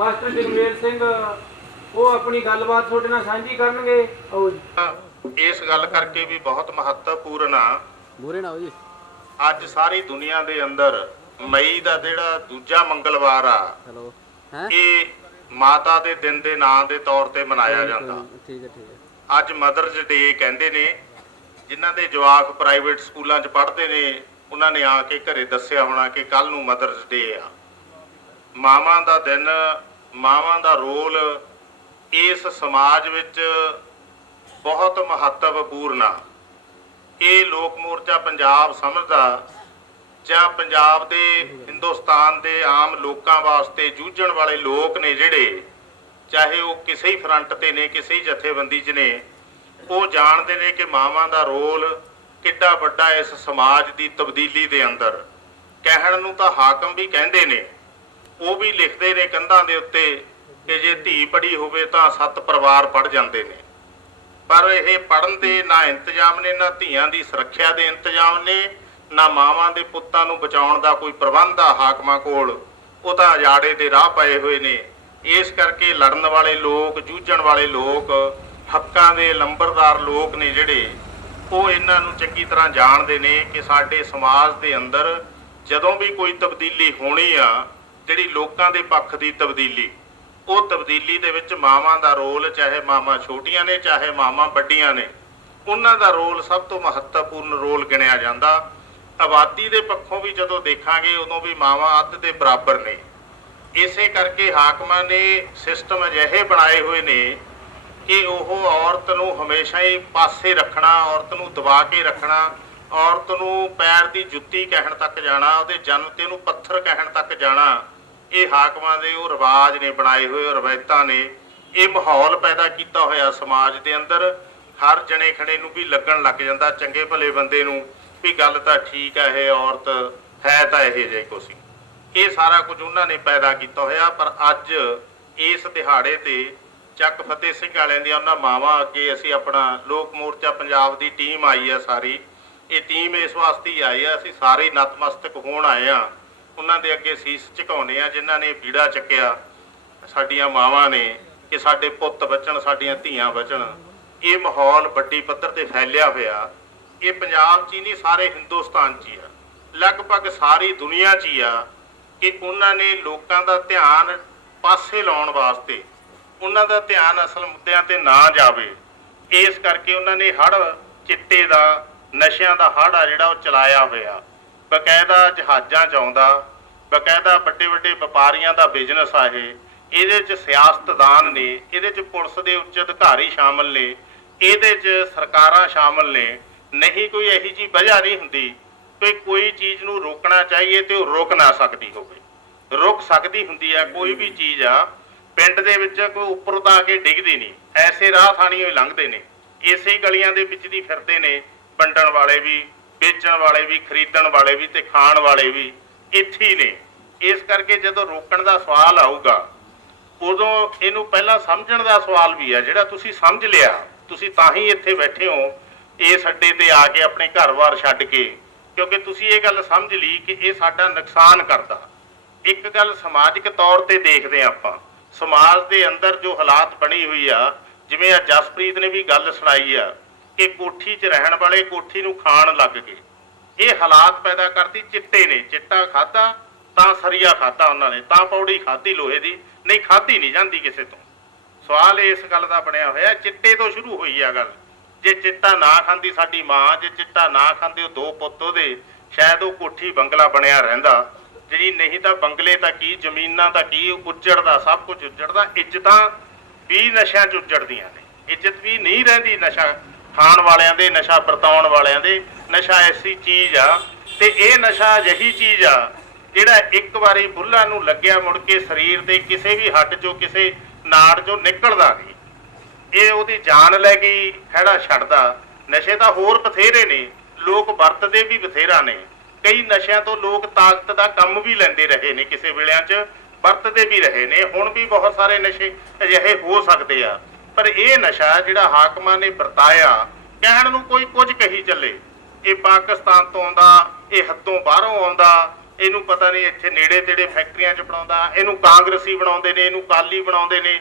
Master Jagmel Singh ਉਹ ਆਪਣੀ ਗੱਲਬਾਤ ਤੁਹਾਡੇ ਨਾਲ ਸਾਂਝੀ ਕਰਨਗੇ। ਆਓ ਜੀ। ਇਸ ਗੱਲ ਕਰਕੇ ਵੀ ਬਹੁਤ ਮਹੱਤਵਪੂਰਨ ਆ। ਬੁਰੇ ਨਾ ਹੋ ਜੀ। ਅੱਜ ਸਾਰੀ ਦੁਨੀਆ ਦੇ ਅੰਦਰ ਮਈ ਦਾ ਜਿਹੜਾ ਦੂਜਾ ਮੰਗਲਵਾਰ ਆ, ਹੈਲੋ ਹੈ ਇਹ ਮਾਤਾ ਦੇ ਦਿਨ ਦੇ ਨਾਂ ਦੇ ਤੌਰ ਤੇ ਮਨਾਇਆ ਜਾਂਦਾ। ਠੀਕ ਹੈ। ਅੱਜ ਮਦਰਸ ਡੇ ਕਹਿੰਦੇ ਨੇ। ਜਿਨ੍ਹਾਂ ਦੇ ਜਵਾਕ ਪ੍ਰਾਈਵੇਟ ਸਕੂਲਾਂ 'ਚ ਪੜ੍ਹਦੇ ਨੇ ਉਹਨਾਂ ਨੇ ਆ ਕੇ ਘਰੇ ਦੱਸਿਆ ਹੋਣਾ ਕਿ ਕੱਲ ਨੂੰ ਮਦਰਸ ਡੇ ਆ। ਮਾਵਾਂ ਦਾ ਦਿਨ, ਮਾਵਾਂ ਦਾ ਰੋਲ ਇਸ ਸਮਾਜ ਵਿੱਚ ਬਹੁਤ ਮਹੱਤਵਪੂਰਨ ਆ। ਇਹ ਲੋਕ ਮੋਰਚਾ ਪੰਜਾਬ ਸਮਝਦਾ ਜਾਂ ਪੰਜਾਬ ਦੇ ਹਿੰਦੁਸਤਾਨ ਦੇ ਆਮ ਲੋਕਾਂ ਵਾਸਤੇ ਜੂਝਣ ਵਾਲੇ ਲੋਕ ਨੇ ਜਿਹੜੇ, ਚਾਹੇ ਉਹ ਕਿਸੇ ਹੀ ਫਰੰਟ ਤੇ ਨੇ, ਕਿਸੇ ਹੀ ਜਥੇਬੰਦੀ 'ਚ ਨੇ, ਉਹ ਜਾਣਦੇ ਨੇ ਕਿ ਮਾਵਾਂ ਦਾ ਰੋਲ ਕਿੱਡਾ ਵੱਡਾ ਇਸ ਸਮਾਜ ਦੀ ਤਬਦੀਲੀ ਦੇ ਅੰਦਰ। ਕਹਿਣ ਨੂੰ ਤਾਂ ਹਾਕਮ ਵੀ ਕਹਿੰਦੇ ਨੇ, ਉਹ ਵੀ ਲਿਖਦੇ ਨੇ ਕੰਧਾਂ ਦੇ ਉੱਤੇ ਕਿ ਜੇ ਧੀ ਪੜ੍ਹੀ ਹੋਵੇ ਤਾਂ 7 ਪਰਿਵਾਰ ਪੜ੍ਹ ਜਾਂਦੇ ਨੇ। ਪਰ ਇਹ ਪੜ੍ਹਨ ਦੇ ਨਾ ਇੰਤਜ਼ਾਮ ਨੇ, ਨਾ ਧੀਆਂ ਦੀ ਸੁਰੱਖਿਆ ਦੇ ਇੰਤਜ਼ਾਮ ਨੇ, ਨਾ ਮਾਵਾਂ ਦੇ ਪੁੱਤਾਂ ਨੂੰ ਬਚਾਉਣ ਦਾ ਕੋਈ ਪ੍ਰਬੰਧ ਆ ਹਾਕਮਾਂ ਕੋਲ। ਉਹ ਤਾਂ ਅਜਾੜੇ ਦੇ ਰਾਹ ਪਏ ਹੋਏ ਨੇ। ਇਸ ਕਰਕੇ ਲੜਨ ਵਾਲੇ ਲੋਕ, ਜੂਝਣ ਵਾਲੇ ਲੋਕ, ਹੱਕਾਂ ਦੇ ਲੰਬਰਦਾਰ ਲੋਕ ਨੇ ਜਿਹੜੇ, ਉਹ ਇਹਨਾਂ ਨੂੰ ਚੰਗੀ ਤਰ੍ਹਾਂ ਜਾਣਦੇ ਨੇ ਕਿ ਸਾਡੇ ਸਮਾਜ ਦੇ ਅੰਦਰ ਜਦੋਂ ਵੀ ਕੋਈ ਤਬਦੀਲੀ ਹੋਣੀ ਆ, ਜਿਹੜੀ ਲੋਕਾਂ ਦੇ ਪੱਖ ਦੀ ਤਬਦੀਲੀ, ਉਹ ਤਬਦੀਲੀ ਦੇ ਵਿੱਚ ਮਾਵਾਂ ਦਾ ਰੋਲ, ਚਾਹੇ ਮਾਵਾਂ ਛੋਟੀਆਂ ਨੇ ਚਾਹੇ ਮਾਵਾਂ ਵੱਡੀਆਂ ਨੇ, ਉਹਨਾਂ ਦਾ ਰੋਲ ਸਭ ਤੋਂ ਮਹੱਤਵਪੂਰਨ ਰੋਲ ਗਿਣਿਆ ਜਾਂਦਾ। ਆਬਾਦੀ ਦੇ ਪੱਖੋਂ ਵੀ ਜਦੋਂ ਦੇਖਾਂਗੇ ਉਦੋਂ ਵੀ ਮਾਵਾਂ ਅੱਧ ਦੇ ਬਰਾਬਰ ਨੇ। ਇਸੇ ਕਰਕੇ ਹਾਕਮਾਂ ਨੇ ਸਿਸਟਮ ਅਜਿਹੇ ਬਣਾਏ ਹੋਏ ਨੇ ਕਿ ਉਹ ਔਰਤ ਨੂੰ ਹਮੇਸ਼ਾ ਹੀ ਪਾਸੇ ਰੱਖਣਾ, ਔਰਤ ਨੂੰ ਦਬਾ ਕੇ ਰੱਖਣਾ, ਔਰਤ ਨੂੰ ਪੈਰ ਦੀ ਜੁੱਤੀ ਕਹਿਣ ਤੱਕ ਜਾਣਾ, ਉਹਦੇ ਜਨਮ ਤੇ ਉਹਨੂੰ ਪੱਥਰ ਕਹਿਣ ਤੱਕ ਜਾਣਾ। ਇਹ ਹਾਕਮਾਂ ਦੇ ਉਹ ਰਿਵਾਜ ਨੇ, ਬਣਾਏ ਹੋਏ ਰਵਾਇਤਾਂ ਨੇ। ਇਹ ਮਾਹੌਲ ਪੈਦਾ ਕੀਤਾ ਹੋਇਆ ਸਮਾਜ ਦੇ ਅੰਦਰ। ਹਰ ਜਣੇ ਖਣੇ ਨੂੰ ਵੀ ਲੱਗਣ ਲੱਗ ਜਾਂਦਾ, ਚੰਗੇ ਭਲੇ ਬੰਦੇ ਨੂੰ, ਵੀ ਗੱਲ ਤਾਂ ਠੀਕ ਹੈ, ਇਹ ਔਰਤ ਹੈ ਤਾਂ ਇਹ ਜਿਹੀ ਕੁਛ। ਇਹ ਸਾਰਾ ਕੁਝ ਉਹਨਾਂ ਨੇ ਪੈਦਾ ਕੀਤਾ ਹੋਇਆ। ਪਰ ਅੱਜ ਇਸ ਦਿਹਾੜੇ ਤੇ ਚੱਕ ਫਤਿਹ ਸਿੰਘ ਵਾਲਿਆਂ ਦੀਆਂ ਉਹਨਾਂ ਮਾਵਾਂ ਅੱਗੇ ਅਸੀਂ ਆਪਣਾ ਲੋਕ ਮੋਰਚਾ ਪੰਜਾਬ ਦੀ ਟੀਮ ਆਈ ਆ ਸਾਰੀ। ਇਹ ਟੀਮ ਇਸ ਵਾਸਤੇ ਹੀ ਆਈ ਆ, ਅਸੀਂ ਸਾਰੇ ਨਤਮਸਤਕ ਹੋਣ ਆਏ ਆ। ਉਹਨਾਂ ਦੇ ਅੱਗੇ ਸੀਸ ਝੁਕਾਉਂਦੇ ਆ ਜਿਨ੍ਹਾਂ ਨੇ ਬੀੜਾ ਚੱਕਿਆ ਸਾਡੀਆਂ ਮਾਵਾਂ ਨੇ ਕਿ ਸਾਡੇ ਪੁੱਤ ਬਚਣ, ਸਾਡੀਆਂ ਧੀਆਂ ਬਚਣ। ਇਹ ਮਾਹੌਲ ਵੱਡੀ ਪੱਧਰ ਤੇ ਫੈਲਿਆ ਹੋਇਆ। ਇਹ ਪੰਜਾਬ 'ਚ ਹੀ ਨਹੀਂ, ਸਾਰੇ ਹਿੰਦੁਸਤਾਨ 'ਚ ਹੀ ਆ, ਲਗਭਗ ਸਾਰੀ ਦੁਨੀਆ 'ਚ ਹੀ ਆ ਕਿ ਉਹਨਾਂ ਨੇ ਲੋਕਾਂ ਦਾ ਧਿਆਨ ਪਾਸੇ ਲਾਉਣ ਵਾਸਤੇ, ਉਹਨਾਂ ਦਾ ਧਿਆਨ ਅਸਲ ਮੁੱਦਿਆਂ ਤੇ ਨਾ ਜਾਵੇ, ਇਸ ਕਰਕੇ ਉਹਨਾਂ ਨੇ ਹੜ੍ਹ, ਚਿੱਟੇ ਦਾ, ਨਸ਼ਿਆਂ ਦਾ ਹੜ੍ਹ ਆ ਜਿਹੜਾ ਉਹ ਚਲਾਇਆ ਹੋਇਆ। ਬਕਾਇਦਾ ਜਹਾਜ਼ਾਂ 'ਚ ਆਉਂਦਾ, ਬਕਾਇਦਾ ਵੱਡੇ ਵੱਡੇ ਵਪਾਰੀਆਂ ਦਾ ਬਿਜ਼ਨਸ ਆ ਇਹ। ਇਹਦੇ 'ਚ ਸਿਆਸਤਦਾਨ ਨੇ, ਇਹਦੇ 'ਚ ਪੁਲਿਸ ਦੇ ਉੱਚ ਅਧਿਕਾਰੀ ਸ਼ਾਮਲ ਨੇ, ਇਹਦੇ 'ਚ ਸਰਕਾਰਾਂ ਸ਼ਾਮਲ ਨੇ। ਨਹੀਂ ਕੋਈ ਇਹੋ ਜਿਹੀ ਵਜ੍ਹਾ ਨਹੀਂ ਹੁੰਦੀ ਕਿ ਕੋਈ ਚੀਜ਼ ਨੂੰ ਰੋਕਣਾ ਚਾਹੀਏ ਤੇ ਉਹ ਰੁਕ ਨਾ ਸਕਦੀ ਹੋਵੇ। ਰੁਕ ਸਕਦੀ ਹੁੰਦੀ ਆ ਕੋਈ ਵੀ ਚੀਜ਼ ਆ। ਪਿੰਡ ਦੇ ਵਿੱਚ ਕੋਈ ਉੱਪਰੋਂ ਤਾਂ ਆ ਕੇ ਡਿੱਗਦੀ ਨਹੀਂ, ਐਸੇ ਰਾਹ ਥਾਣੀਓ ਹੀ ਲੰਘਦੇ ਨੇ, ਇਸੇ ਗਲੀਆਂ ਦੇ ਵਿੱਚ ਦੀ ਫਿਰਦੇ ਨੇ। ਵੰਡਣ ਵਾਲੇ ਵੀ, ਵੇਚਣ ਵਾਲੇ ਵੀ, ਖਰੀਦਣ ਵਾਲੇ ਵੀ ਤੇ ਖਾਣ ਵਾਲੇ ਵੀ ਇੱਥੇ ਹੀ ਨੇ। ਇਸ ਕਰਕੇ ਜਦੋਂ ਰੋਕਣ ਦਾ ਸਵਾਲ ਆਊਗਾ ਉਦੋਂ ਇਹਨੂੰ ਪਹਿਲਾਂ ਸਮਝਣ ਦਾ ਸਵਾਲ ਵੀ ਆ, ਜਿਹੜਾ ਤੁਸੀਂ ਸਮਝ ਲਿਆ, ਤੁਸੀਂ ਤਾਂ ਹੀ ਇੱਥੇ ਬੈਠੇ ਹੋ ਇਸ ਅੱਡੇ ਤੇ ਆ ਕੇ ਆਪਣੇ ਘਰ-ਬਾਰ ਛੱਡ ਕੇ, ਕਿਉਂਕਿ ਤੁਸੀਂ ਇਹ ਗੱਲ ਸਮਝ ਲਈ ਕਿ ਇਹ ਸਾਡਾ ਨੁਕਸਾਨ ਕਰਦਾ। ਇੱਕ ਗੱਲ ਸਮਾਜਿਕ ਤੌਰ ਤੇ ਦੇਖਦੇ ਆਪਾਂ, ਸਮਾਜ ਦੇ ਅੰਦਰ ਜੋ ਹਾਲਾਤ ਬਣੀ ਹੋਈ ਆ, ਜਿਵੇਂ ਆ ਜਸਪ੍ਰੀਤ ਨੇ ਵੀ ਗੱਲ ਸੁਣਾਈ ਆ ਕਿ ਕੋਠੀ 'ਚ ਰਹਿਣ ਵਾਲੇ ਕੋਠੀ ਨੂੰ ਖਾਣ ਲੱਗ ਗਏ। ਇਹ ਹਾਲਾਤ ਪੈਦਾ ਕਰਦੀ ਚਿੱਟੇ ਨੇ। ਚਿੱਟਾ ਖਾਧਾ ਤਾਂ ਸਰੀਆ ਖਾਧਾ ਉਹਨਾਂ ਨੇ, ਤਾਂ ਪੌੜੀ ਖਾਧੀ ਲੋਹੇ ਦੀ, ਨਹੀਂ ਖਾਧੀ ਨਹੀਂ ਜਾਂਦੀ ਕਿਸੇ ਤੋਂ। ਸਵਾਲ ਇਸ ਗੱਲ ਦਾ ਬਣਿਆ ਹੋਇਆ, ਚਿੱਟੇ ਤੋਂ ਸ਼ੁਰੂ ਹੋਈ ਆ ਗੱਲ। ਜੇ ਚਿੱਟਾ ਨਾ ਖਾਂਦੀ ਸਾਡੀ ਮਾਂ, ਜੇ ਚਿੱਟਾ ਨਾ ਖਾਂਦੇ ਉਹ 2 ਪੁੱਤ ਉਹਦੇ, ਸ਼ਾਇਦ ਉਹ ਕੋਠੀ ਬੰਗਲਾ ਬਣਿਆ ਰਹਿੰਦਾ। ਜਿਹੜੀ ਨਹੀਂ ਤਾਂ ਬੰਗਲੇ ਤਾਂ ਕੀ, ਜ਼ਮੀਨਾਂ ਤਾਂ ਕੀ, ਉੱਜੜਦਾ, ਸਭ ਕੁਝ ਉੱਜੜਦਾ। ਇੱਜ਼ਤਾਂ ਵੀ ਨਸ਼ਿਆਂ 'ਚ ਉੱਜੜਦੀਆਂ ਨੇ। ਇੱਜ਼ਤ ਵੀ ਨਹੀਂ ਰਹਿੰਦੀ ਨਸ਼ਾ ਖਾਣ ਵਾਲਿਆਂ ਦੇ, ਨਸ਼ਾ ਵਰਤਾਉਣ ਵਾਲਿਆਂ ਦੇ। ਨਸ਼ਾ ਐਸੀ ਚੀਜ਼ ਆ ਤੇ ਇਹ ਨਸ਼ਾ ਅਜਿਹੀ ਚੀਜ਼ ਆ ਜਿਹੜਾ ਇੱਕ ਵਾਰੀ ਬੁੱਲ੍ਹਾਂ ਨੂੰ ਲੱਗਿਆ ਮੁੜ ਕੇ ਸਰੀਰ ਦੇ ਕਿਸੇ ਵੀ ਹੱਡ 'ਚੋਂ, ਕਿਸੇ ਨਾੜ 'ਚੋਂ ਨਿਕਲਦਾ ਨਹੀਂ। ਇਹ ਉਹਦੀ ਜਾਨ ਲੈ ਗਈ, ਖਹਿੜਾ ਛੱਡਦਾ। ਨਸ਼ੇ ਤਾਂ ਹੋਰ ਬਥੇਰੇ ਨੇ, ਲੋਕ ਵਰਤਦੇ ਵੀ ਬਥੇਰਾ ਨੇ। ਕਈ ਨਸ਼ਿਆਂ ਤੋਂ ਲੋਕ ਤਾਕਤ ਦਾ ਕੰਮ ਵੀ ਲੈਂਦੇ ਰਹੇ ਨੇ, ਕਿਸੇ ਵੇਲਿਆਂ 'ਚ ਵਰਤਦੇ ਵੀ ਰਹੇ ਨੇ। ਹੁਣ ਵੀ ਬਹੁਤ ਸਾਰੇ ਨਸ਼ੇ ਅਜਿਹੇ ਹੋ ਸਕਦੇ ਆ। ਪਰ ਇਹ ਨਸ਼ਾ ਜਿਹੜਾ ਹਾਕਮਾਂ ਨੇ ਵਰਤਾਇਆ, ਕਹਿਣ ਨੂੰ ਕੋਈ ਕੁਝ ਕਹੀ ਚੱਲੇ, ਇਹ ਪਾਕਿਸਤਾਨ ਤੋਂ ਆਉਂਦਾ, ਇਹ ਹੱਦੋਂ ਬਾਹਰੋਂ ਆਉਂਦਾ, ਇਹਨੂੰ ਪਤਾ ਨਹੀਂ ਇੱਥੇ ਨੇੜੇ ਤੇੜੇ ਫੈਕਟਰੀਆਂ 'ਚ ਬਣਾਉਂਦਾ, ਇਹਨੂੰ ਕਾਂਗਰਸੀ ਬਣਾਉਂਦੇ ਨੇ, ਇਹਨੂੰ ਕਾਲੀ ਬਣਾਉਂਦੇ ਨੇ।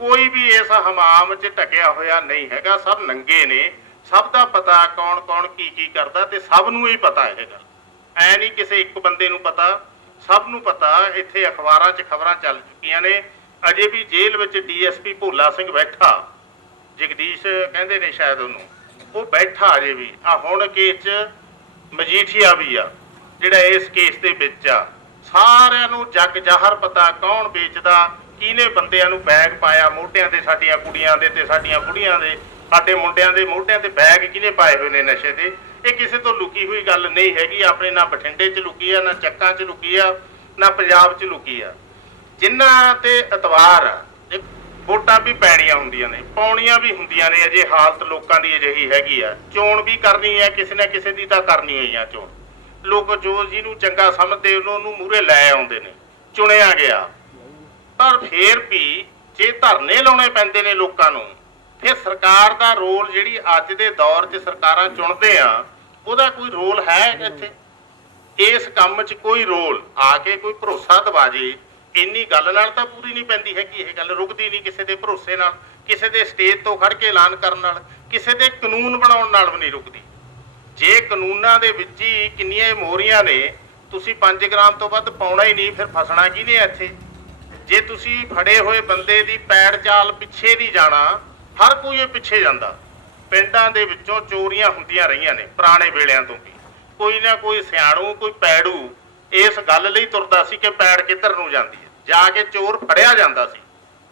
ਕੋਈ ਵੀ ਇਸ ਹਮਾਮ 'ਚ ਢਕਿਆ ਹੋਇਆ ਨਹੀਂ ਹੈਗਾ, ਸਭ ਨੰਗੇ ਨੇ। ਸਭ ਦਾ ਪਤਾ ਕੌਣ ਕੌਣ ਕੀ ਕੀ ਕਰਦਾ, ਤੇ ਸਭ ਨੂੰ ਹੀ ਪਤਾ ਇਹ ਗੱਲ। ਐ ਨਹੀਂ ਕਿਸੇ ਇੱਕ ਬੰਦੇ ਨੂੰ ਪਤਾ, ਸਭ ਨੂੰ ਪਤਾ। ਇੱਥੇ ਅਖਬਾਰਾਂ 'ਚ ਖਬਰਾਂ ਚੱਲ ਚੁੱਕੀਆਂ ਨੇ। ਅਜੇ ਵੀ ਜੇਲ੍ਹ ਵਿੱਚ ਡੀਐਸਪੀ ਭੋਲਾ ਸਿੰਘ ਬੈਠਾ, ਜਗਦੀਸ਼ ਕਹਿੰਦੇ ਨੇ ਸ਼ਾਇਦ ਉਹਨੂੰ, ਉਹ ਬੈਠਾ ਅਜੇ ਵੀ। ਆ ਹੁਣ ਕੇਸ 'ਚ ਮਜੀਠੀਆ ਵੀ ਆ ਜਿਹੜਾ ਇਸ ਕੇਸ ਦੇ ਵਿੱਚ ਆ। ਸਾਰਿਆਂ ਨੂੰ ਜੱਗ ਜ਼ਾਹਰ ਪਤਾ ਕੌਣ ਵੇਚਦਾ, ਕਿਹਨੇ ਬੰਦਿਆਂ ਨੂੰ ਬੈਗ ਪਾਇਆ ਮੋਢਿਆਂ ਤੇ, ਸਾਡੀਆਂ ਕੁੜੀਆਂ ਦੇ ਤੇ ਸਾਡੀਆਂ ਬੁੜੀਆਂ ਦੇ, ਸਾਡੇ ਮੁੰਡਿਆਂ ਦੇ ਮੋਢਿਆਂ ਤੇ ਬੈਗ ਕਿਹਨੇ ਪਾਏ ਹੋਏ ਨੇ ਨਸ਼ੇ ਦੇ। ਇਹ ਕਿਸੇ ਤੋਂ ਲੁਕੀ ਹੋਈ ਗੱਲ ਨਹੀਂ ਹੈਗੀ। ਆਪਣੇ ਨਾ ਬਠਿੰਡੇ 'ਚ ਲੁਕੀ ਆ, ਨਾ ਚੱਕਾਂ 'ਚ ਲੁਕੀ ਆ, ਨਾ ਪੰਜਾਬ 'ਚ ਲੁਕੀ ਆ। ਜਿਨ੍ਹਾਂ ਤੇ ਇਤਵਾਰ ਆ, ਵੋਟਾਂ ਵੀ ਪੈਣੀਆਂ ਹੁੰਦੀਆਂ ਨੇ, ਪਾਉਣੀਆਂ ਵੀ ਹੁੰਦੀਆਂ ਨੇ। ਅਜੇ ਹਾਲਤ ਲੋਕਾਂ ਦੀ ਅਜਿਹੀ ਹੈਗੀ ਆ। ਚੋਣ ਵੀ ਕਰਨੀ ਹੈ, ਕਿਸੇ ਨਾ ਕਿਸੇ ਦੀ ਤਾਂ ਕਰਨੀ ਹੋਈ ਆ ਚੋਣ। ਲੋਕ ਜੋ ਜਿਹਨੂੰ ਚੰਗਾ ਸਮਝਦੇ ਉਹਨੂੰ ਮੂਹਰੇ ਲੈ ਆਉਂਦੇ ਨੇ, ਚੁਣਿਆ ਗਿਆ। ਪਰ ਫੇਰ ਵੀ ਜੇ ਧਰਨੇ ਲਾਉਣੇ ਪੈਂਦੇ ਨੇ ਲੋਕਾਂ ਨੂੰ, ਫਿਰ ਸਰਕਾਰ ਦਾ ਰੋਲ ਜਿਹੜੀ ਅੱਜ ਦੇ ਦੌਰ 'ਚ ਸਰਕਾਰਾਂ ਚੁਣਦੇ ਆ, ਉਹਦਾ ਕੋਈ ਰੋਲ ਹੈ ਇੱਥੇ? ਇਸ ਕੰਮ 'ਚ ਕੋਈ ਰੋਲ ਆ ਕੇ ਕੋਈ ਭਰੋਸਾ ਦਿਵਾ ਜੇ, ਇੰਨੀ ਗੱਲ ਨਾਲ ਤਾਂ ਪੂਰੀ ਨਹੀਂ ਪੈਂਦੀ ਹੈਗੀ। ਇਹ ਗੱਲ ਰੁਕਦੀ ਨਹੀਂ ਕਿਸੇ ਦੇ ਭਰੋਸੇ ਨਾਲ, ਕਿਸੇ ਦੇ ਸਟੇਜ ਤੋਂ ਖੜ ਕੇ ਐਲਾਨ ਕਰਨ ਨਾਲ, ਕਿਸੇ ਦੇ ਕਾਨੂੰਨ ਬਣਾਉਣ ਨਾਲ ਵੀ ਨਹੀਂ ਰੁਕਦੀ। ਜੇ ਕਾਨੂੰਨਾਂ ਦੇ ਵਿੱਚ ਹੀ ਕਿੰਨੀਆਂ ਮੋਹਰੀਆਂ ਨੇ, ਤੁਸੀਂ 5 ਗ੍ਰਾਮ ਤੋਂ ਵੱਧ ਪਾਉਣਾ ਹੀ ਨਹੀਂ, ਫਿਰ ਫਸਣਾ ਕਿਹਨੇ ਇੱਥੇ? ਜੇ ਤੁਸੀਂ ਫੜੇ ਹੋਏ ਬੰਦੇ ਦੀ ਪੈੜ ਚਾਲ ਪਿੱਛੇ ਨਹੀਂ ਜਾਣਾ, ਹਰ ਕੋਈ ਇਹ ਪਿੱਛੇ ਜਾਂਦਾ। ਪਿੰਡਾਂ ਦੇ ਵਿੱਚੋਂ ਚੋਰੀਆਂ ਹੁੰਦੀਆਂ ਰਹੀਆਂ ਨੇ ਪੁਰਾਣੇ ਵੇਲਿਆਂ ਤੋਂ ਵੀ। ਕੋਈ ਨਾ ਕੋਈ ਸਿਆਣੂ, ਕੋਈ ਪੈੜੂ ਇਸ ਗੱਲ ਲਈ ਤੁਰਦਾ ਸੀ ਕਿ ਪੈੜ ਕਿੱਧਰ ਨੂੰ ਜਾਂਦੀ ਹੈ, ਜਾ ਕੇ ਚੋਰ ਫੜਿਆ ਜਾਂਦਾ ਸੀ।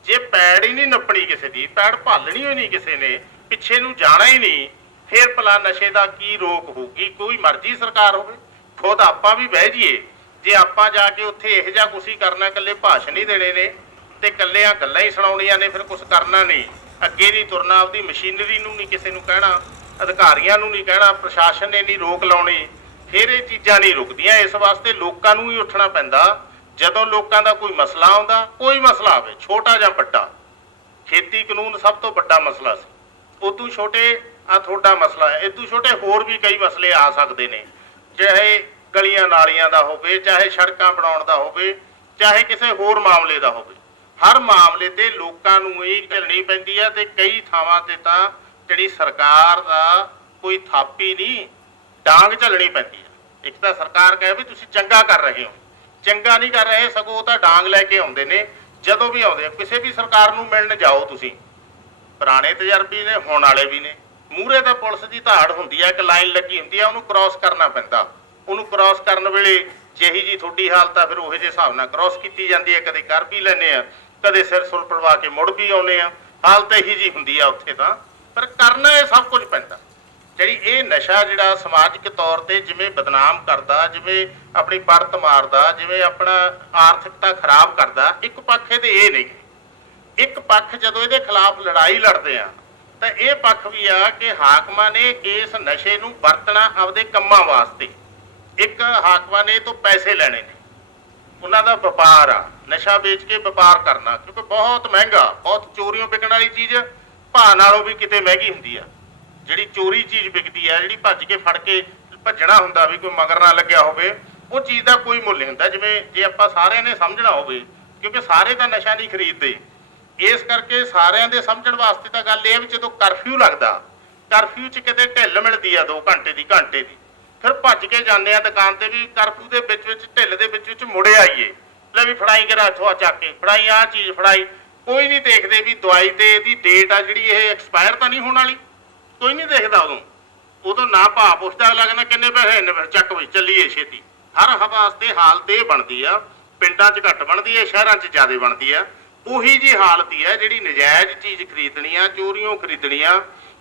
ਜੇ ਪੈੜ ਹੀ ਨਹੀਂ ਨੱਪਣੀ ਕਿਸੇ ਦੀ, ਪੈੜ ਭਾਲਣੀ ਹੋਈ ਨਹੀਂ ਕਿਸੇ ਨੇ, ਪਿੱਛੇ ਨੂੰ ਜਾਣਾ ਹੀ ਨਹੀਂ, ਫਿਰ ਭਲਾ ਨਸ਼ੇ ਦਾ ਕੀ ਰੋਕ ਹੋਊਗੀ? ਕੋਈ ਮਰਜ਼ੀ ਸਰਕਾਰ ਹੋਵੇ, ਖੁਦ ਆਪਾਂ ਵੀ ਬਹਿ ਜਾਈਏ, ਜੇ ਆਪਾਂ ਜਾ ਕੇ ਉੱਥੇ ਇਹੋ ਜਿਹਾ ਕੁਛ ਹੀ ਕਰਨਾ, ਇਕੱਲੇ ਭਾਸ਼ਣ ਹੀ ਦੇਣੇ ਨੇ ਤੇ ਇਕੱਲਿਆਂ ਗੱਲਾਂ ਹੀ ਸੁਣਾਉਣੀਆਂ ਨੇ, ਫਿਰ ਕੁਛ ਕਰਨਾ ਨਹੀਂ, ਅੱਗੇ ਨਹੀਂ ਤੁਰਨਾ। ਆਪਦੀ ਮਸ਼ੀਨਰੀ ਨੂੰ ਨਹੀਂ ਕਿਸੇ ਨੂੰ ਕਹਿਣਾ, ਅਧਿਕਾਰੀਆਂ ਨੂੰ ਨਹੀਂ ਕਹਿਣਾ, ਪ੍ਰਸ਼ਾਸਨ ਨੇ ਨਹੀਂ ਰੋਕ ਲਾਉਣੀ, ਫਿਰ ਇਹ ਚੀਜ਼ਾਂ ਨਹੀਂ ਰੁਕਦੀਆਂ। ਇਸ ਵਾਸਤੇ ਲੋਕਾਂ ਨੂੰ ਹੀ ਉੱਠਣਾ ਪੈਂਦਾ। ਜਦੋਂ ਲੋਕਾਂ ਦਾ ਕੋਈ ਮਸਲਾ ਆਉਂਦਾ, ਕੋਈ ਮਸਲਾ ਆਵੇ ਛੋਟਾ ਜਾਂ ਵੱਡਾ, ਖੇਤੀ ਕਾਨੂੰਨ ਸਭ ਤੋਂ ਵੱਡਾ ਮਸਲਾ ਸੀ, ਉਦੋਂ ਛੋਟੇ ਆ ਤੁਹਾਡਾ ਮਸਲਾ ਹੈ, ਇਦੋਂ ਛੋਟੇ ਹੋਰ ਵੀ ਕਈ ਮਸਲੇ ਆ ਸਕਦੇ ਨੇ, ਚਾਹੇ ਗਲੀਆਂ ਨਾਲੀਆਂ ਦਾ ਹੋਵੇ, ਚਾਹੇ ਸੜਕਾਂ ਬਣਾਉਣ ਦਾ ਹੋਵੇ, ਚਾਹੇ ਕਿਸੇ ਹੋਰ ਮਾਮਲੇ ਦਾ ਹੋਵੇ। ਹਰ ਮਾਮਲੇ ਤੇ ਲੋਕਾਂ ਨੂੰ ਹੀ ਝੱਲਣੀ ਪੈਂਦੀ ਹੈ। ਤੇ ਕਈ ਥਾਵਾਂ ਤੇ ਤਾਂ ਜਿਹੜੀ ਸਰਕਾਰ ਦਾ ਕੋਈ ਥਾਪੀ ਨਹੀਂ, ਡਾਂਗ ਝੱਲਣੀ ਪੈਂਦੀ ਹੈ। ਇੱਕ ਤਾਂ ਸਰਕਾਰ ਕਹੇ ਵੀ ਤੁਸੀਂ ਚੰਗਾ ਕਰ ਰਹੇ ਹੋ, ਚੰਗਾ ਨਹੀਂ ਕਰ ਰਹੇ, ਸਗੋਂ ਉਹ ਤਾਂ ਡਾਂਗ ਲੈ ਕੇ ਆਉਂਦੇ ਨੇ। ਜਦੋਂ ਵੀ ਆਉਂਦੇ, ਕਿਸੇ ਵੀ ਸਰਕਾਰ ਨੂੰ ਮਿਲਣ ਜਾਓ ਤੁਸੀਂ, ਪੁਰਾਣੇ ਤਜਰਬੇ ਨੇ, ਹੁਣ ਵਾਲੇ ਵੀ ਨੇ, ਮੂਹਰੇ ਤਾਂ ਪੁਲਿਸ ਦੀ ਧਾੜ ਹੁੰਦੀ ਹੈ, ਇੱਕ ਲਾਈਨ ਲੱਗੀ ਹੁੰਦੀ ਹੈ, ਉਹਨੂੰ ਕ੍ਰਾਸ ਕਰਨਾ ਪੈਂਦਾ। ਉਹਨੂੰ ਕ੍ਰਾਸ ਕਰਨ ਵੇਲੇ ਜਿਹੀ ਜੀ ਤੁਹਾਡੀ ਹਾਲਤ ਆ, ਫਿਰ ਉਹੋ ਜਿਹੇ ਹਿਸਾਬ ਨਾਲ ਕ੍ਰਾਸ ਕੀਤੀ ਜਾਂਦੀ ਹੈ। ਕਦੇ ਕਰ ਵੀ ਲੈਂਦੇ ਆ, ਕਦੇ ਸਿਰ ਸੁਰ ਪੜਵਾ ਕੇ ਮੁੜ ਵੀ ਆਉਂਦੇ ਆ। ਹਾਲਤ ਇਹੀ ਜੀ ਹੁੰਦੀ ਆ ਉੱਥੇ ਤਾਂ, ਪਰ ਕਰਨਾ ਇਹ ਸਭ ਕੁਝ ਪੈਂਦਾ। ਜਿਹੜੀ ਇਹ ਨਸ਼ਾ ਜਿਹੜਾ ਸਮਾਜਿਕ ਤੌਰ ਤੇ ਜਿਵੇਂ ਬਦਨਾਮ ਕਰਦਾ, ਜਿਵੇਂ ਆਪਣੀ ਪਰਤ ਮਾਰਦਾ, ਜਿਵੇਂ ਆਪਣਾ ਆਰਥਿਕਤਾ ਖਰਾਬ ਕਰਦਾ, ਇੱਕ ਪੱਖ ਇਹਦੇ ਇਹ ਨਹੀਂ। ਇੱਕ ਪੱਖ ਜਦੋਂ ਇਹਦੇ ਖਿਲਾਫ ਲੜਾਈ ਲੜਦੇ ਆ ਤਾਂ ਇਹ ਪੱਖ ਵੀ ਆ ਕਿ ਹਾਕਮਾਂ ਨੇ ਇਸ ਨਸ਼ੇ ਨੂੰ ਵਰਤਣਾ ਆਪਦੇ ਕੰਮਾਂ ਵਾਸਤੇ। ਇੱਕ ਹਾਕਮਾਂ ਨੇ ਇਹ ਤੋਂ ਪੈਸੇ ਲੈਣੇ ਨੇ, ਉਹਨਾਂ ਦਾ ਵਪਾਰ ਆ, ਨਸ਼ਾ ਵੇਚ ਕੇ ਵਪਾਰ ਕਰਨਾ, ਕਿਉਂਕਿ ਬਹੁਤ ਮਹਿੰਗਾ, ਬਹੁਤ ਚੋਰੀਆਂ ਵਿਕਣ ਵਾਲੀ ਚੀਜ਼ ਭਾਅ ਨਾਲੋਂ ਵੀ ਕਿਤੇ ਮਹਿੰਗੀ ਹੁੰਦੀ ਆ। ਜਿਹੜੀ ਚੋਰੀ ਚੀਜ਼ ਵਿਕਦੀ ਆ, ਜਿਹੜੀ ਭੱਜ ਕੇ ਫੜ ਕੇ ਭੱਜਣਾ ਹੁੰਦਾ, ਵੀ ਕੋਈ ਮਗਰ ਨਾ ਲੱਗਿਆ ਹੋਵੇ, ਉਹ ਚੀਜ਼ ਦਾ ਕੋਈ ਮੁੱਲ ਨਹੀਂ ਹੁੰਦਾ। ਜਿਵੇਂ ਜੇ ਆਪਾਂ ਸਾਰਿਆਂ ਨੇ ਸਮਝਣਾ ਹੋਵੇ, ਕਿਉਂਕਿ ਸਾਰੇ ਤਾਂ ਨਸ਼ਾ ਨਹੀਂ ਖਰੀਦਦੇ, ਇਸ ਕਰਕੇ ਸਾਰਿਆਂ ਦੇ ਸਮਝਣ ਵਾਸਤੇ ਤਾਂ ਗੱਲ ਇਹ ਹੈ ਵੀ ਜਦੋਂ ਕਰਫਿਊ ਲੱਗਦਾ, ਕਰਫਿਊ 'ਚ ਕਿਤੇ ਢਿੱਲ ਮਿਲਦੀ ਆ 2 ਘੰਟੇ ਦੀ, ਘੰਟੇ ਦੀ, ਫਿਰ ਭੱਜ ਕੇ ਜਾਂਦੇ ਆ ਦੁਕਾਨ ਤੇ ਵੀ ਕਰਫਿਊ ਦੇ ਵਿੱਚ ਢਿੱਲ ਦੇ ਵਿੱਚ ਮੁੜੇ ਆਈਏ, ਲੈ ਵੀ ਫੜਾਈ ਕਰਾ ਇੱਥੋਂ ਆ ਚੱਕ ਕੇ ਫੜਾਈ, ਆਹ ਚੀਜ਼ ਫੜਾਈ। ਕੋਈ ਨਹੀਂ ਦੇਖਦੇ ਵੀ ਦਵਾਈ ਤੇ ਇਹਦੀ ਡੇਟ ਆ ਜਿਹੜੀ ਇਹ ਐਕਸਪਾਇਰ ਤਾਂ ਨਹੀਂ ਹੋਣ ਵਾਲੀ, ਕੋਈ ਨਹੀਂ ਦੇਖਦਾ। ਉਦੋਂ ਨਾ ਭਾਅ ਪੁੱਛਦਾ, ਅਗਲਾ ਕਹਿੰਦਾ ਕਿੰਨੇ ਪੈਸੇ, ਇੰਨੇ ਪੈਸੇ, ਚੱਕ ਵੀ ਚੱਲੀਏ ਛੇਤੀ। ਹਰ ਵਾਸਤੇ ਹਾਲਤ ਇਹ ਬਣਦੀ ਆ, ਪਿੰਡਾਂ 'ਚ ਘੱਟ ਬਣਦੀ ਹੈ, ਸ਼ਹਿਰਾਂ 'ਚ ਜ਼ਿਆਦਾ ਬਣਦੀ ਆ। ਉਹੀ ਜੀ ਹਾਲਤ ਹੀ ਹੈ ਜਿਹੜੀ ਨਜਾਇਜ਼ ਚੀਜ਼ ਖਰੀਦਣੀ ਆ, ਚੋਰੀਆਂ ਖਰੀਦਣੀਆਂ।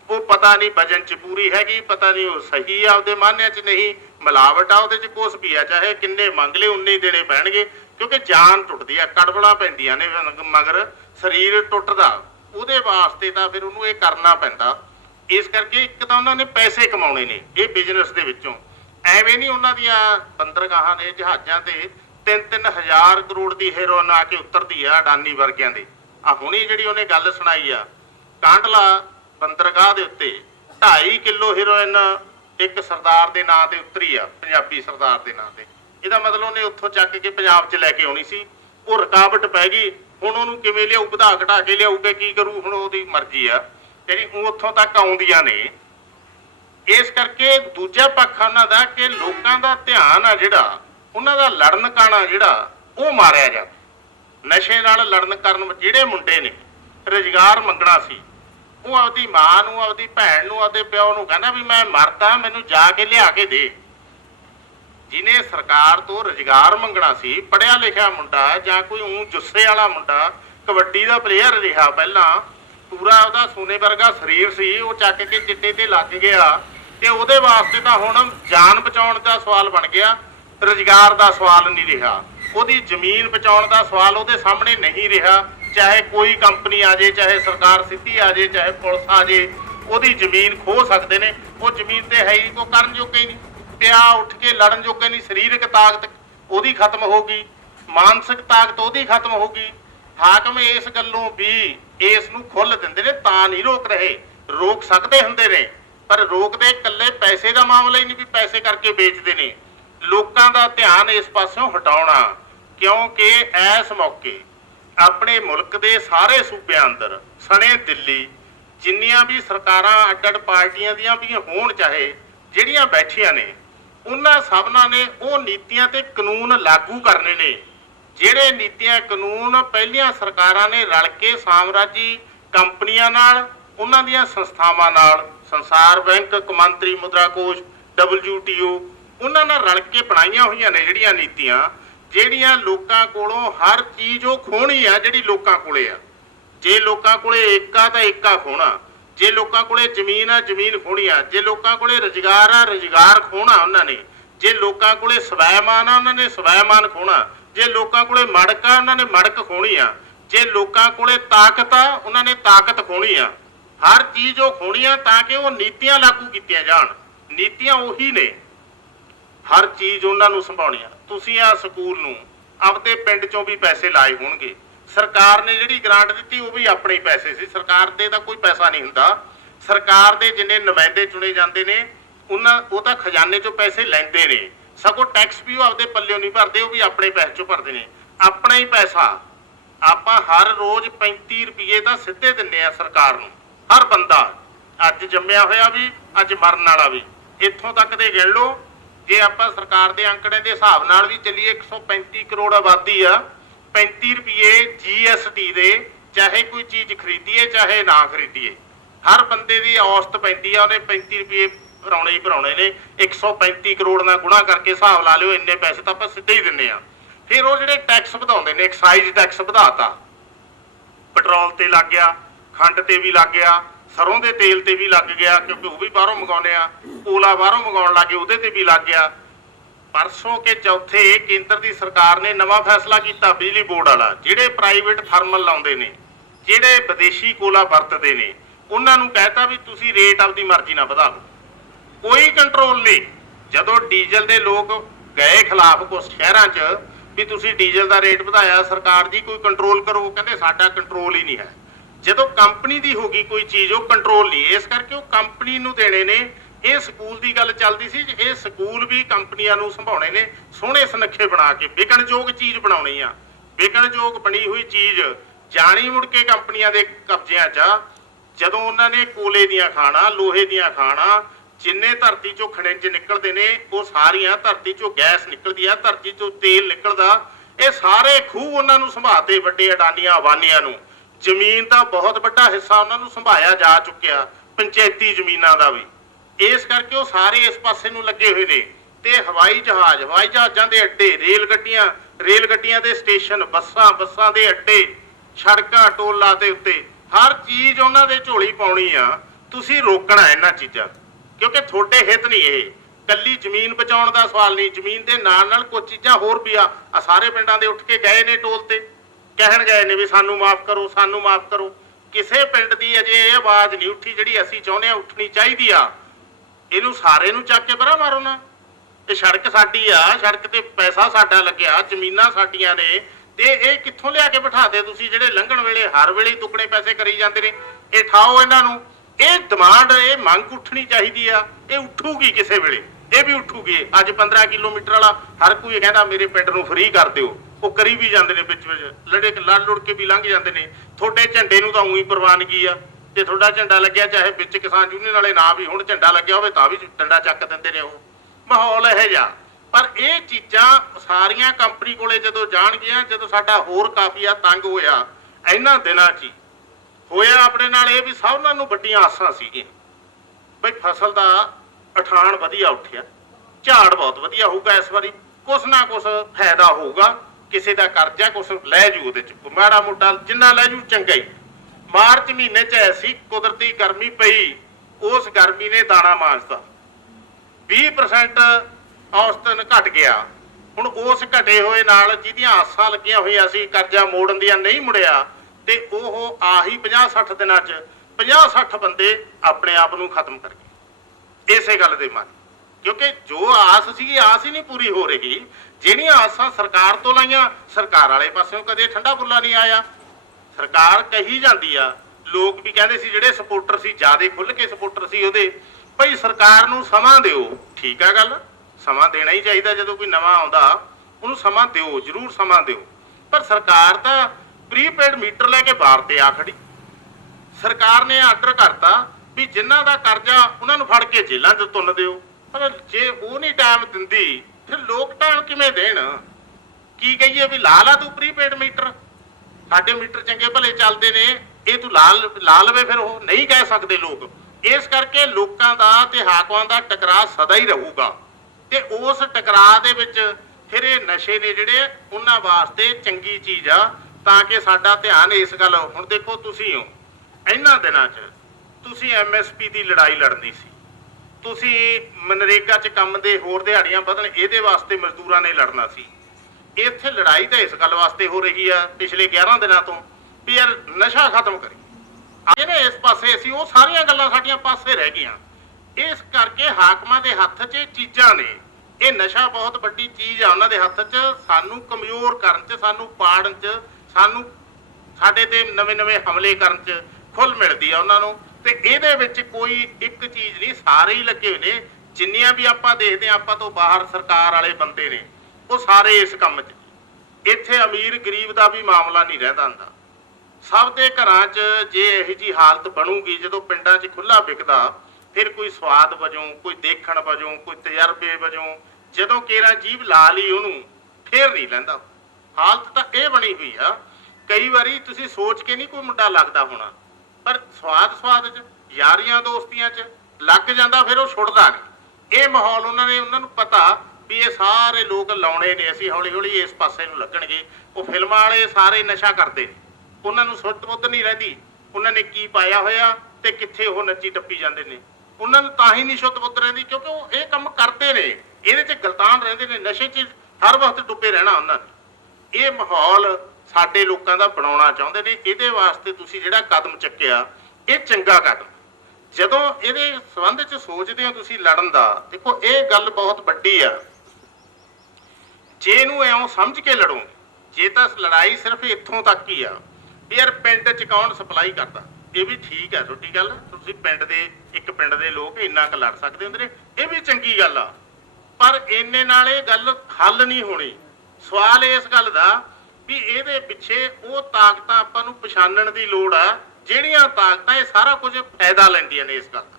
ਉਹ ਪਤਾ ਨਹੀਂ ਵਜਨ 'ਚ ਪੂਰੀ ਹੈਗੀ, ਪਤਾ ਨਹੀਂ ਉਹ ਸਹੀ ਆ ਆਪਦੇ ਮਾਨਿਆਂ 'ਚ ਨਹੀਂ, ਮਿਲਾਵਟ ਆ ਉਹਦੇ 'ਚ, ਕੁਛ ਵੀ ਆ, ਚਾਹੇ ਕਿੰਨੇ ਮੰਗ ਲਏ ਉਨੇ ਹੀ ਦੇਣੇ ਪੈਣਗੇ, ਕਿਉਂਕਿ ਜਾਨ ਟੁੱਟਦੀ ਆ, ਕੜਵਲਾਂ ਪੈਂਦੀਆਂ ਨੇ, ਮਗਰ ਸਰੀਰ ਟੁੱਟਦਾ। ਉਹਦੇ ਵਾਸਤੇ ਤਾਂ ਫਿਰ ਉਹਨੂੰ ਇਹ ਕਰਨਾ ਪੈਂਦਾ। ਇਸ ਕਰਕੇ ਇੱਕ ਤਾਂ ਉਹਨਾਂ ਨੇ ਪੈਸੇ ਕਮਾਉਣੇ ਨੇ ਇਹ ਬਿਜ਼ਨਸ ਦੇ ਵਿੱਚੋਂ, ਐਵੇਂ ਨਹੀਂ ਉਹਨਾਂ ਦੀਆਂ ਬੰਦਰਗਾਹਾਂ ਨੇ, ਜਹਾਜ਼ਾਂ ਤੇ 3-3 ਹਜ਼ਾਰ ਕਰੋੜ ਦੀ ਹੈਰੋਇਨ ਆ ਕੇ ਉਤਰਦੀ ਆ ਅਡਾਨੀ ਵਰਗਿਆਂ ਦੇ। ਆ ਹੁਣੀ ਜਿਹੜੀ ਉਹਨੇ ਗੱਲ ਸੁਣਾਈ ਆ, ਕਾਂਡਲਾ ਬੰਦਰਗਾਹ ਦੇ ਉੱਤੇ 2.5 ਕਿਲੋ ਹੈਰੋਇਨ ਇੱਕ ਸਰਦਾਰ ਦੇ ਨਾਂ ਤੇ ਉਤਰੀ ਆ, ਪੰਜਾਬੀ ਸਰਦਾਰ ਦੇ ਨਾਂ ਤੇ। ਇਹਦਾ ਮਤਲਬ ਉਹਨੇ ਉੱਥੋਂ ਚੱਕ ਕੇ ਪੰਜਾਬ 'ਚ ਲੈ ਕੇ ਆਉਣੀ ਸੀ। ਉਹ ਰੁਕਾਵਟ ਪੈ ਗਈ, ਹੁਣ ਉਹਨੂੰ ਕਿਵੇਂ ਲਿਆਊ, ਵਧਾ ਘਟਾ ਕੇ ਲਿਆਊਗਾ, ਕੀ ਕਰੂ, ਹੁਣ ਉਹਦੀ ਮਰਜ਼ੀ ਆ। ਜਿਹੜੀ ਉਹ ਉੱਥੋਂ ਤੱਕ ਆਉਂਦੀਆਂ ਨੇ। ਇਸ ਕਰਕੇ ਦੂਜਾ ਪੱਖ ਉਹਨਾਂ ਦਾ ਕਿ ਲੋਕਾਂ ਦਾ ਧਿਆਨ ਆ ਜਿਹੜਾ, ਉਹਨਾਂ ਦਾ ਲੜਨ ਕਾਣਾ ਜਿਹੜਾ ਉਹ ਮਾਰਿਆ ਜਾਵੇ। ਨਸ਼ੇ ਨਾਲ ਲੜਨ ਕਰਨ ਜਿਹੜੇ ਮੁੰਡੇ ਨੇ ਰੁਜ਼ਗਾਰ ਮੰਗਣਾ ਸੀ, ਉਹ ਆਪਦੀ ਮਾਂ ਨੂੰ, ਆਪਦੀ ਭੈਣ ਨੂੰ, ਆਪਦੇ ਪਿਓ ਨੂੰ ਕਹਿੰਦਾ ਵੀ ਮੈਂ ਮਰਦਾ, ਮੈਨੂੰ ਜਾ ਕੇ ਲਿਆ ਕੇ ਦੇ। ਜਿਹਨੇ ਸਰਕਾਰ ਤੋਂ ਰੁਜ਼ਗਾਰ ਮੰਗਣਾ ਸੀ, ਪੜ੍ਹਿਆ ਲਿਖਿਆ ਮੁੰਡਾ ਜਾਂ ਕੋਈ ਊਂ ਜੁੱਸੇ ਵਾਲਾ ਮੁੰਡਾ, ਕਬੱਡੀ ਦਾ ਪਲੇਅਰ ਰਿਹਾ ਪਹਿਲਾਂ, ਪੂਰਾ ਉਹਦਾ ਸੋਨੇ ਵਰਗਾ ਸਰੀਰ ਸੀ, ਉਹ ਚੱਕ ਕੇ ਚਿੱਟੇ ਤੇ ਲੱਗ ਗਿਆ। ਤੇ ਉਹਦੇ ਵਾਸਤੇ ਤਾਂ ਹੁਣ ਜਾਨ ਬਚਾਉਣ ਦਾ ਸਵਾਲ ਬਣ ਗਿਆ, ਰੁਜ਼ਗਾਰ ਦਾ ਸਵਾਲ ਨਹੀਂ ਰਿਹਾ। ਉਹਦੀ ਜ਼ਮੀਨ ਬਚਾਉਣ ਦਾ ਸਵਾਲ ਉਹਦੇ ਸਾਹਮਣੇ ਨਹੀਂ ਰਿਹਾ। ਚਾਹੇ ਕੋਈ ਕੰਪਨੀ ਆ ਜੇ, ਚਾਹੇ ਸਰਕਾਰ ਸਿੱਧੀ ਆ ਜੇ, ਚਾਹੇ ਪੁਲਿਸ ਆ ਜੇ, ਉਹਦੀ ਜ਼ਮੀਨ ਖੋਹ ਸਕਦੇ ਨੇ। ਉਹ ਜ਼ਮੀਨ ਤੇ ਹੈ ਹੀ, ਕੋਈ ਕਰਨ ਜੋਗੇ ਨਹੀਂ, ਪਿਆ ਉੱਠ ਕੇ ਲੜਨ ਜੋਗੇ ਨਹੀਂ। ਸਰੀਰਕ ਤਾਕਤ ਉਹਦੀ ਖਤਮ ਹੋ ਗਈ, ਮਾਨਸਿਕ ਤਾਕਤ ਉਹਦੀ ਖਤਮ ਹੋ ਗਈ। ਹਾਕਮ ਇਸ ਗੱਲੋਂ ਵੀ ਇਸ ਨੂੰ ਖੁੱਲ੍ਹ ਦਿੰਦੇ ਨੇ, ਤਾਂ ਨਹੀਂ ਰੋਕ ਰਹੇ। ਰੋਕ ਸਕਦੇ ਹੁੰਦੇ ਨੇ, ਪਰ ਰੋਕਦੇ ਇਕੱਲੇ ਪੈਸੇ ਦਾ ਮਾਮਲਾ ਹੀ ਨਹੀਂ ਵੀ ਪੈਸੇ ਕਰਕੇ ਵੇਚਦੇ ਨੇ। ਲੋਕਾਂ ਦਾ ਧਿਆਨ ਇਸ ਪਾਸਿਓਂ ਹਟਾਉਣਾ, ਕਿਉਂਕਿ ਇਸ ਮੌਕੇ ਆਪਣੇ ਮੁਲਕ ਦੇ ਸਾਰੇ ਸੂਬਿਆਂ ਅੰਦਰ ਸਣੇ ਦਿੱਲੀ ਜਿੰਨੀਆਂ ਵੀ ਸਰਕਾਰਾਂ ਅੱਡ-ਅੱਡ ਪਾਰਟੀਆਂ ਦੀਆਂ ਵੀ ਹੋਣ, ਚਾਹੇ ਜਿਹੜੀਆਂ ਬੈਠੀਆਂ ਨੇ, ਉਹਨਾਂ ਸਭਨਾਂ ਨੇ ਉਹ ਨੀਤੀਆਂ ਤੇ ਕਾਨੂੰਨ ਲਾਗੂ ਕਰਨੇ ਨੇ। ਜਿਹੜੇ ਨੀਤੀਆਂ ਕਾਨੂੰਨ ਪਹਿਲੀਆਂ ਸਰਕਾਰਾਂ ਨੇ ਰਲ ਕੇ ਸਾਮਰਾਜੀ ਕੰਪਨੀਆਂ ਨਾਲ, ਉਹਨਾਂ ਦੀਆਂ ਸੰਸਥਾਵਾਂ ਨਾਲ, ਸੰਸਾਰ ਬੈਂਕ, ਕੌਮਾਂਤਰੀ ਮੁਦਰਾ ਕੋਸ਼, WTO, ਉਹਨਾਂ ਨਾਲ ਰਲ ਕੇ ਬਣਾਈਆਂ ਹੋਈਆਂ ਨੇ ਜਿਹੜੀਆਂ ਨੀਤੀਆਂ, ਜਿਹੜੀਆਂ ਲੋਕਾਂ ਕੋਲੋਂ ਹਰ ਚੀਜ਼ ਉਹ ਖੋਹਣੀ ਆ ਜਿਹੜੀ ਲੋਕਾਂ ਕੋਲੇ ਆ। ਜੇ ਲੋਕਾਂ ਕੋਲੇ ਏਕਾ ਤਾਂ ਏਕਾ ਖੋਣਾ, ਜੇ ਲੋਕਾਂ ਕੋਲੇ ਜ਼ਮੀਨ ਆ ਜ਼ਮੀਨ ਖੋਣੀ ਆ, ਜੇ ਲੋਕਾਂ ਕੋਲੇ ਰੁਜ਼ਗਾਰ ਆ ਰੁਜ਼ਗਾਰ ਖੋਣਾ ਉਹਨਾਂ ਨੇ, ਜੇ ਲੋਕਾਂ ਕੋਲੇ ਸਵੈਮਾਨ ਆ ਉਹਨਾਂ ਨੇ ਸਵੈਮਾਨ ਖੋਣਾ, ਜੇ ਲੋਕਾਂ ਕੋਲੇ ਮੜਕ ਆ ਉਹਨਾਂ ਨੇ ਮੜਕ ਖੋਣੀ ਆ, ਜੇ ਲੋਕਾਂ ਕੋਲੇ ਤਾਕਤ ਆ ਉਹਨਾਂ ਨੇ ਤਾਕਤ ਖੋਣੀ ਆ। ਹਰ ਚੀਜ਼ ਉਹ ਖੋਣੀ ਆ ਤਾਂ ਕਿ ਉਹ ਨੀਤੀਆਂ ਲਾਗੂ ਕੀਤੀਆਂ ਜਾਣ। ਨੀਤੀਆਂ ਉਹੀ ਨੇ, ਹਰ ਚੀਜ਼ ਉਹਨਾਂ ਨੂੰ ਸੰਭਾਉਣੀ ਆ। ਤੁਸੀਂ ਆ ਸਕੂਲ ਨੂੰ ਆਪਦੇ ਪਿੰਡ ਚੋਂ ਵੀ ਪੈਸੇ ਲਾਏ ਹੋਣਗੇ, ਸਰਕਾਰ ਨੇ ਜਿਹੜੀ ਗ੍ਰਾਂਟ ਦਿੱਤੀ ਉਹ ਵੀ ਆਪਣੇ ਹੀ ਪੈਸੇ ਸੀ, ਸਰਕਾਰ ਦੇ ਤਾਂ ਕੋਈ ਪੈਸਾ ਨਹੀਂ ਹੁੰਦਾ। ਸਰਕਾਰ ਦੇ ਜਿੰਨੇ ਨੁਮਾਇੰਦੇ ਚੁਣੇ ਜਾਂਦੇ ਨੇ ਉਹ ਤਾਂ ਖਜ਼ਾਨੇ ਚੋਂ ਪੈਸੇ ਲੈਂਦੇ ਨੇ, ਸਗੋਂ ਟੈਕਸ ਵੀ ਉਹ ਆਪਦੇ ਪੱਲਿਓਂ ਨਹੀਂ ਭਰਦੇ, ਉਹ ਵੀ ਆਪਣੇ ਪੈਸੇ ਚੋਂ ਭਰਦੇ ਨੇ। ਆਪਣਾ ਹੀ ਪੈਸਾ ਆਪਾਂ ਹਰ ਰੋਜ਼ 35 ਰੁਪਏ ਤਾਂ ਸਿੱਧੇ ਦਿੰਨੇ ਆ ਸਰਕਾਰ ਨੂੰ, ਹਰ ਬੰਦਾ, ਅੱਜ ਜੰਮਿਆ ਹੋਇਆ ਵੀ, ਅੱਜ ਮਰਨ ਵਾਲਾ ਵੀ। ਇੱਥੋਂ ਤੱਕ ਦੇ ਗਿਣ ਲਓ, ਜੇ ਆਪਾਂ ਸਰਕਾਰ ਦੇ ਅੰਕੜੇ ਦੇ ਹਿਸਾਬ ਨਾਲ ਵੀ ਚੱਲੀਏ, 135 ਕਰੋੜ ਆਬਾਦੀ ਆ, 35 ਰੁਪਏ GST ਦੇ, ਚਾਹੇ ਕੋਈ ਚੀਜ਼ ਖਰੀਦੀਏ ਚਾਹੇ ਨਾ ਖਰੀਦੀਏ, ਹਰ ਬੰਦੇ ਦੀ ਔਸਤ ਪੈਂਦੀ ਆ, ਉਹਨੇ 35 ਰੁਪਏ ਭਰਾਉਣੇ ਹੀ ਭਰਾਉਣੇ ਨੇ। 135 ਕਰੋੜ ਨਾਲ ਗੁਣਾ ਕਰਕੇ ਹਿਸਾਬ ਲਾ ਲਿਓ, ਇੰਨੇ ਪੈਸੇ ਤਾਂ ਆਪਾਂ ਸਿੱਧੇ ਹੀ ਦਿੰਨੇ ਆ। ਫਿਰ ਉਹ ਜਿਹੜੇ ਟੈਕਸ ਵਧਾਉਂਦੇ ਨੇ, ਐਕਸਾਈਜ਼ ਟੈਕਸ ਵਧਾਤਾ, ਪੈਟਰੋਲ ਤੇ ਲੱਗ ਗਿਆ, ਖੰਡ ਤੇ ਵੀ ਲੱਗ ਗਿਆ, ਸਰੋਂ ਦੇ ਤੇਲ ਤੇ ਵੀ ਲੱਗ ਗਿਆ, ਕਿਉਂਕਿ ਉਹ ਵੀ ਬਾਹਰੋਂ ਮੰਗਾਉਂਦੇ ਆ, ਓਲਾ ਬਾਹਰੋਂ ਮੰਗਾਉਣ ਲੱਗੇ, ਉਹਦੇ ਤੇ ਵੀ ਲੱਗ ਗਿਆ। ਪਰਸੋਂ ਕੇ ਚੌਥੇ ਕੇਂਦਰ ਦੀ ਸਰਕਾਰ ਨੇ ਨਵਾਂ ਫੈਸਲਾ ਕੀਤਾ, ਬਿਜਲੀ ਬੋਰਡ ਵਾਲਾ, ਜਿਹੜੇ ਪ੍ਰਾਈਵੇਟ ਥਰਮਲ ਲਾਉਂਦੇ ਨੇ, ਜਿਹੜੇ ਵਿਦੇਸ਼ੀ ਕੋਲਾ ਵਰਤਦੇ ਨੇ, ਉਹਨਾਂ ਨੂੰ ਕਹਿਤਾ ਵੀ ਤੁਸੀਂ ਰੇਟ ਆਪਦੀ ਮਰਜ਼ੀ ਨਾਲ ਵਧਾ ਲਓ, ਕੋਈ ਕੰਟਰੋਲ ਨਹੀਂ। ਜਦੋਂ ਡੀਜ਼ਲ ਦੇ ਲੋਕ ਗਏ ਖਿਲਾਫ ਕੁਝ ਸ਼ਹਿਰਾਂ 'ਚ ਵੀ ਤੁਸੀਂ ਡੀਜ਼ਲ ਦਾ ਰੇਟ ਵਧਾਇਆ, ਸਰਕਾਰ ਜੀ ਕੋਈ ਕੰਟਰੋਲ ਕਰੋ, ਕਹਿੰਦੇ ਸਾਡਾ ਕੰਟਰੋਲ ਹੀ ਨਹੀਂ ਹੈ। ਜਦੋਂ ਕੰਪਨੀ ਦੀ ਹੋ ਗਈ ਕੋਈ ਚੀਜ਼, ਉਹ ਕੰਟਰੋਲ ਨਹੀਂ, ਇਸ ਕਰਕੇ ਉਹ ਕੰਪਨੀ ਨੂੰ ਦੇਣੇ ਨੇ। ਇਹ ਸਕੂਲ ਦੀ ਗੱਲ ਚੱਲਦੀ ਸੀ, ਇਹ ਸਕੂਲ ਵੀ ਕੰਪਨੀਆਂ ਨੂੰ ਸੰਭਾਉਣੇ ਨੇ, ਸੋਹਣੇ ਸੁਨੱਖੇ ਬਣਾ ਕੇ ਵਿਕਣਯੋਗ ਚੀਜ਼ ਬਣਾਉਣੀ ਆ। ਵਿਕਣਯੋਗ ਬਣੀ ਹੋਈ ਚੀਜ਼ ਜਾਣੀ ਮੁੜ ਕੇ ਕੰਪਨੀਆਂ ਦੇ ਕਬਜ਼ਿਆਂ 'ਚ। ਜਦੋਂ ਉਹਨਾਂ ਨੇ ਕੋਲੇ ਦੀਆਂ ਖਾਣਾ, ਲੋਹੇ ਦੀਆਂ ਖਾਣਾ, ਜਿੰਨੇ ਧਰਤੀ 'ਚੋਂ ਖਣਿਜ ਨਿਕਲਦੇ ਨੇ, ਉਹ ਸਾਰੀਆਂ ਧਰਤੀ 'ਚੋਂ ਗੈਸ ਨਿਕਲਦੀ ਆ, ਧਰਤੀ 'ਚੋਂ ਤੇਲ ਨਿਕਲਦਾ, ਇਹ ਸਾਰੇ ਖੂਹ ਉਹਨਾਂ ਨੂੰ ਸੰਭਾਤੇ ਵੱਡੇ ਅਡਾਨੀਆਂ ਅਬਾਨੀਆਂ ਨੂੰ। ਜ਼ਮੀਨ ਦਾ ਬਹੁਤ ਵੱਡਾ ਹਿੱਸਾ ਉਹਨਾਂ ਨੂੰ ਸੰਭਾਇਆ ਜਾ ਚੁੱਕਿਆ, ਪੰਚਾਇਤੀ ਜ਼ਮੀਨਾਂ ਦਾ ਵੀ। ਇਸ ਕਰਕੇ ਉਹ ਸਾਰੇ ਇਸ ਪਾਸੇ ਨੂੰ ਲੱਗੇ ਹੋਏ ਨੇ। ਤੇ ਹਵਾਈ ਜਹਾਜ਼ਾਂ ਦੇ ਅੱਡੇ, ਰੇਲ ਗੱਡੀਆਂ ਦੇ ਸਟੇਸ਼ਨ, ਬੱਸਾਂ ਦੇ ਅੱਡੇ, ਸੜਕਾਂ ਟੋਲਾਂ ਦੇ ਉੱਤੇ ਹਰ ਚੀਜ਼ ਉਹਨਾਂ ਦੇ ਝੋਲੀ ਪਾਉਣੀ ਆ। ਤੁਸੀਂ ਰੋਕਣਾ ਇਹਨਾਂ ਚੀਜ਼ਾਂ, ਕਿਉਂਕਿ ਤੁਹਾਡੇ ਹਿੱਤ ਨਹੀਂ। ਇਹ ਕੱਲੀ ਜ਼ਮੀਨ ਬਚਾਉਣ ਦਾ ਸਵਾਲ ਨਹੀਂ, ਜ਼ਮੀਨ ਦੇ ਨਾਲ ਕੁਝ ਚੀਜ਼ਾਂ ਹੋਰ ਵੀ ਆ। ਸਾਰੇ ਪਿੰਡਾਂ ਦੇ ਉੱਠ ਕੇ ਗਏ ਨੇ ਟੋਲ ਤੇ, ਕਹਿਣ ਗਏ ਨੇ ਵੀ ਸਾਨੂੰ ਮਾਫ ਕਰੋ, ਸਾਨੂੰ ਮਾਫ ਕਰੋ। ਕਿਸੇ ਪਿੰਡ ਦੀ ਅਜੇ ਇਹ ਆਵਾਜ਼ ਨਹੀਂ ਉੱਠੀ ਜਿਹੜੀ ਅਸੀਂ ਚਾਹੁੰਦੇ ਆ ਉੱਠਣੀ ਚਾਹੀਦੀ ਆ। ਇਹਨੂੰ ਸਾਰੇ ਨੂੰ ਚੱਕ ਕੇ ਪਰਾਂ ਮਾਰੋ ਨਾ। ਇਹ ਸੜਕ ਸਾਡੀ ਆ, ਸੜਕ ਤੇ ਪੈਸਾ ਸਾਡਾ ਲੱਗਿਆ, ਜ਼ਮੀਨਾਂ ਸਾਡੀਆਂ ਨੇ, ਤੇ ਇਹ ਕਿੱਥੋਂ ਲਿਆ ਕੇ ਬਿਠਾਦੇ ਤੁਸੀਂ ਜਿਹੜੇ ਲੰਘਣ ਵੇਲੇ ਹਰ ਵੇਲੇ ਦੁੱਗਣੇ ਪੈਸੇ ਕਰੀ ਜਾਂਦੇ ਨੇ। ਇਹ ਠਾਓ ਇਹਨਾਂ ਨੂੰ, ਇਹ ਡਿਮਾਂਡ, ਇਹ ਮੰਗ ਉੱਠਣੀ ਚਾਹੀਦੀ ਆ। ਇਹ ਉੱਠੂਗੀ ਕਿਸੇ ਵੇਲੇ, ਇਹ ਵੀ ਉੱਠੂਗੀ। ਅੱਜ 15 ਕਿਲੋਮੀਟਰ ਵਾਲਾ ਹਰ ਕੋਈ ਕਹਿੰਦਾ ਮੇਰੇ ਪਿੰਡ ਨੂੰ ਫ੍ਰੀ ਕਰ ਦਿਓ, ਉਹ ਕਰੀ ਵੀ ਜਾਂਦੇ ਨੇ, ਵਿੱਚ ਵਿੱਚ ਲੜ ਲੁੜ ਕੇ ਵੀ ਲੰਘ ਜਾਂਦੇ ਨੇ। ਤੁਹਾਡੇ ਝੰਡੇ ਨੂੰ ਤਾਂ ਉਹੀ ਪ੍ਰਵਾਨਗੀ ਆ, ਤੇ ਤੁਹਾਡਾ ਝੰਡਾ ਲੱਗਿਆ ਚਾਹੇ ਵਿੱਚ ਕਿਸਾਨ ਯੂਨੀਅਨ ਵਾਲੇ ਨਾ ਵੀ ਹੁਣ ਝੰਡਾ ਲੱਗਿਆ ਹੋਵੇ ਤਾਂ ਵੀ ਡੰਡਾ ਚੱਕ ਦਿੰਦੇ ਨੇ। ਉਹ ਮਾਹੌਲ ਇਹੋ ਜਿਹਾ। ਪਰ ਇਹ ਚੀਜ਼ਾਂ ਸਾਰੀਆਂ ਕੰਪਨੀ ਕੋਲੇ ਜਦੋਂ ਜਾਣਗੀਆਂ, ਜਦੋਂ ਸਾਡਾ ਹੋਰ ਕਾਫੀਆ ਤੰਗ ਹੋਇਆ ਇਹਨਾਂ ਦਿਨਾਂ 'ਚ ਹੋਇਆ ਆਪਣੇ ਨਾਲ, ਇਹ ਵੀ ਸਭ ਨੂੰ ਵੱਡੀਆਂ ਆਸਾਂ ਸੀਗੀਆਂ ਬਈ ਫਸਲ ਦਾ ਉਠਾਣ ਵਧੀਆ ਉੱਠਿਆ, ਝਾੜ ਬਹੁਤ ਵਧੀਆ ਹੋਊਗਾ ਇਸ ਵਾਰੀ, ਕੁਛ ਨਾ ਕੁਛ ਫਾਇਦਾ ਹੋਊਗਾ, ਕਿਸੇ ਦਾ ਕਰਜ਼ਾ ਕੁਛ ਲੈ ਜੂ, ਉਹਦੇ 'ਚ ਮਾੜਾ ਮੋਟਾ ਜਿੰਨਾ ਲੈ ਜੂ ਚੰਗਾ ਹੀ। ਮਾਰਚ ਮਹੀਨੇ 'ਚ ਐਸੀ ਕੁਦਰਤੀ ਗਰਮੀ ਪਈ, ਉਸ ਗਰਮੀ ਨੇ ਦਾਣਾ ਮਾਂਜਦਾ, 20% ਔਸਤਨ ਘਟ ਗਿਆ। ਹੁਣ ਉਸ ਘਟੇ ਹੋਏ ਨਾਲ ਜਿਹਦੀਆਂ ਆਸਾਂ ਲੱਗੀਆਂ ਹੋਈਆਂ ਸੀ ਕਰਜ਼ਾ ਮੋੜਨ ਦੀਆਂ, ਨਹੀਂ ਮੁੜਿਆ, ਤੇ ਉਹ ਆਹੀ 50-60 ਦਿਨਾਂ 'ਚ 50-60 ਬੰਦੇ ਆਪਣੇ ਆਪ ਨੂੰ ਖਤਮ ਕਰ ਗਏ ਇਸੇ ਗੱਲ ਦੇ ਮਾਰੇ। ਕਿਉਂਕਿ ਜੋ ਆਸ ਸੀ, ਆਸ ਹੀ ਨਹੀਂ ਪੂਰੀ ਹੋ ਰਹੀ। ਜਿਹੜੀਆਂ ਆਸਾਂ ਸਰਕਾਰ ਤੋਂ ਲਾਈਆਂ, ਸਰਕਾਰ ਵਾਲੇ ਪਾਸਿਓਂ ਕਦੇ ਠੰਡਾ ਬੁੱਲਾ ਨਹੀਂ ਆਇਆ। ਸਰਕਾਰ ਕਹੀ ਜਾਂਦੀ ਆ, ਲੋਕ ਵੀ ਕਹਿੰਦੇ ਸੀ ਜਿਹੜੇ ਸਪੋਰਟਰ ਸੀ, ਜਿਆਦੇ ਖੁੱਲ ਕੇ ਸਪੋਰਟਰ ਸੀ ਉਹਦੇ, ਭਈ ਸਰਕਾਰ ਨੂੰ ਸਮਾਂ ਦਿਓ। ਠੀਕ ਆ ਗੱਲ, ਸਮਾਂ ਦੇਣਾ ਹੀ ਚਾਹੀਦਾ। ਜਦੋਂ ਕੋਈ ਨਵਾਂ ਆਉਂਦਾ ਉਹਨੂੰ ਸਮਾਂ ਦਿਓ, ਜ਼ਰੂਰ ਸਮਾਂ ਦਿਓ। ਪਰ ਸਰਕਾਰ ਤਾਂ ਪ੍ਰੀਪੇਡ ਮੀਟਰ ਲੈ ਕੇ ਬਾਹਰ ਤੇ ਆ ਖੜੀ। ਸਰਕਾਰ ਨੇ ਆਰਡਰ ਕਰਤਾ ਵੀ ਜਿਨ੍ਹਾਂ ਦਾ ਕਰਜ਼ਾ ਉਹਨਾਂ ਨੂੰ ਫੜ ਕੇ ਜੇਲ੍ਹਾਂ 'ਚ ਤੁੰਨ ਦਿਓ। ਪਰ ਜੇ ਉਹ ਨਹੀਂ ਟਾਈਮ ਦਿੰਦੀ ਫਿਰ ਲੋਕ ਟਾਈਮ ਕਿਵੇਂ ਦੇਣ? ਕੀ ਕਹੀਏ ਵੀ ਲਾ ਲਾ ਤੂੰ ਪ੍ਰੀਪੇਡ ਮੀਟਰ, ਸਾਡੇ ਮੀਟਰ ਚੰਗੇ ਭਲੇ ਚੱਲਦੇ ਨੇ, ਇਹ ਤੂੰ ਲਾ ਲਵੇ, ਫਿਰ ਉਹ ਨਹੀਂ ਕਹਿ ਸਕਦੇ ਲੋਕ। ਇਸ ਕਰਕੇ ਲੋਕਾਂ ਦਾ ਤੇ ਹਾਕਮਾਂ ਦਾ ਟਕਰਾਅ ਸਦਾ ਹੀ ਰਹੂਗਾ, ਤੇ ਉਸ ਟਕਰਾਅ ਦੇ ਵਿੱਚ ਫਿਰ ਇਹ ਨਸ਼ੇ ਨੇ ਜਿਹੜੇ ਉਹਨਾਂ ਵਾਸਤੇ ਚੰਗੀ ਚੀਜ਼ ਆ, ਤਾਂ ਕਿ ਸਾਡਾ ਧਿਆਨ ਇਸ ਗੱਲ। ਹੁਣ ਦੇਖੋ ਤੁਸੀਂ ਹੋ, ਇਹਨਾਂ ਦਿਨਾਂ 'ਚ ਤੁਸੀਂ MSP ਦੀ ਲੜਾਈ ਲੜਨੀ ਸੀ, ਤੁਸੀਂ ਮਨਰੇਗਾ 'ਚ ਕੰਮ ਦੇ ਹੋਰ ਦਿਹਾੜੀਆਂ ਵਧਣ ਇਹਦੇ ਵਾਸਤੇ ਮਜ਼ਦੂਰਾਂ ਨੇ ਲੜਨਾ ਸੀ। ਇੱਥੇ ਲੜਾਈ ਤਾਂ ਇਸ ਗੱਲ ਵਾਸਤੇ ਹੋ ਰਹੀ ਆ ਪਿਛਲੇ 11 ਦਿਨਾਂ ਤੋਂ ਵੀ ਯਾਰ ਨਸ਼ਾ ਖਤਮ ਕਰੀ। ਆਏ ਨੇ ਇਸ ਪਾਸੇ ਅਸੀਂ, ਉਹ ਸਾਰੀਆਂ ਗੱਲਾਂ ਸਾਡੀਆਂ ਪਾਸੇ ਰਹਿ ਗਈਆਂ। ਇਸ ਕਰਕੇ ਹਾਕਮਾਂ ਦੇ ਹੱਥ 'ਚ ਇਹ ਚੀਜ਼ਾਂ ਨੇ। ਇਹ ਨਸ਼ਾ ਬਹੁਤ ਵੱਡੀ ਚੀਜ਼ ਆ ਉਹਨਾਂ ਦੇ ਹੱਥ 'ਚ, ਸਾਨੂੰ ਕਮਜ਼ੋਰ ਕਰਨ 'ਚ, ਸਾਨੂੰ ਪਾੜਨ 'ਚ, ਸਾਨੂੰ ਸਾਡੇ ਤੇ ਨਵੇਂ-ਨਵੇਂ ਹਮਲੇ ਕਰਨ 'ਚ ਖੁੱਲ ਮਿਲਦੀ ਆ ਉਹਨਾਂ ਨੂੰ। ਤੇ ਇਹਦੇ ਵਿੱਚ ਕੋਈ ਇੱਕ ਚੀਜ਼ ਨਹੀਂ, ਸਾਰੇ ਹੀ ਲੱਗੇ ਹੋਏ ਨੇ। ਜਿੰਨੀਆਂ ਵੀ ਆਪਾਂ ਦੇਖਦੇ ਹਾਂ, ਆਪਾਂ ਤੋਂ ਬਾਹਰ ਸਰਕਾਰ ਵਾਲੇ ਬੰਦੇ ਨੇ, ਉਹ ਸਾਰੇ ਇਸ ਕੰਮ 'ਚ। ਇੱਥੇ ਅਮੀਰ ਗਰੀਬ ਦਾ ਵੀ ਮਾਮਲਾ ਨਹੀਂ ਰਹਿੰਦਾ ਹੁੰਦਾ। ਸਭ ਦੇ ਘਰਾਂ 'ਚ ਜੇ ਇਹੋ ਜਿਹੀ ਹਾਲਤ ਬਣੂਗੀ, ਜਦੋਂ ਪਿੰਡਾਂ 'ਚ ਖੁੱਲਾ ਵਿਕਦਾ, ਫਿਰ ਕੋਈ ਸਵਾਦ ਵਜੋਂ, ਕੋਈ ਦੇਖਣ ਵਜੋਂ, ਕੋਈ ਤਜਰਬੇ ਵਜੋਂ ਜਦੋਂ ਕੇਰਾ ਜੀਭ ਲਾ ਲਈ ਉਹਨੂੰ, ਫੇਰ ਨਹੀਂ ਲੈਂਦਾ। ਹਾਲਤ ਤਾਂ ਇਹ ਬਣੀ ਹੋਈ ਆ, ਕਈ ਵਾਰੀ ਤੁਸੀਂ ਸੋਚ ਕੇ ਨਹੀਂ ਕੋਈ ਮੁੰਡਾ ਲੱਗਦਾ ਹੋਣਾ, ਪਰ ਸਵਾਦ 'ਚ, ਯਾਰੀਆਂ ਦੋਸਤੀਆਂ 'ਚ ਲੱਗ ਜਾਂਦਾ, ਫਿਰ ਉਹ ਛੁੱਟਦਾ ਨਹੀਂ। ਇਹ ਮਾਹੌਲ ਉਹਨਾਂ ਨੂੰ ਪਤਾ ਵੀ ਇਹ ਸਾਰੇ ਲੋਕ ਲਾਉਣੇ ਨੇ, ਅਸੀਂ ਹੌਲੀ ਹੌਲੀ ਇਸ ਪਾਸੇ ਨੂੰ ਲੱਗਣਗੇ। ਉਹ ਫਿਲਮਾਂ ਵਾਲੇ ਸਾਰੇ ਨਸ਼ਾ ਕਰਦੇ ਨੇ, ਉਹਨਾਂ ਨੂੰ ਸੁੱਧ ਬੁੱਧ ਨਹੀਂ ਰਹਿੰਦੀ, ਉਹਨਾਂ ਨੇ ਕੀ ਪਾਇਆ ਹੋਇਆ ਤੇ ਕਿੱਥੇ ਉਹ ਨੱਚੀ ਟੱਪੀ ਜਾਂਦੇ ਨੇ। ਉਹਨਾਂ ਨੂੰ ਤਾਂ ਹੀ ਨਹੀਂ ਸ਼ੁੱਧ ਬੁੱਧ ਰਹਿੰਦੀ ਕਿਉਂਕਿ ਉਹ ਇਹ ਕੰਮ ਕਰਦੇ ਨੇ, ਇਹਦੇ 'ਚ ਗਲਤਾਨ ਰਹਿੰਦੇ ਨੇ, ਨਸ਼ੇ 'ਚ ਹਰ ਵਕਤ ਡੁੱਬੇ ਰਹਿਣਾ ਉਹਨਾਂ ਨੇ। ਇਹ ਮਾਹੌਲ ਸਾਡੇ ਲੋਕਾਂ ਦਾ ਬਣਾਉਣਾ ਚਾਹੁੰਦੇ ਨੇ। ਇਹਦੇ ਵਾਸਤੇ ਤੁਸੀਂ ਜਿਹੜਾ ਕਦਮ ਚੱਕਿਆ, ਇਹ ਚੰਗਾ ਕਦਮ। ਜਦੋਂ ਇਹਦੇ ਸੰਬੰਧ 'ਚ ਸੋਚਦੇ ਹੋ ਤੁਸੀਂ ਲੜਨ ਦਾ, ਦੇਖੋ ਇਹ ਗੱਲ ਬਹੁਤ ਵੱਡੀ ਆ। ਜੇ ਇਹਨੂੰ ਇਉਂ ਸਮਝ ਕੇ ਲੜੋ, ਜੇ ਤਾਂ ਲੜਾਈ ਸਿਰਫ ਇੱਥੋਂ ਤੱਕ ਹੀ ਆ ਵੀ ਯਾਰ ਪਿੰਡ 'ਚ ਕੌਣ ਸਪਲਾਈ ਕਰਦਾ, ਇਹ ਵੀ ਠੀਕ ਹੈ ਤੁਹਾਡੀ ਗੱਲ, ਤੁਸੀਂ ਪਿੰਡ ਦੇ ਇੱਕ ਪਿੰਡ ਦੇ ਲੋਕ ਇੰਨਾ ਕੁ ਲੜ ਸਕਦੇ ਹੁੰਦੇ ਨੇ, ਇਹ ਵੀ ਚੰਗੀ ਗੱਲ ਆ। ਪਰ ਇੰਨੇ ਨਾਲ ਇਹ ਗੱਲ ਹੱਲ ਨਹੀਂ ਹੋਣੀ। ਸਵਾਲ ਇਸ ਗੱਲ ਦਾ ਵੀ ਇਹਦੇ ਪਿੱਛੇ ਉਹ ਤਾਕਤਾਂ ਆਪਾਂ ਨੂੰ ਪਛਾਣਨ ਦੀ ਲੋੜ ਆ, ਜਿਹੜੀਆਂ ਤਾਕਤਾਂ ਇਹ ਸਾਰਾ ਕੁਝ ਫਾਇਦਾ ਲੈਂਦੀਆਂ ਨੇ ਇਸ ਗੱਲ ਦਾ,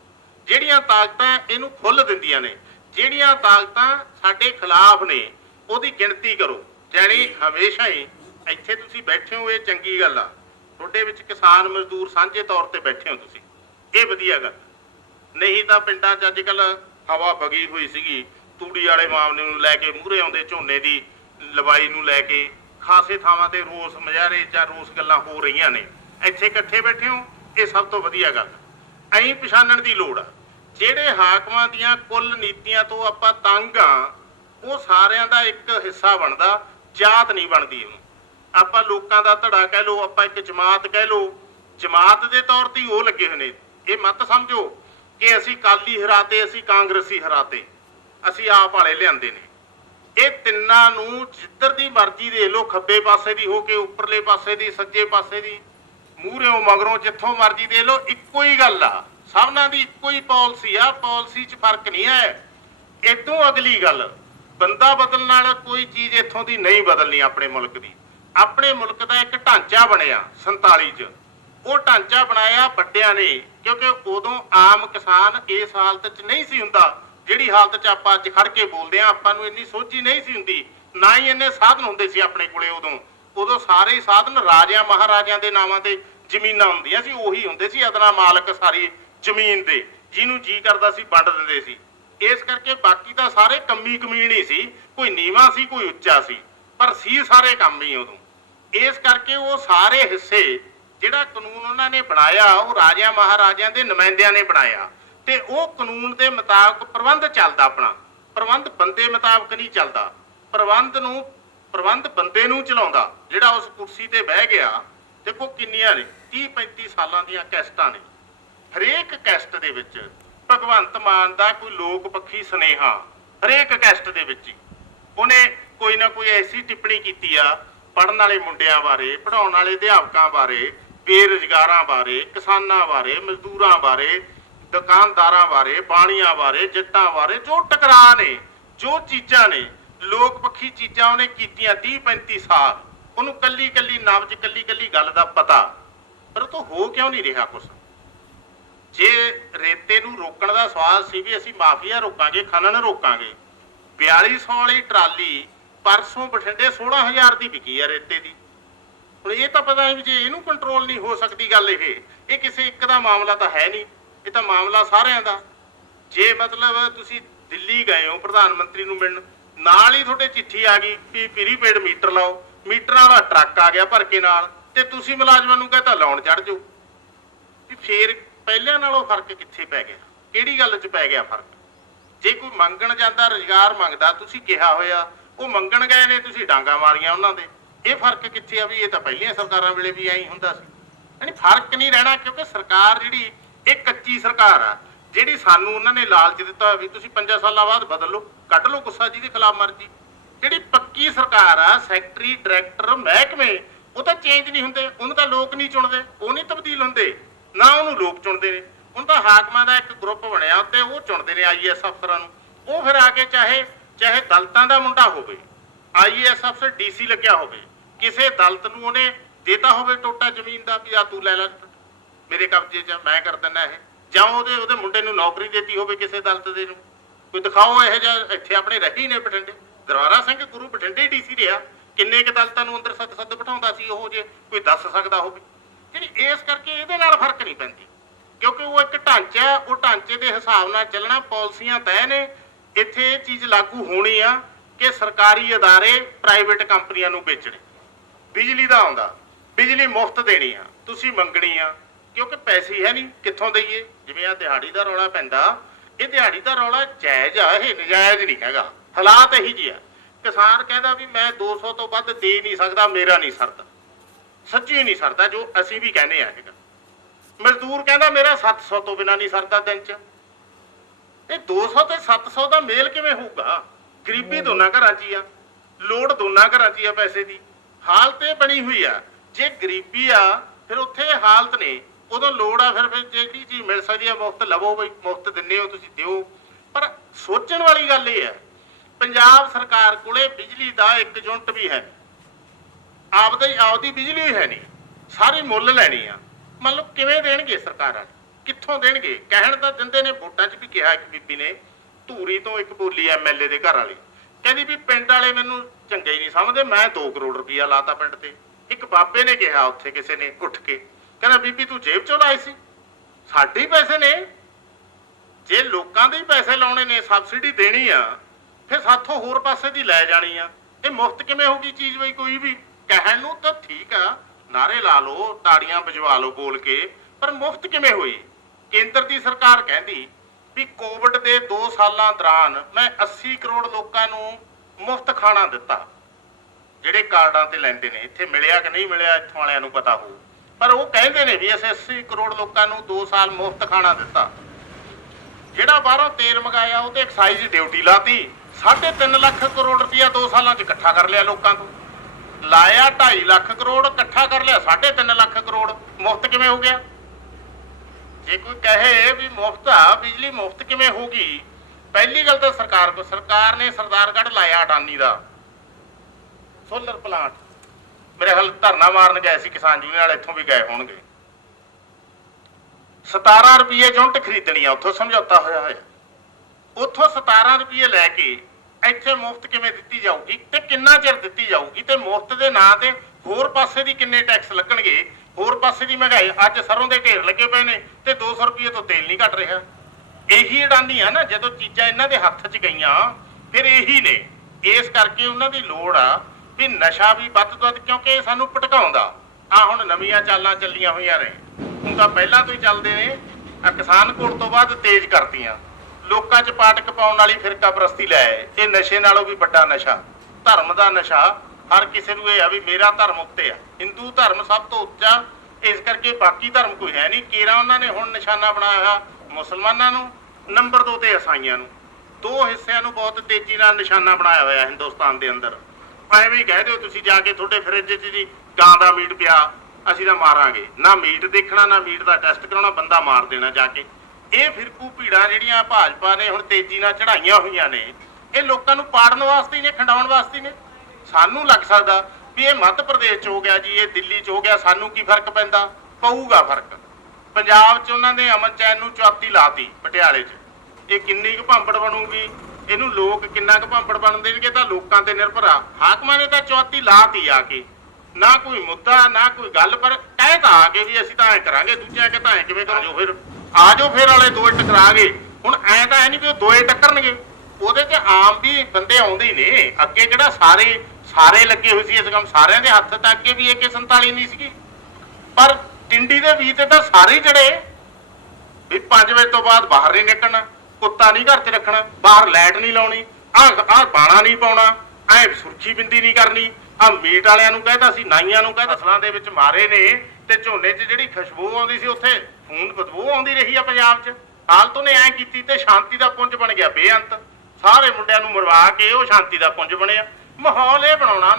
ਜਿਹੜੀਆਂ ਤਾਕਤਾਂ ਇਹਨੂੰ ਖੁੱਲ੍ਹ ਦਿੰਦੀਆਂ ਨੇ, ਜਿਹੜੀਆਂ ਤਾਕਤਾਂ ਸਾਡੇ ਖਿਲਾਫ ਨੇ, ਉਹਦੀ ਗਿਣਤੀ ਕਰੋ। ਜਾਣੀ ਹਮੇਸ਼ਾ ਹੀ ਇੱਥੇ ਤੁਸੀਂ ਬੈਠੇ ਹੋ, ਇਹ ਚੰਗੀ ਗੱਲ ਆ। ਤੁਹਾਡੇ ਵਿੱਚ ਕਿਸਾਨ ਮਜ਼ਦੂਰ ਸਾਂਝੇ ਤੌਰ ਤੇ ਬੈਠੇ ਹੋ ਤੁਸੀਂ, ਇਹ ਵਧੀਆ ਗੱਲ। ਨਹੀਂ ਤਾਂ ਪਿੰਡਾਂ 'ਚ ਅੱਜ ਕੱਲ੍ਹ ਹਵਾ ਵਗੀ ਹੋਈ ਸੀਗੀ, ਤੂੜੀ ਵਾਲੇ ਮਾਮਲੇ ਨੂੰ ਲੈ ਕੇ, ਮੂਹਰੇ ਆਉਂਦੇ ਝੋਨੇ ਦੀ ਲਵਾਈ ਨੂੰ ਲੈ ਕੇ ਖਾਸੇ ਥਾਵਾਂ ਤੇ ਰੋਸ ਮੁਜ਼ਾਹਰੇ ਜਾਂ ਰੋਸ ਗੱਲਾਂ ਹੋ ਰਹੀਆਂ ਨੇ। ਇੱਥੇ ਇਕੱਠੇ ਬੈਠੇ ਹੋ, ਇਹ ਸਭ ਤੋਂ ਵਧੀਆ ਗੱਲ। ਐਂ ਪਛਾਣਨ ਦੀ ਲੋੜ ਆ ਜਿਹੜੇ ਹਾਕਮਾਂ ਦੀਆਂ ਕੁੱਲ ਨੀਤੀਆਂ ਤੋਂ ਆਪਾਂ ਤੰਗ ਆ, ਉਹ ਸਾਰਿਆਂ ਦਾ ਇੱਕ ਹਿੱਸਾ ਬਣਦਾ, ਜਾਤ ਨਹੀਂ ਬਣਦੀ। ਉਹਨੂੰ ਆਪਾਂ ਲੋਕਾਂ ਦਾ ਧੜਾ ਕਹਿ ਲਓ, ਆਪਾਂ ਇੱਕ ਜਮਾਤ ਕਹਿ ਲਓ, ਜਮਾਤ ਦੇ ਤੌਰ ਤੇ ਉਹ ਲੱਗੇ ਹੋਏ ਨੇ। ਇਹ ਮਤ ਸਮਝੋ ਕਿ ਅਸੀਂ ਕਾਲੀ ਹਰਾਤੇ, ਅਸੀਂ ਕਾਂਗਰਸੀ ਹਰਾਤੇ, ਅਸੀਂ ਆਪ ਵਾਲੇ ਲਿਆਂਦੇ ਨੇ। ਇਹ ਤਿੰਨਾਂ ਨੂੰ ਜਿੱਧਰ ਦੀ ਮਰਜ਼ੀ ਦੇਖ ਲਓ, ਖੱਬੇ ਪਾਸੇ ਦੀ ਹੋ ਕੇ ਉੱਪਰਲੇ ਪਾਸੇ ਦੀ, ਸੱਜੇ ਪਾਸੇ ਦੀ, ਮੂਹਰਿਓਂ ਮਗਰੋਂ, ਜਿੱਥੋਂ ਮਰਜ਼ੀ ਦੇਖ ਲਓ, ਇੱਕੋ ਹੀ ਗੱਲ ਆ। ਸਭਨਾਂ ਦੀ ਇੱਕੋ ਹੀ ਪਾਲਿਸੀ ਆ, ਪਾਲਿਸੀ 'ਚ ਫਰਕ ਨਹੀਂ ਹੈ। ਇਦੋਂ ਅਗਲੀ ਗੱਲ, ਬੰਦਾ ਬਦਲਣ ਨਾਲ ਕੋਈ ਚੀਜ਼ ਇੱਥੋਂ ਦੀ ਨਹੀਂ ਬਦਲਣੀ। ਆਪਣੇ ਮੁਲਕ ਦੀ, ਆਪਣੇ ਮੁਲਕ ਦਾ ਇੱਕ ਢਾਂਚਾ ਬਣਿਆ 47 ਚ, ਉਹ ਢਾਂਚਾ ਬਣਾਇਆ ਵੱਡਿਆਂ ਨੇ, ਕਿਉਂਕਿ ਉਦੋਂ ਆਮ ਕਿਸਾਨ ਇਸ ਹਾਲਤ 'ਚ ਨਹੀਂ ਸੀ ਹੁੰਦਾ ਜਿਹੜੀ ਹਾਲਤ 'ਚ ਆਪਾਂ ਅੱਜ ਖੜ ਕੇ ਬੋਲਦੇ ਆ। ਆਪਾਂ ਨੂੰ ਇੰਨੀ ਸੋਝੀ ਨਹੀਂ ਸੀ ਹੁੰਦੀ, ਨਾ ਹੀ ਇੰਨੇ ਸਾਧਨ ਹੁੰਦੇ ਸੀ ਆਪਣੇ ਕੋਲੇ। ਉਦੋਂ ਸਾਰੇ ਹੀ ਸਾਧਨ ਰਾਜਿਆਂ ਮਹਾਰਾਜਿਆਂ ਦੇ ਨਾਵਾਂ ਤੇ ਜ਼ਮੀਨਾਂ ਹੁੰਦੀਆਂ ਸੀ, ਉਹੀ ਹੁੰਦੇ ਸੀ ਅਦਨਾ ਮਾਲਕ ਸਾਰੀ ਜ਼ਮੀਨ ਦੇ, ਜਿਹਨੂੰ ਜੀ ਕਰਦਾ ਸੀ ਵੰਡ ਦਿੰਦੇ ਸੀ। ਇਸ ਕਰਕੇ ਬਾਕੀ ਤਾਂ ਸਾਰੇ ਕੰਮੀ ਕਮੀਣੀ ਸੀ, ਕੋਈ ਨੀਵਾਂ ਸੀ ਕੋਈ ਉੱਚਾ ਸੀ, ਪਰ ਸੀ ਸਾਰੇ ਕੰਮ ਹੀ ਉਦੋਂ। ਇਸ ਕਰਕੇ ਉਹ ਸਾਰੇ ਹਿੱਸੇ ਜਿਹੜਾ ਕਾਨੂੰਨ ਉਹਨਾਂ ਨੇ ਬਣਾਇਆ ਉਹ ਰਾਜਿਆਂ ਮਹਾਰਾਜਿਆਂ ਦੇ ਨੁਮਾਇੰਦਿਆਂ ਨੇ ਬਣਾਇਆ, ਤੇ ਉਹ ਕਾਨੂੰਨ ਦੇ ਮੁਤਾਬਕ ਪ੍ਰਬੰਧ ਚੱਲਦਾ। ਆਪਣਾ ਪ੍ਰਬੰਧ ਬੰਦੇ ਮੁਤਾਬਕ ਨਹੀਂ ਚੱਲਦਾ, ਪ੍ਰਬੰਧ ਬੰਦੇ ਨੂੰ ਚਲਾਉਂਦਾ ਜਿਹੜਾ ਉਸ ਕੁਰਸੀ ਤੇ ਬਹਿ ਗਿਆ। ਦੇਖੋ ਕਿੰਨੀਆਂ ਨੇ 30-35 ਸਾਲਾਂ ਦੀਆਂ ਕੈਸਟਾਂ ਨੇ, ਹਰੇਕ ਕੈਸਟ ਦੇ ਵਿੱਚ ਭਗਵੰਤ ਮਾਨ ਦਾ ਕੋਈ ਲੋਕ ਪੱਖੀ ਸੁਨੇਹਾ, ਹਰੇਕ ਕੈਸਟ ਦੇ ਵਿੱਚ ਹੀ ਉਹਨੇ ਕੋਈ ਨਾ ਕੋਈ ਐਸੀ ਟਿੱਪਣੀ ਕੀਤੀ ਆ ਪੜ੍ਹਨ ਵਾਲੇ ਮੁੰਡਿਆਂ ਬਾਰੇ, ਪੜ੍ਹਾਉਣ ਵਾਲੇ ਅਧਿਆਪਕਾਂ ਬਾਰੇ, ਬੇਰੁਜ਼ਗਾਰਾਂ ਬਾਰੇ, ਕਿਸਾਨਾਂ ਬਾਰੇ, ਮਜ਼ਦੂਰਾਂ ਬਾਰੇ, ਦੁਕਾਨਦਾਰਾਂ ਬਾਰੇ, ਬਾਣੀਆਂ ਬਾਰੇ, ਜੱਟਾਂ ਬਾਰੇ। ਜੋ ਟਕਰਾਅ ਨੇ, ਜੋ ਚੀਜ਼ਾਂ ਨੇ, ਲੋਕ ਪੱਖੀ ਚੀਜ਼ਾਂ ਉਹਨੇ ਕੀਤੀਆਂ 30-35 ਸਾਲ। ਉਹਨੂੰ ਕੱਲੀ ਕੱਲੀ ਨਬਜ਼, ਕੱਲੀ ਕੱਲੀ ਗੱਲ ਦਾ ਪਤਾ, ਪਰ ਉਹ ਤੋਂ ਹੋ ਕਿਉਂ ਨਹੀਂ ਰਿਹਾ ਕੁਛ। ਜੇ ਰੇਤੇ ਨੂੰ ਰੋਕਣ ਦਾ ਸਵਾਲ ਸੀ ਵੀ ਅਸੀਂ ਮਾਫੀਆ ਰੋਕਾਂਗੇ, ਖਨਨ ਰੋਕਾਂਗੇ, 4200 ਵਾਲੀ ਟਰਾਲੀ ਪਰਸੋਂ ਬਠਿੰਡੇ 16000 ਦੀ ਵਿਕੀ ਆ ਰੇਤੇ ਦੀ। ਹੁਣ ਇਹ ਤਾਂ ਪਤਾ ਹੈ ਵੀ ਜੇ ਇਹਨੂੰ ਕੰਟਰੋਲ ਨਹੀਂ ਹੋ ਸਕਦੀ ਗੱਲ, ਇਹ ਕਿਸੇ ਇੱਕ ਦਾ ਮਾਮਲਾ ਤਾਂ ਹੈ ਨਹੀਂ, ਇਹ ਤਾਂ ਮਾਮਲਾ ਸਾਰਿਆਂ ਦਾ। ਜੇ ਮਤਲਬ ਤੁਸੀਂ ਦਿੱਲੀ ਗਏ ਹੋ ਪ੍ਰਧਾਨ ਮੰਤਰੀ ਨੂੰ ਮਿਲਣ, ਨਾਲ ਹੀ ਤੁਹਾਡੇ ਚਿੱਠੀ ਆ ਗਈ ਵੀ ਪ੍ਰੀਪੇਡ ਮੀਟਰ ਲਾਓ, ਮੀਟਰਾਂ ਵਾਲਾ ਟਰੱਕ ਆ ਗਿਆ ਭਰ ਕੇ ਨਾਲ, ਤੇ ਤੁਸੀਂ ਮੁਲਾਜ਼ਮਾਂ ਨੂੰ ਕਹਤਾ ਲਾਉਣ ਚੜ ਜਾਓ। ਵੀ ਫੇਰ ਪਹਿਲਿਆਂ ਨਾਲੋਂ ਫਰਕ ਕਿੱਥੇ ਪੈ ਗਿਆ, ਕਿਹੜੀ ਗੱਲ 'ਚ ਪੈ ਗਿਆ ਫਰਕ? ਜੇ ਕੋਈ ਮੰਗਣ ਜਾਂਦਾ, ਰੁਜ਼ਗਾਰ ਮੰਗਦਾ, ਤੁਸੀਂ ਕਿਹਾ ਹੋਇਆ, ਉਹ ਮੰਗਣ ਗਏ ਨੇ, ਤੁਸੀਂ ਡਾਂਗਾ ਮਾਰੀਆਂ ਉਹਨਾਂ ਦੇ, ਇਹ ਫਰਕ ਕਿੱਥੇ ਆ? ਵੀ ਇਹ ਤਾਂ ਪਹਿਲੀਆਂ ਸਰਕਾਰਾਂ ਵੇਲੇ ਵੀ ਐਂ ਹੁੰਦਾ ਸੀ। ਯਾਨੀ ਫਰਕ ਨਹੀਂ ਰਹਿਣਾ, ਕਿਉਂਕਿ ਸਰਕਾਰ ਜਿਹੜੀ ਇਹ ਕੱਚੀ ਸਰਕਾਰ ਆ, ਜਿਹੜੀ ਸਾਨੂੰ ਉਹਨਾਂ ਨੇ ਲਾਲਚ ਦਿੱਤਾ ਵੀ ਤੁਸੀਂ 5 ਸਾਲਾਂ ਬਾਅਦ ਬਦਲ ਲਓ, ਕੱਢ ਲਓ ਗੁੱਸਾ ਜਿਹਦੇ ਖਿਲਾਫ ਮਰਜ਼ੀ। ਜਿਹੜੀ ਪੱਕੀ ਸਰਕਾਰ ਆ, ਸੈਕਟਰੀ, ਡਾਇਰੈਕਟਰ, ਮਹਿਕਮੇ, ਉਹ ਤਾਂ ਚੇਂਜ ਨਹੀਂ ਹੁੰਦੇ, ਉਹਨੂੰ ਤਾਂ ਲੋਕ ਨਹੀਂ ਚੁਣਦੇ, ਉਹ ਨਹੀਂ ਤਬਦੀਲ ਹੁੰਦੇ, ਨਾ ਉਹਨੂੰ ਲੋਕ ਚੁਣਦੇ ਨੇ। ਹੁਣ ਤਾਂ ਹਾਕਮਾਂ ਦਾ ਇੱਕ ਗਰੁੱਪ ਬਣਿਆ ਉੱਤੇ, ਉਹ ਚੁਣਦੇ ਨੇ IAS ਅਫਸਰਾਂ ਨੂੰ। ਉਹ ਫਿਰ ਆ ਕੇ ਚਾਹੇ ਦਲਤਾਂ ਦਾ ਮੁੰਡਾ ਹੋਵੇ, IAS ਅਫਸਰ DC ਲੱਗਿਆ ਹੋਵੇ, ਕਿਸੇ ਦਲਤ ਨੂੰ ਉਹਨੇ ਦੇਤਾ ਹੋਵੇ ਟੋਟਾ ਜ਼ਮੀਨ ਦਾ ਵੀ ਆ ਤੂੰ ਲੈ ਲੈ ਮੇਰੇ ਕਬਜ਼ੇ 'ਚ, ਮੈਂ ਕਰ ਦਿੰਦਾ ਇਹ, ਜਾਂ ਉਹਦੇ ਮੁੰਡੇ ਨੂੰ ਨੌਕਰੀ ਦਿੱਤੀ ਹੋਵੇ ਕਿਸੇ ਦਲਤ ਦੇ ਨੂੰ। ਕੋਈ ਦਿਖਾਓ ਇਹੋ ਜਿਹਾ। ਇੱਥੇ ਆਪਣੇ ਰਹੀ ਨੇ ਬਠਿੰਡੇ, ਦਰਬਾਰਾ ਸਿੰਘ ਗੁਰੂ ਬਠਿੰਡੇ DC ਰਿਹਾ, ਕਿੰਨੇ ਕੁ ਦਲਤਾਂ ਨੂੰ ਅੰਦਰ ਸੱਦ ਬਿਠਾਉਂਦਾ ਸੀ ਉਹ, ਜੇ ਕੋਈ ਦੱਸ ਸਕਦਾ ਹੋਵੇ। ਜਿਹੜੀ ਇਸ ਕਰਕੇ ਇਹਦੇ ਨਾਲ ਫਰਕ ਨਹੀਂ ਪੈਂਦੀ, ਕਿਉਂਕਿ ਉਹ ਇੱਕ ਢਾਂਚਾ, ਉਹ ਢਾਂਚੇ ਦੇ ਹਿਸਾਬ ਨਾਲ ਚੱਲਣਾ, ਪਾਲਿਸੀਆਂ ਤੈਅ ਨੇ। ਇੱਥੇ ਇਹ ਚੀਜ਼ ਲਾਗੂ ਹੋਣੀ ਆ ਕਿ ਸਰਕਾਰੀ ਅਦਾਰੇ ਪ੍ਰਾਈਵੇਟ ਕੰਪਨੀਆਂ ਨੂੰ ਵੇਚਣੇ, ਬਿਜਲੀ ਦਾ ਆਉਂਦਾ, ਬਿਜਲੀ ਮੁਫਤ ਦੇਣੀ ਆ, ਤੁਸੀਂ ਮੰਗਣੀ ਆ, ਕਿਉਂਕਿ ਪੈਸੇ ਹੈ ਨਹੀਂ, ਕਿੱਥੋਂ ਦਈਏ? ਜਿਵੇਂ ਆ ਦਿਹਾੜੀ ਦਾ ਰੌਲਾ ਪੈਂਦਾ, ਇਹ ਦਿਹਾੜੀ ਦਾ ਰੌਲਾ ਜਾਇਜ਼ ਆ, ਇਹ ਨਜਾਇਜ਼ ਨਹੀਂ ਹੈਗਾ। ਹਾਲਾਤ ਇਹੀ ਜਿਹੇ ਆ, ਕਿਸਾਨ ਕਹਿੰਦਾ ਵੀ ਮੈਂ 200 ਤੋਂ ਵੱਧ ਦੇ ਨਹੀਂ ਸਕਦਾ, ਮੇਰਾ ਨਹੀਂ ਸਰਦਾ, ਸੱਚੀ ਨਹੀਂ ਸਰਦਾ, ਜੋ ਅਸੀਂ ਵੀ ਕਹਿੰਦੇ ਆ। ਮਜ਼ਦੂਰ ਕਹਿੰਦਾ ਮੇਰਾ 700 ਤੋਂ ਬਿਨਾਂ ਨਹੀਂ ਸਰਦਾ ਦਿਨ 'ਚ। ਇਹ 200 ਤੇ 700 ਦਾ ਮੇਲ ਕਿਵੇਂ ਹੋਊਗਾ? ਗਰੀਬੀ ਦੋਨਾਂ ਘਰਾਂ 'ਚ ਹੀ ਆ, ਲੋੜ ਦੋਨਾਂ ਘਰਾਂ 'ਚ ਹੀ ਆ, ਪੈਸੇ ਦੀ ਹਾਲਤ ਇਹ ਬਣੀ ਹੋਈ ਆ। ਜੇ ਗਰੀਬੀ ਆ ਫਿਰ ਉੱਥੇ ਹਾਲਤ ਨੇ, ਉਦੋਂ ਲੋੜ ਆ, ਫਿਰ ਜਿਹੜੀ ਚੀਜ਼ ਮਿਲ ਸਕਦੀ ਆ ਮੁਫਤ ਲਵੋ, ਬਈ ਮੁਫਤ ਦਿੰਦੇ ਹੋ ਤੁਸੀਂ ਦਿਓ। ਪਰ ਸੋਚਣ ਵਾਲੀ ਗੱਲ ਇਹ ਹੈ, ਪੰਜਾਬ ਸਰਕਾਰ ਕੋਲੇ ਬਿਜਲੀ ਦਾ 1 ਯੂਨਿਟ ਵੀ ਹੈ, ਆਪਦੀ ਬਿਜਲੀ ਹੀ ਹੈ ਨਹੀਂ, ਸਾਰੀ ਮੁੱਲ ਲੈਣੀ ਆ। ਮਤਲਬ ਕਿਵੇਂ ਦੇਣਗੇ ਸਰਕਾਰਾਂ, ਕਿੱਥੋਂ ਦੇਣਗੇ? ਕਹਿਣ ਤਾਂ ਦਿੰਦੇ ਨੇ, ਵੋਟਾਂ 'ਚ ਵੀ ਕਿਹਾ ਇੱਕ ਬੀਬੀ ਨੇ, ਧੂਰੀ ਤੋਂ ਇੱਕ ਬੋਲੀ MLA ਦੇ ਘਰ ਵਾਲੀ, ਕਹਿੰਦੀ ਵੀ ਪਿੰਡ ਵਾਲੇ ਮੈਨੂੰ ਚੰਗੇ ਹੀ ਨਹੀਂ ਸਮਝਦੇ, ਮੈਂ 2 ਕਰੋੜ ਰੁਪਈਆ ਲਾਤਾ ਪਿੰਡ ਤੇ। ਇੱਕ ਬਾਬੇ ਨੇ ਕਿਹਾ ਉੱਥੇ ਕਿਸੇ ਨੇ ਉੱਠ ਕੇ, ਕਹਿੰਦਾ ਬੀਬੀ ਤੂੰ ਜੇਬ 'ਚੋਂ ਲਾਏ ਸੀ, ਸਾਡੇ ਹੀ ਪੈਸੇ ਨੇ, ਜੇ ਲੋਕਾਂ ਦੇ ਹੀ ਪੈਸੇ ਲਾਉਣੇ ਨੇ, ਸਬਸਿਡੀ ਦੇਣੀ ਆ, ਫਿਰ ਸਾਥੋਂ ਹੋਰ ਪਾਸੇ ਦੀ ਲੈ ਜਾਣੀ ਆ। ਇਹ ਮੁਫਤ ਕਿਵੇਂ ਹੋਗੀ ਚੀਜ਼? ਬਈ ਕੋਈ ਵੀ ਕਹਿਣ ਨੂੰ ਤਾਂ ਠੀਕ ਆ, ਨਾਰੇ ਲਾ ਲਓ, ਤਾੜੀਆਂ ਵਜਵਾ ਲਓ ਬੋਲ ਕੇ, ਪਰ ਮੁਫਤ ਕਿਵੇਂ ਹੋਈ? ਕੇਂਦਰ ਦੀ ਸਰਕਾਰ ਕਹਿੰਦੀ ਵੀ ਕੋਵਿਡ ਦੇ 2 ਸਾਲਾਂ ਦੌਰਾਨ ਮੈਂ 80 ਕਰੋੜ ਲੋਕਾਂ ਨੂੰ ਮੁਫਤ ਖਾਣਾ ਦਿੱਤਾ, ਜਿਹੜੇ ਕਾਰਡਾਂ ਤੇ ਲੈਂਦੇ ਨੇ। ਇੱਥੇ ਮਿਲਿਆ ਕਿ ਨਹੀਂ ਮਿਲਿਆ ਇੱਥੋਂ ਵਾਲਿਆਂ ਨੂੰ ਪਤਾ ਹੋਊ, ਪਰ ਉਹ ਕਹਿੰਦੇ ਨੇ ਵੀ ਅਸੀਂ 80 ਕਰੋੜ ਲੋਕਾਂ ਨੂੰ 2 ਸਾਲ ਮੁਫਤ ਖਾਣਾ ਦਿੱਤਾ। ਜਿਹੜਾ ਬਾਹਰੋਂ ਤੇਲ ਮੰਗਾਇਆ ਉਹ ਤੇ ਐਕਸਾਈਜ਼ ਡਿਊਟੀ ਲਾਤੀ, 3.5 ਲੱਖ ਕਰੋੜ ਰੁਪਇਆ 2 ਸਾਲਾਂ 'ਚ ਇਕੱਠਾ ਕਰ ਲਿਆ ਲੋਕਾਂ ਤੋਂ। ਲਾਇਆ 2.5 ਲੱਖ ਕਰੋੜ, ਇਕੱਠਾ ਕਰ ਲਿਆ 3.5 ਲੱਖ ਕਰੋੜ। ਮੁਫਤ ਕਿਵੇਂ ਹੋ ਗਿਆ? ਜੇ ਕੋਈ ਕਹੇ ਵੀ ਮੁਫਤ ਆ ਬਿਜਲੀ, ਮੁਫਤ ਕਿਵੇਂ ਹੋਗੀ? ਪਹਿਲੀ ਗੱਲ ਤਾਂ ਸਰਕਾਰ ਨੇ ਸਰਦਾਰਗੜ੍ਹ ਲਾਇਆ ਅਡਾਨੀ ਦਾ ਸੋਲਰ ਪਲਾਂਟ। ਮੇਰੇ ਖਿਆਲ ਧਰਨਾ ਮਾਰਨ ਗਏ ਸੀ ਕਿਸਾਨ ਯੂਨੀਅਨ ਵਾਲੇ, ਇੱਥੋਂ ਵੀ ਗਏ ਹੋਣਗੇ। 17 ਰੁਪਏ ਯੂਨਿਟ ਖਰੀਦਣੀ ਆ, ਉੱਥੋਂ ਸਮਝੌਤਾ ਹੋਇਆ ਹੋਇਆ। ਉੱਥੋਂ 17 ਰੁਪਏ ਲੈ ਕੇ ਇੱਥੇ ਮੁਫਤ ਕਿਵੇਂ ਦਿੱਤੀ ਜਾਊਗੀ ਤੇ ਕਿੰਨਾ ਚਿਰ ਦਿੱਤੀ ਜਾਊਗੀ, ਤੇ ਮੁਫਤ ਦੇ ਨਾਂ ਤੇ ਹੋਰ ਪਾਸੇ ਦੀ ਕਿੰਨੇ ਟੈਕਸ ਲੱਗਣਗੇ, ਹੋਰ ਪਾਸੇ ਦੀ ਮਹਿੰਗਾਈ। ਅੱਜ ਸਰੋਂ ਦੇ ਢੇਰ ਲੱਗੇ ਪਏ ਨੇ ਤੇ 200 ਰੁਪਏ ਤੋਂ ਤੇਲ ਨਹੀਂ ਘਟ ਰਿਹਾ। ਇਹੀ ਅਡਾਨੀ ਆ ਨਾ, ਜਦੋਂ ਚੀਜ਼ਾਂ ਇਹਨਾਂ ਦੇ ਹੱਥ 'ਚ ਗਈਆਂ ਫਿਰ ਇਹੀ ਨੇ। ਇਸ ਕਰਕੇ ਉਹਨਾਂ ਦੀ ਲੋੜ ਆ ਵੀ ਨਸ਼ਾ ਵੀ ਵੱਧ ਤੋਂ ਵੱਧ, ਕਿਉਂਕਿ ਇਹ ਸਾਨੂੰ ਭਟਕਾਉਂਦਾ। ਆ ਹੁਣ ਨਵੀਆਂ ਚਾਲਾਂ ਚੱਲੀਆਂ ਹੋਈਆਂ ਨੇ, ਹੁਣ ਤਾਂ ਪਹਿਲਾਂ ਤੋਂ ਹੀ ਚੱਲਦੇ ਨੇ। ਆ ਕਿਸਾਨ ਕੋਲ ਤੋਂ ਬਾਅਦ ਤੇਜ਼ ਕਰਤੀਆਂ, ਲੋਕਾਂ 'ਚ ਪਾਟਕ ਪਾਉਣ ਵਾਲੀ ਫਿਰਕਾ ਪ੍ਰਸਤੀ ਲੈ ਆਏ। ਇਹ ਨਸ਼ੇ ਨਾਲੋਂ ਵੀ ਵੱਡਾ ਨਸ਼ਾ, ਧਰਮ ਦਾ ਨਸ਼ਾ। ਹਰ ਕਿਸੇ ਨੂੰ ਇਹ ਆ ਵੀ ਮੇਰਾ ਧਰਮ ਉੱਤੇ ਆ, ਹਿੰਦੂ ਧਰਮ ਸਭ ਤੋਂ ਉੱਚਾ, ਇਸ ਕਰਕੇ ਬਾਕੀ ਧਰਮ ਕੋਈ ਹੈ ਨਹੀਂ। ਕੇਰਾਂ ਉਹਨਾਂ ਨੇ ਹੁਣ ਨਿਸ਼ਾਨਾ ਬਣਾਇਆ ਹੋਇਆ ਮੁਸਲਮਾਨਾਂ ਨੂੰ, ਨੰਬਰ 2 ਤੇ ਈਸਾਈਆਂ ਨੂੰ। ਦੋ ਹਿੱਸਿਆਂ ਨੂੰ ਬਹੁਤ ਤੇਜ਼ੀ ਨਾਲ ਨਿਸ਼ਾਨਾ ਬਣਾਇਆ ਹੋਇਆ ਹਿੰਦੁਸਤਾਨ ਦੇ ਅੰਦਰ। ਐਵੇਂ ਹੀ ਕਹਿ ਦਿਓ ਤੁਸੀਂ ਜਾ ਕੇ, ਤੁਹਾਡੇ ਫਰਿੱਜ 'ਚ ਜੀ ਗਾਂ ਦਾ ਮੀਟ ਪਿਆ, ਅਸੀਂ ਤਾਂ ਮਾਰਾਂਗੇ। ਨਾ ਮੀਟ ਦੇਖਣਾ, ਨਾ ਮੀਟ ਦਾ ਟੈਸਟ ਕਰਾਉਣਾ, ਬੰਦਾ ਮਾਰ ਦੇਣਾ ਜਾ ਕੇ। ਇਹ ਫਿਰਕੂ ਭੀੜਾਂ ਜਿਹੜੀਆਂ ਭਾਜਪਾ ਨੇ ਹੁਣ ਤੇਜ਼ੀ ਨਾਲ ਚੜਾਈਆਂ ਹੋਈਆਂ ਨੇ, ਇਹ ਲੋਕਾਂ ਨੂੰ ਪਾੜਨ ਵਾਸਤੇ ਹੀ ਨੇ, ਖੰਡਾਉਣ ਵਾਸਤੇ ਹੀ ਨੇ। ਸਾਨੂੰ ਲੱਗ ਸਕਦਾ ਵੀ ਇਹ ਮੱਧ ਪ੍ਰਦੇਸ਼ 'ਚ ਹੋ ਗਿਆ ਜੀ, ਇਹ ਦਿੱਲੀ 'ਚ ਹੋ ਗਿਆ, ਸਾਨੂੰ ਕੀ ਫਰਕ ਪੈਂਦਾ? ਪਊਗਾ ਫਰਕ। ਪੰਜਾਬ 'ਚ ਉਹਨਾਂ ਨੇ ਅਮਨ ਚੈਨ ਨੂੰ ਚੁਆਤੀ ਲਾਤੀ, ਪਟਿਆਲੇ 'ਚ। ਇਹ ਕਿੰਨੀ ਕੁ ਭਾਂਪੜ ਬਣੂਗੀ, ਇਹਨੂੰ ਲੋਕ ਕਿੰਨਾ ਕੁ ਭਾਂਪੜ ਬਣ ਦੇਣਗੇ, ਤਾਂ ਲੋਕਾਂ ਤੇ ਨਿਰਭਰ ਆ। ਹਾਕਮਾਂ ਨੇ ਤਾਂ ਚੁਆਤੀ ਲਾਤੀ ਆ ਕੇ, ਨਾ ਕੋਈ ਮੁੱਦਾ ਨਾ ਕੋਈ ਗੱਲ, ਪਰ ਕਹਿ ਤਾਂ ਆ ਕੇ ਵੀ ਅਸੀਂ ਤਾਂ ਐ ਕਰਾਂਗੇ, ਦੂਜੇ ਆ ਕੇ ਤਾਂ ਐ ਕਿਵੇਂ ਕਰਾਂਗੇ। ਫਿਰ ਆ ਜਾਓ ਫਿਰ ਵਾਲੇ ਦੋਏ ਟਕਰਾ ਗਏ। ਹੁਣ ਐ ਤਾਂ ਐ ਨਹੀਂ ਵੀ ਉਹ ਦੋਏ ਟੱਕਰਨਗੇ, ਉਹਦੇ 'ਚ ਆਮ ਵੀ ਬੰਦੇ ਆਉਂਦੇ ਹੀ ਨੇ। ਅੱਗੇ ਕਿਹੜਾ ਸਾਰੇ ਲੱਗੇ ਹੋਏ ਸੀ ਇਸ ਕੰਮ, ਸਾਰਿਆਂ ਦੇ ਹੱਥ ਤੱਕ ਅੱਗੇ ਵੀ AK-47 ਨਹੀਂ ਸੀਗੀ, ਪਰ ਟਿੰਡੀ ਦੇ ਵੀ ਤੇ ਤਾਂ ਸਾਰੇ ਹੀ ਚੜੇ ਵੀ 5 ਵਜੇ ਤੋਂ ਬਾਅਦ ਬਾਹਰ ਨਹੀਂ ਨਿਕਲਣਾ, ਕੁੱਤਾ ਨਹੀਂ ਘਰ 'ਚ ਰੱਖਣਾ, ਬਾਹਰ ਲਾਈਟ ਨਹੀਂ ਲਾਉਣੀ, ਆਹ ਬਾਣਾ ਨਹੀਂ ਪਾਉਣਾ, ਐ ਸੁਰਖੀ ਬਿੰਦੀ ਨਹੀਂ ਕਰਨੀ। ਆ ਮੀਟ ਵਾਲਿਆਂ ਨੂੰ ਕਹਿਦਾ ਸੀ, ਨਾਈਆਂ ਨੂੰ ਕਹਿਦਾ, ਫਸਲਾਂ ਦੇ ਵਿੱਚ ਮਾਰੇ ਨੇ ਤੇ ਝੋਨੇ 'ਚ ਜਿਹੜੀ ਖੁਸ਼ਬੂ ਆਉਂਦੀ ਸੀ ਉੱਥੇ ਖੂਨ ਬਦਬੂ ਆਉਂਦੀ ਰਹੀ ਆ ਪੰਜਾਬ 'ਚ। ਹਾਲਤ ਨੇ ਐ ਕੀਤੀ ਤੇ ਸ਼ਾਂਤੀ ਦਾ ਪੁੰਜ ਬਣ ਗਿਆ ਬੇਅੰਤ। ਸਾਰੇ ਮੁੰਡਿਆਂ ਨੂੰ ਮਰਵਾ ਕੇ ਉਹ ਸ਼ਾਂਤੀ ਦਾ ਪੁੰਜ ਬਣਿਆ। ਮਾਹੌਲ ਇਹ ਬਣਾਉਣਾ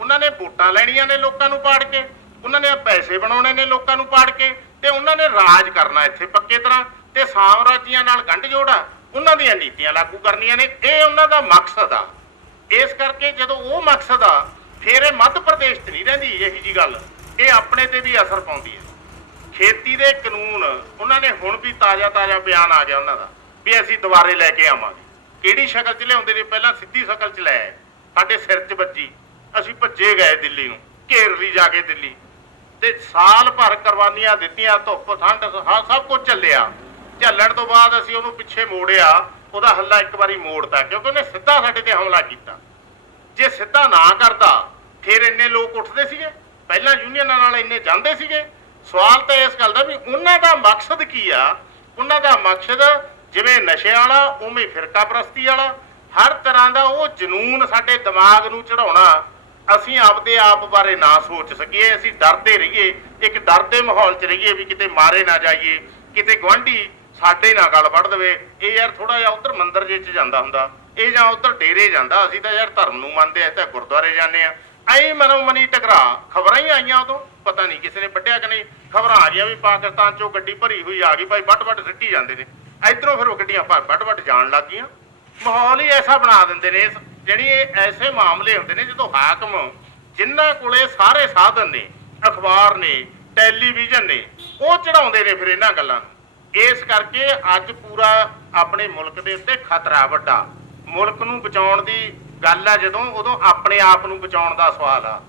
ਉਹਨਾਂ ਨੇ ਵੋਟਾਂ ਲੈਣੀਆਂ ਨੇ ਲੋਕਾਂ ਨੂੰ ਪਾੜ ਕੇ, ਉਹਨਾਂ ਨੇ ਪੈਸੇ ਬਣਾਉਣੇ ਨੇ ਲੋਕਾਂ ਨੂੰ ਪਾੜ ਕੇ, ਤੇ ਉਹਨਾਂ ਨੇ ਰਾਜ ਕਰਨਾ ਇੱਥੇ ਪੱਕੇ ਤਰ੍ਹਾਂ, ਤੇ ਸਾਮਰਾਜੀਆਂ ਨਾਲ ਗੰਢ ਜੋੜਾ, ਉਹਨਾਂ ਦੀਆਂ ਨੀਤੀਆਂ ਲਾਗੂ ਕਰਨੀਆਂ ਨੇ। ਇਹ ਉਹਨਾਂ ਦਾ ਮਕਸਦ ਆ। ਇਸ ਕਰਕੇ ਜਦੋਂ ਉਹ ਮਕਸਦ ਆ, ਫਿਰ ਇਹ ਮੱਧ ਪ੍ਰਦੇਸ਼ 'ਚ ਨਹੀਂ ਰਹਿੰਦੀ ਇਹੀ ਜੀ ਗੱਲ, ਇਹ ਆਪਣੇ ਤੇ ਵੀ ਅਸਰ ਪਾਉਂਦੀ ਹੈ। ਖੇਤੀ ਦੇ ਕਾਨੂੰਨ ਉਹਨਾਂ ਨੇ ਹੁਣ ਵੀ ਤਾਜ਼ਾ ਬਿਆਨ ਆ ਗਿਆ ਉਹਨਾਂ ਦਾ ਵੀ ਅਸੀਂ ਦੁਬਾਰੇ ਲੈ ਕੇ ਆਵਾਂਗੇ। ਕਿਹੜੀ ਸ਼ਕਲ 'ਚ ਲਿਆਉਂਦੇ ਨੇ? ਪਹਿਲਾਂ ਸਿੱਧੀ ਸ਼ਕਲ 'ਚ ਲੈ ਆਏ, ਸਾਡੇ ਸਿਰ 'ਚ ਵੱਜੀ, ਅਸੀਂ ਭੱਜੇ ਗਏ ਦਿੱਲੀ ਨੂੰ, ਘੇਰ ਲਈ ਜਾ ਕੇ ਦਿੱਲੀ, ਤੇ ਸਾਲ ਭਰ ਕੁਰਬਾਨੀਆਂ ਦਿੱਤੀਆਂ, ਧੁੱਪ ਠੰਡ ਸਭ ਕੁਝ ਚੱਲਿਆ। ਝੱਲਣ ਤੋਂ ਬਾਅਦ ਅਸੀਂ ਉਹਨੂੰ ਪਿੱਛੇ ਮੋੜਿਆ, ਉਹਦਾ ਹੱਲਾ ਇੱਕ ਵਾਰੀ ਮੋੜਤਾ, ਕਿਉਂਕਿ ਉਹਨੇ ਸਿੱਧਾ ਸਾਡੇ ਤੇ ਹਮਲਾ ਕੀਤਾ। ਜੇ ਸਿੱਧਾ ਨਾ ਕਰਦਾ ਫਿਰ ਇੰਨੇ ਲੋਕ ਉੱਠਦੇ ਸੀਗੇ, ਪਹਿਲਾਂ ਯੂਨੀਅਨਾਂ ਨਾਲ ਇੰਨੇ ਜਾਂਦੇ ਸੀਗੇ। ਸਵਾਲ ਤਾਂ ਇਸ ਗੱਲ ਦਾ ਵੀ ਉਹਨਾਂ ਦਾ ਮਕਸਦ ਕੀ ਆ? ਉਹਨਾਂ ਦਾ ਮਕਸਦ ਜਿਵੇਂ ਨਸ਼ੇ ਵਾਲਾ, ਉਵੇਂ ਫਿਰਕਾ ਪ੍ਰਸਤੀ ਵਾਲਾ, ਹਰ ਤਰ੍ਹਾਂ ਦਾ ਉਹ ਜਨੂਨ ਸਾਡੇ ਦਿਮਾਗ ਨੂੰ ਚੜਾਉਣਾ। ਅਸੀਂ ਆਪਦੇ ਆਪ ਬਾਰੇ ਨਾ ਸੋਚ ਸਕੀਏ, ਅਸੀਂ ਡਰਦੇ ਰਹੀਏ, ਇੱਕ ਡਰ ਦੇ ਮਾਹੌਲ 'ਚ ਰਹੀਏ ਵੀ ਕਿਤੇ ਮਾਰੇ ਨਾ ਜਾਈਏ, ਕਿਤੇ ਗੁਆਂਢੀ ਸਾਡੇ ਨਾਲ ਗੱਲ ਵੱਢ ਦੇਵੇ। ਇਹ ਯਾਰ ਥੋੜਾ ਜਿਹਾ ਉੱਧਰ ਮੰਦਿਰ ਜੇ 'ਚ ਜਾਂਦਾ ਹੁੰਦਾ, ਇਹ ਜਾਂ ਉੱਧਰ ਡੇਰੇ ਜਾਂਦਾ, ਅਸੀਂ ਤਾਂ ਯਾਰ ਧਰਮ ਨੂੰ ਮੰਨਦੇ ਆ, ਤਾਂ ਗੁਰਦੁਆਰੇ ਜਾਂਦੇ ਆ। ਐਂ ਮਨੋ ਮਨੀ ਟਕਰਾ ਖਬਰਾਂ ਹੀ ਆਈਆਂ ਉਦੋਂ, ਪਤਾ ਨਹੀਂ ਕਿਸੇ ਨੇ ਵੱਢਿਆ ਕਿ ਨਹੀਂ। ਖਬਰਾਂ ਆ ਗਈਆਂ ਵੀ ਪਾਕਿਸਤਾਨ 'ਚੋਂ ਗੱਡੀ ਭਰੀ ਹੋਈ ਆ ਗਈ, ਭਾਈ ਵੱਢ ਸਿੱਟੀ ਜਾਂਦੇ ਨੇ। ਇੱਧਰੋਂ ਫਿਰ ਉਹ ਗੱਡੀਆਂ ਵੱਢ ਜਾਣ ਲੱਗ ਗਈਆਂ। ਮਾਹੌਲ ਹੀ ਐਸਾ ਬਣਾ ਦਿੰਦੇ ਨੇ। ਜਿਹੜੀ ਇਹ ਐਸੇ ਮਾਮਲੇ ਹੁੰਦੇ ਨੇ ਜਦੋਂ ਹਾਕਮ, ਜਿਨ੍ਹਾਂ ਕੋਲੇ ਸਾਰੇ ਸਾਧਨ ਨੇ, ਅਖਬਾਰ ਨੇ, ਟੈਲੀਵਿਜ਼ਨ ਨੇ, ਉਹ ਚੜਾਉਂਦੇ ਨੇ ਫਿਰ ਇਹਨਾਂ ਗੱਲਾਂ ਨੂੰ। ਇਸ ਕਰਕੇ ਅੱਜ ਪੂਰਾ ਆਪਣੇ ਮੁਲਕ ਦੇ ਉੱਤੇ ਖਤਰਾ ਵੱਡਾ। ਮੁਲਕ ਨੂੰ ਬਚਾਉਣ ਦੀ ਗੱਲ ਆ ਜਦੋਂ, ਉਦੋਂ ਆਪਣੇ ਆਪ ਨੂੰ ਬਚਾਉਣ ਦਾ ਸਵਾਲ ਆ।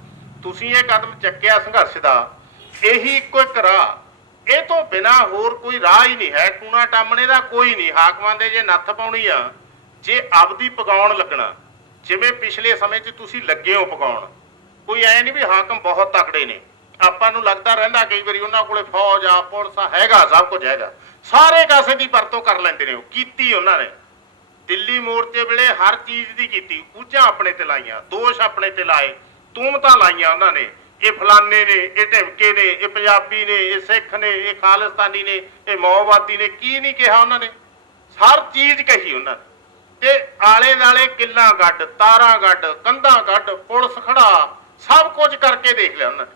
ਤੁਸੀਂ ਇਹ ਕਦਮ ਚੱਕਿਆ ਸੰਘਰਸ਼ ਦਾ, ਇਹੀ ਇੱਕੋ ਇੱਕ ਰਾਹ, ਇਹ ਤੋਂ ਬਿਨਾਂ ਹੋਰ ਕੋਈ ਰਾਹ ਹੀ ਨਹੀਂ ਹੈ। ਟੂਣਾ ਟਾਮਣੇ ਦਾ ਕੋਈ ਨਹੀਂ। ਹਾਕਮਾਂ ਦੇ ਜੇ ਨੱਥ ਪਾਉਣੀ ਆ, ਜੇ ਆਪਦੀ ਪਕਾਉਣ ਲੱਗਣਾ, ਜਿਵੇਂ ਪਿਛਲੇ ਸਮੇਂ 'ਚ ਤੁਸੀਂ ਲੱਗੇ ਹੋ ਪਕਾਉਣ, ਕੋਈ ਐ ਨਹੀਂ ਵੀ ਹਾਕਮ ਬਹੁਤ ਤਕੜੇ ਨੇ। ਆਪਾਂ ਨੂੰ ਲੱਗਦਾ ਰਹਿੰਦਾ ਕਈ ਵਾਰੀ ਉਹਨਾਂ ਕੋਲੇ ਫੌਜ ਆ, ਪੁਲਿਸ ਆ, ਹੈਗਾ ਸਭ ਕੁਝ ਹੈਗਾ, ਸਾਰੇ ਕਾਸੇ ਦੀ ਵਰਤੋਂ ਕਰ ਲੈਂਦੇ ਨੇ। ਉਹ ਕੀਤੀ ਉਹਨਾਂ ਨੇ ਦਿੱਲੀ ਮੋਰਚੇ ਵੇਲੇ ਹਰ ਚੀਜ਼ ਦੀ ਕੀਤੀ, ਉੱਚਾ ਆਪਣੇ ਤੇ ਲਾਈਆਂ, ਦੋਸ਼ ਆਪਣੇ ਤੇ ਲਾਏ, ਤੂਮਤਾਂ ਲਾਈਆਂ ਉਹਨਾਂ ਨੇ। ਇਹ ਫਲਾਨੇ ਨੇ, ਇਹ ਢਿਮਕੇ ਨੇ, ਇਹ ਪੰਜਾਬੀ ਨੇ, ਇਹ ਸਿੱਖ ਨੇ, ਇਹ ਖਾਲਿਸਤਾਨੀ ਨੇ, ਇਹ ਮਾਓਵਾਦੀ ਨੇ। ਕੀ ਨਹੀਂ ਕਿਹਾ ਉਹਨਾਂ ਨੇ? ਹਰ ਚੀਜ਼ ਕਹੀ ਉਹਨਾਂ ਨੇ। ਤੇ ਆਲੇ ਦੁਆਲੇ ਕਿੱਲਾਂ ਗੱਡ, ਤਾਰਾਂ ਗੱਡ, ਕੰਧਾਂ ਗੱਡ, ਪੁਲਿਸ ਖੜਾ, ਸਭ ਕੁਝ ਕਰਕੇ ਦੇਖ ਲਿਆ ਉਹਨਾਂ ਨੇ।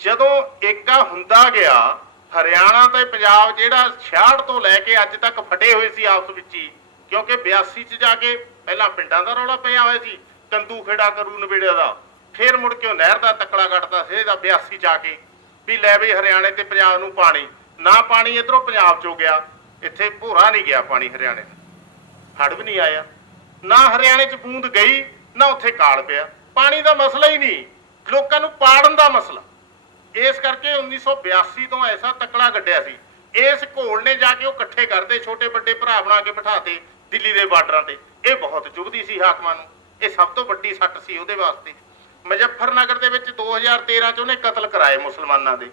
ਜਦੋਂ ਏਕਾ ਹੁੰਦਾ ਗਿਆ, ਹਰਿਆਣਾ ਤੇ ਪੰਜਾਬ ਜਿਹੜਾ 66 ਤੋਂ ਲੈ ਕੇ ਅੱਜ ਤੱਕ ਫਟੇ ਹੋਏ ਸੀ ਆਪਸ ਵਿੱਚ ਹੀ, ਕਿਉਂਕਿ 82 ਚ ਜਾ ਕੇ ਪਹਿਲਾਂ ਪਿੰਡਾਂ ਦਾ ਰੌਲਾ ਪਿਆ ਹੋਇਆ ਸੀ, ਕੰਦੂ ਖੇੜਾ ਕਰੂ ਨਵੇੜਿਆ ਦਾ, ਫਿਰ ਮੁੜ ਕੇ ਉਹ ਨਹਿਰ ਦਾ ਤਕੜਾ ਕੱਢਦਾ ਸੀ ਇਹਦਾ 82 ਚ ਆ ਕੇ ਵੀ ਲੈ ਬਈ ਹਰਿਆਣੇ ਤੇ ਪੰਜਾਬ ਨੂੰ ਪਾਣੀ ਨਾ, ਪਾਣੀ ਇੱਧਰੋਂ ਪੰਜਾਬ ਚੋਂ ਗਿਆ, ਇੱਥੇ ਭੋਰਾ ਨਹੀਂ ਗਿਆ ਪਾਣੀ ਹਰਿਆਣੇ ਨੂੰ, ਹੜ੍ਹ ਵੀ ਨਹੀਂ ਆਇਆ, ਨਾ ਹਰਿਆਣੇ ਚ ਬੂੰਦ ਗਈ ਨਾ ਉੱਥੇ ਕਾਲ ਪਿਆ। ਪਾਣੀ ਦਾ ਮਸਲਾ ਹੀ ਨਹੀਂ, ਲੋਕਾਂ ਨੂੰ ਪਾੜਨ ਦਾ ਮਸਲਾ। ਇਸ ਕਰਕੇ 1982 ਤੋਂ ਐਸਾ ਤਕੜਾ ਗੱਡਿਆ ਸੀ। ਇਸ ਘੋਲ ਨੇ ਜਾ ਕੇ ਉਹ ਇਕੱਠੇ ਕਰਦੇ, ਛੋਟੇ ਵੱਡੇ ਭਰਾ ਬਣਾ ਕੇ ਬਿਠਾਤੇ ਦਿੱਲੀ ਦੇ ਬਾਰਡਰਾਂ ਤੇ। ਇਹ ਬਹੁਤ ਚੁਭਦੀ ਸੀ ਹਾਕਮਾਂ ਨੂੰ, ਇਹ ਸਭ ਤੋਂ ਵੱਡੀ ਸੱਟ ਸੀ ਉਹਦੇ ਵਾਸਤੇ। ਮੁਜ਼ੱਫਰਨਗਰ ਦੇ ਵਿੱਚ 2013 ਚ ਉਹਨੇ ਕਤਲ ਕਰਾਏ ਮੁਸਲਮਾਨਾਂ ਦੇ।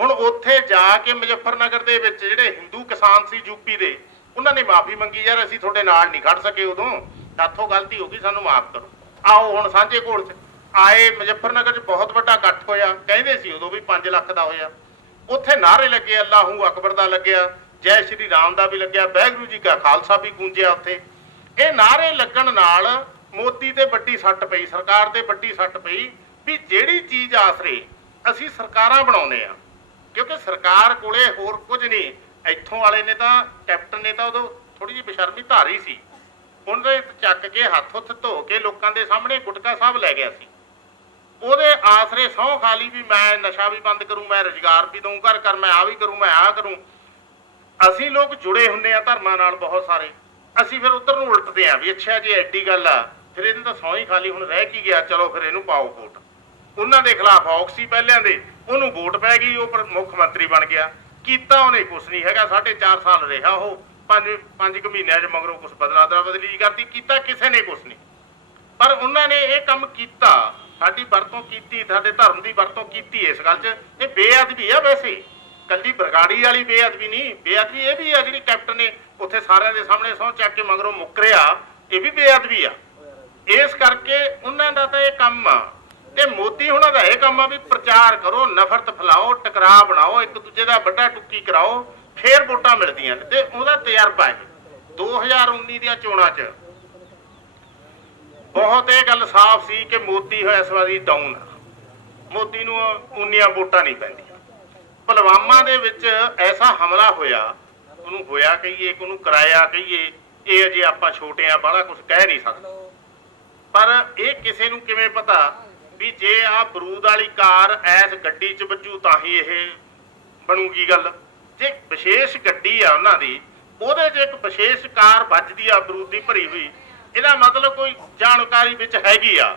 ਹੁਣ ਉੱਥੇ ਜਾ ਕੇ ਮੁਜ਼ੱਫਰਨਗਰ ਦੇ ਵਿੱਚ ਜਿਹੜੇ ਹਿੰਦੂ ਕਿਸਾਨ ਸੀ ਯੂਪੀ ਦੇ, ਉਹਨਾਂ ਨੇ ਮਾਫੀ ਮੰਗੀ, ਯਾਰ ਅਸੀਂ ਤੁਹਾਡੇ ਨਾਲ ਨਹੀਂ ਖੜ ਸਕੇ ਉਦੋਂ, ਸਾਥੋਂ ਗਲਤੀ ਹੋ ਗਈ, ਸਾਨੂੰ ਮਾਫ ਕਰੋ। ਆਓ ਹੁਣ ਸਾਂਝੇ ਘੋਲ 'ਚ ਆਏ। ਮੁਜ਼ੱਫਰਨਗਰ 'ਚ ਬਹੁਤ ਵੱਡਾ ਇਕੱਠ ਹੋਇਆ, ਕਹਿੰਦੇ ਸੀ ਉਦੋਂ ਵੀ 5 ਲੱਖ ਦਾ ਹੋਇਆ। ਉੱਥੇ ਨਾਅਰੇ ਲੱਗੇ, ਅੱਲਾਹੂ ਅਕਬਰ ਦਾ ਲੱਗਿਆ, ਜੈ ਸ਼੍ਰੀ ਰਾਮ ਦਾ ਵੀ ਲੱਗਿਆ, ਵਾਹਿਗੁਰੂ ਜੀ ਕਾ ਖਾਲਸਾ ਵੀ ਗੂੰਜਿਆ ਉੱਥੇ। ਇਹ ਨਾਅਰੇ ਲੱਗਣ ਨਾਲ ਮੋਦੀ ਤੇ ਵੱਡੀ ਸੱਟ ਪਈ, ਸਰਕਾਰ ਤੇ ਵੱਡੀ ਸੱਟ ਪਈ ਵੀ ਜਿਹੜੀ ਚੀਜ਼ ਆਸਰੇ ਅਸੀਂ ਸਰਕਾਰਾਂ ਬਣਾਉਂਦੇ ਆ, ਕਿਉਂਕਿ ਸਰਕਾਰ ਕੋਲੇ ਹੋਰ ਕੁਝ ਨਹੀਂ। ਇੱਥੋਂ ਵਾਲੇ ਨੇ ਤਾਂ ਕੈਪਟਨ ਨੇ ਤਾਂ ਉਦੋਂ ਥੋੜੀ ਜਿਹੀ ਬੇਸ਼ਰਮੀ ਧਾਰੀ ਸੀ, ਉਹਨੇ ਚੱਕ ਕੇ ਹੱਥ ਹੁੱਥ ਧੋ ਕੇ ਲੋਕਾਂ ਦੇ ਸਾਹਮਣੇ ਗੁਟਕਾ ਸਾਹਿਬ ਲੈ ਗਿਆ ਸੀ। ਉਹਦੇ ਆਸਰੇ ਸਹੁੰ ਖਾ ਲਈ ਵੀ ਮੈਂ ਨਸ਼ਾ ਵੀ ਬੰਦ ਕਰੂੰ, ਮੈਂ ਰੁਜ਼ਗਾਰ ਵੀ ਦਊਂ, ਘਰ ਘਰ ਮੈਂ ਆ ਵੀ ਕਰੂੰ, ਮੈਂ ਆ ਕਰੂੰ। ਅਸੀਂ ਲੋਕ ਜੁੜੇ ਹੁੰਦੇ ਆ ਧਰਮਾਂ ਨਾਲ ਬਹੁਤ ਸਾਰੇ, ਅਸੀਂ ਫਿਰ ਉਧਰ ਨੂੰ ਉਲਟਦੇ ਆ ਵੀ ਅੱਛਾ ਜੀ ਐਡੀ ਗੱਲ ਆ, ਫਿਰ ਇਹਨੇ ਤਾਂ ਸਹੁੰ ਹੀ ਖਾ ਲਈ, ਹੁਣ ਰਹਿ ਕੀ ਗਿਆ, ਚਲੋ ਫਿਰ ਇਹਨੂੰ ਪਾਓ ਵੋਟ। ਉਹਨਾਂ ਦੇ ਖਿਲਾਫ ਔਕਸੀ ਪਹਿਲਿਆਂ ਦੇ, ਉਹਨੂੰ ਵੋਟ ਪੈ ਗਈ, ਉਹ ਮੁੱਖ ਮੰਤਰੀ ਬਣ ਗਿਆ। ਕੀਤਾ ਉਹਨੇ ਕੁਛ ਨਹੀਂ ਹੈਗਾ, 4.5 ਸਾਲ ਰਿਹਾ ਉਹ, 5 ਮਹੀਨਿਆਂ 'ਚ ਮਗਰੋਂ ਕੁਛ ਬਦਲਾ ਬਦਲੀ ਕਰਤੀ, ਕੀਤਾ ਕਿਸੇ ਨੇ ਕੁਛ ਨਹੀਂ। ਪਰ ਉਹਨਾਂ ਨੇ ਇਹ ਕੰਮ ਕੀਤਾ, ਸਾਡੀ ਵਰਤੋਂ ਕੀਤੀ, ਸਾਡੇ ਧਰਮ ਦੀ ਵਰਤੋਂ ਕੀਤੀ। ਇਸ ਗੱਲ 'ਚ ਇਹ ਬੇਅਦਬੀ ਆ, ਵੈਸੇ ਕੱਲੀ ਬਰਗਾੜੀ ਵਾਲੀ ਬੇਅਦਬੀ ਨਹੀਂ, ਬੇਅਦਬੀ ਇਹ ਵੀ ਆ ਜਿਹੜੀ ਕੈਪਟਨ ਨੇ ਉੱਥੇ ਸਾਰਿਆਂ ਦੇ ਸਾਹਮਣੇ ਸਹੁੰ ਚੱਕ ਕੇ ਮਗਰੋਂ ਮੁੱਕਰਿਆ, ਇਹ ਵੀ ਬੇਅਦਬੀ ਆ। ਇਸ ਕਰਕੇ ਉਹਨਾਂ ਦਾ ਤਾਂ ਇਹ ਕੰਮ ਆ, ਤੇ ਮੋਦੀ ਹੁਣਾਂ ਦਾ ਇਹ ਕੰਮ ਆ ਵੀ ਪ੍ਰਚਾਰ ਕਰੋ, ਨਫ਼ਰਤ ਫੈਲਾਓ, ਟਕਰਾਅ ਬਣਾਓ, ਇੱਕ ਦੂਜੇ ਦਾ ਵੱਡਾ ਟੁੱਕੀ ਕਰਾਓ, ਫੇਰ ਵੋਟਾਂ ਮਿਲਦੀਆਂ ਨੇ। ਤੇ ਉਹਦਾ ਤਜਰਬਾ ਹੈ 2019 ਦੀਆਂ ਚੋਣਾਂ 'ਚ ਬਹੁਤ ਇਹ ਗੱਲ ਸਾਫ਼ ਸੀ ਕਿ ਮੋਦੀ ਇਸ ਵਾਰੀ ਡਾਊਨ ਆ, ਮੋਦੀ ਨੂੰ ਉਨੀਆਂ ਵੋਟਾਂ ਨਹੀਂ ਪੈਂਦੀਆਂ। ਪੁਲਵਾਮਾ ਦੇ ਵਿੱਚ ਐਸਾ ਹਮਲਾ ਹੋਇਆ, ਉਹਨੂੰ ਹੋਇਆ ਕਹੀਏ, ਉਹਨੂੰ ਕਰਾਇਆ ਕਹੀਏ, ਇਹ ਅਜੇ ਆਪਾਂ ਛੋਟੇ ਆ, ਬਾਹਲਾ ਕੁਝ ਕਹਿ ਨਹੀਂ ਸਕਦੇ। ਪਰ ਇਹ ਕਿਸੇ ਨੂੰ ਕਿਵੇਂ ਪਤਾ ਵੀ ਜੇ ਆ ਬਰੂਦ ਵਾਲੀ ਕਾਰ ਐਸ ਗੱਡੀ 'ਚ ਵੱਜੂ ਤਾਂ ਹੀ ਇਹ ਬਣੂਗੀ ਗੱਲ। ਜੇ ਵਿਸ਼ੇਸ਼ ਗੱਡੀ ਆ ਉਹਨਾਂ ਦੀ, ਉਹਦੇ 'ਚ ਇੱਕ ਵਿਸ਼ੇਸ਼ ਕਾਰ ਵੱਜਦੀ ਆ ਬਰੂਦ ਦੀ ਭਰੀ ਹੋਈ, ਇਹਦਾ ਮਤਲਬ ਕੋਈ ਜਾਣਕਾਰੀ ਵਿੱਚ ਹੈਗੀ ਆ।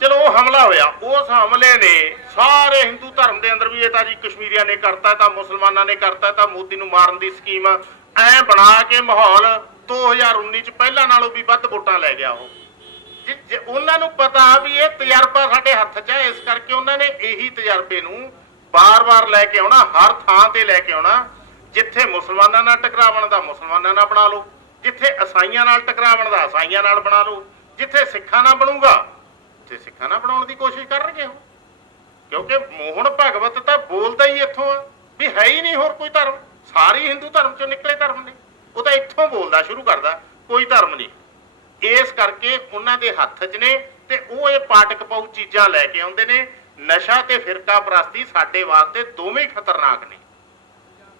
ਚਲੋ ਉਹ ਹਮਲਾ ਹੋਇਆ, ਉਸ ਹਮਲੇ ਨੇ ਸਾਰੇ ਹਿੰਦੂ ਧਰਮ ਦੇ ਅੰਦਰ ਵੀ ਇਹ ਤਾਂ ਜੀ ਕਸ਼ਮੀਰੀਆਂ ਨੇ ਕਰਤਾ, ਤਾਂ ਮੁਸਲਮਾਨਾਂ ਨੇ ਕਰਤਾ, ਤਾਂ ਮੋਦੀ ਨੂੰ ਮਾਰਨ ਦੀ ਸਕੀਮ ਐ ਬਣਾ ਕੇ ਮਾਹੌਲ 2019 ਚ ਪਹਿਲਾਂ ਨਾਲੋਂ ਵੀ ਵੱਧ ਵੋਟਾਂ ਲੈ ਗਿਆ ਉਹ। ਉਹਨਾਂ ਨੂੰ ਪਤਾ ਵੀ ਇਹ ਤਜਰਬਾ ਸਾਡੇ ਹੱਥ 'ਚ ਹੈ, ਇਸ ਕਰਕੇ ਉਹਨਾਂ ਨੇ ਇਹੀ ਤਜਰਬੇ ਨੂੰ ਬਾਰ-ਬਾਰ ਲੈ ਕੇ ਆਉਣਾ, ਹਰ ਥਾਂ ਤੇ ਲੈ ਕੇ ਆਉਣਾ। ਜਿੱਥੇ ਮੁਸਲਮਾਨਾਂ ਨਾਲ ਟਕਰਾਵਣ ਦਾ ਮੁਸਲਮਾਨਾਂ ਨਾਲ ਬਣਾ ਲਓ, ਜਿੱਥੇ ਈਸਾਈਆਂ ਨਾਲ ਟਕਰਾਵਣ ਦਾ ਈਸਾਈਆਂ ਨਾਲ ਬਣਾ ਲਓ, ਜਿੱਥੇ ਸਿੱਖਾਂ ਨਾਲ ਬਣੂਗਾ ਉੱਥੇ ਸਿੱਖਾਂ ਨਾਲ ਬਣਾਉਣ ਦੀ ਕੋਸ਼ਿਸ਼ ਕਰਨਗੇ ਉਹ। ਕਿਉਂਕਿ ਮੋਹਨ ਭਗਵਤ ਤਾਂ ਬੋਲਦਾ ਹੀ ਇੱਥੋਂ ਆ ਵੀ ਹੈ ਹੀ ਨਹੀਂ ਹੋਰ ਕੋਈ ਧਰਮ, ਸਾਰੇ ਹਿੰਦੂ ਧਰਮ ਚੋਂ ਨਿਕਲੇ ਧਰਮ ਨੇ, ਉਹ ਤਾਂ ਇੱਥੋਂ ਬੋਲਦਾ ਸ਼ੁਰੂ ਕਰਦਾ, ਕੋਈ ਧਰਮ ਨਹੀਂ। ਇਸ ਕਰਕੇ ਉਹਨਾਂ ਦੇ ਹੱਥ 'ਚ ਨੇ ਤੇ ਉਹ ਇਹ ਪਾਟਕ ਪਾਉ ਚੀਜ਼ਾਂ ਲੈ ਕੇ ਆਉਂਦੇ ਨੇ। ਨਸ਼ਾ ਤੇ ਫਿਰਕਾ ਪ੍ਰਸਤੀ ਸਾਡੇ ਵਾਸਤੇ ਦੋਵੇਂ ਖਤਰਨਾਕ ਨੇ।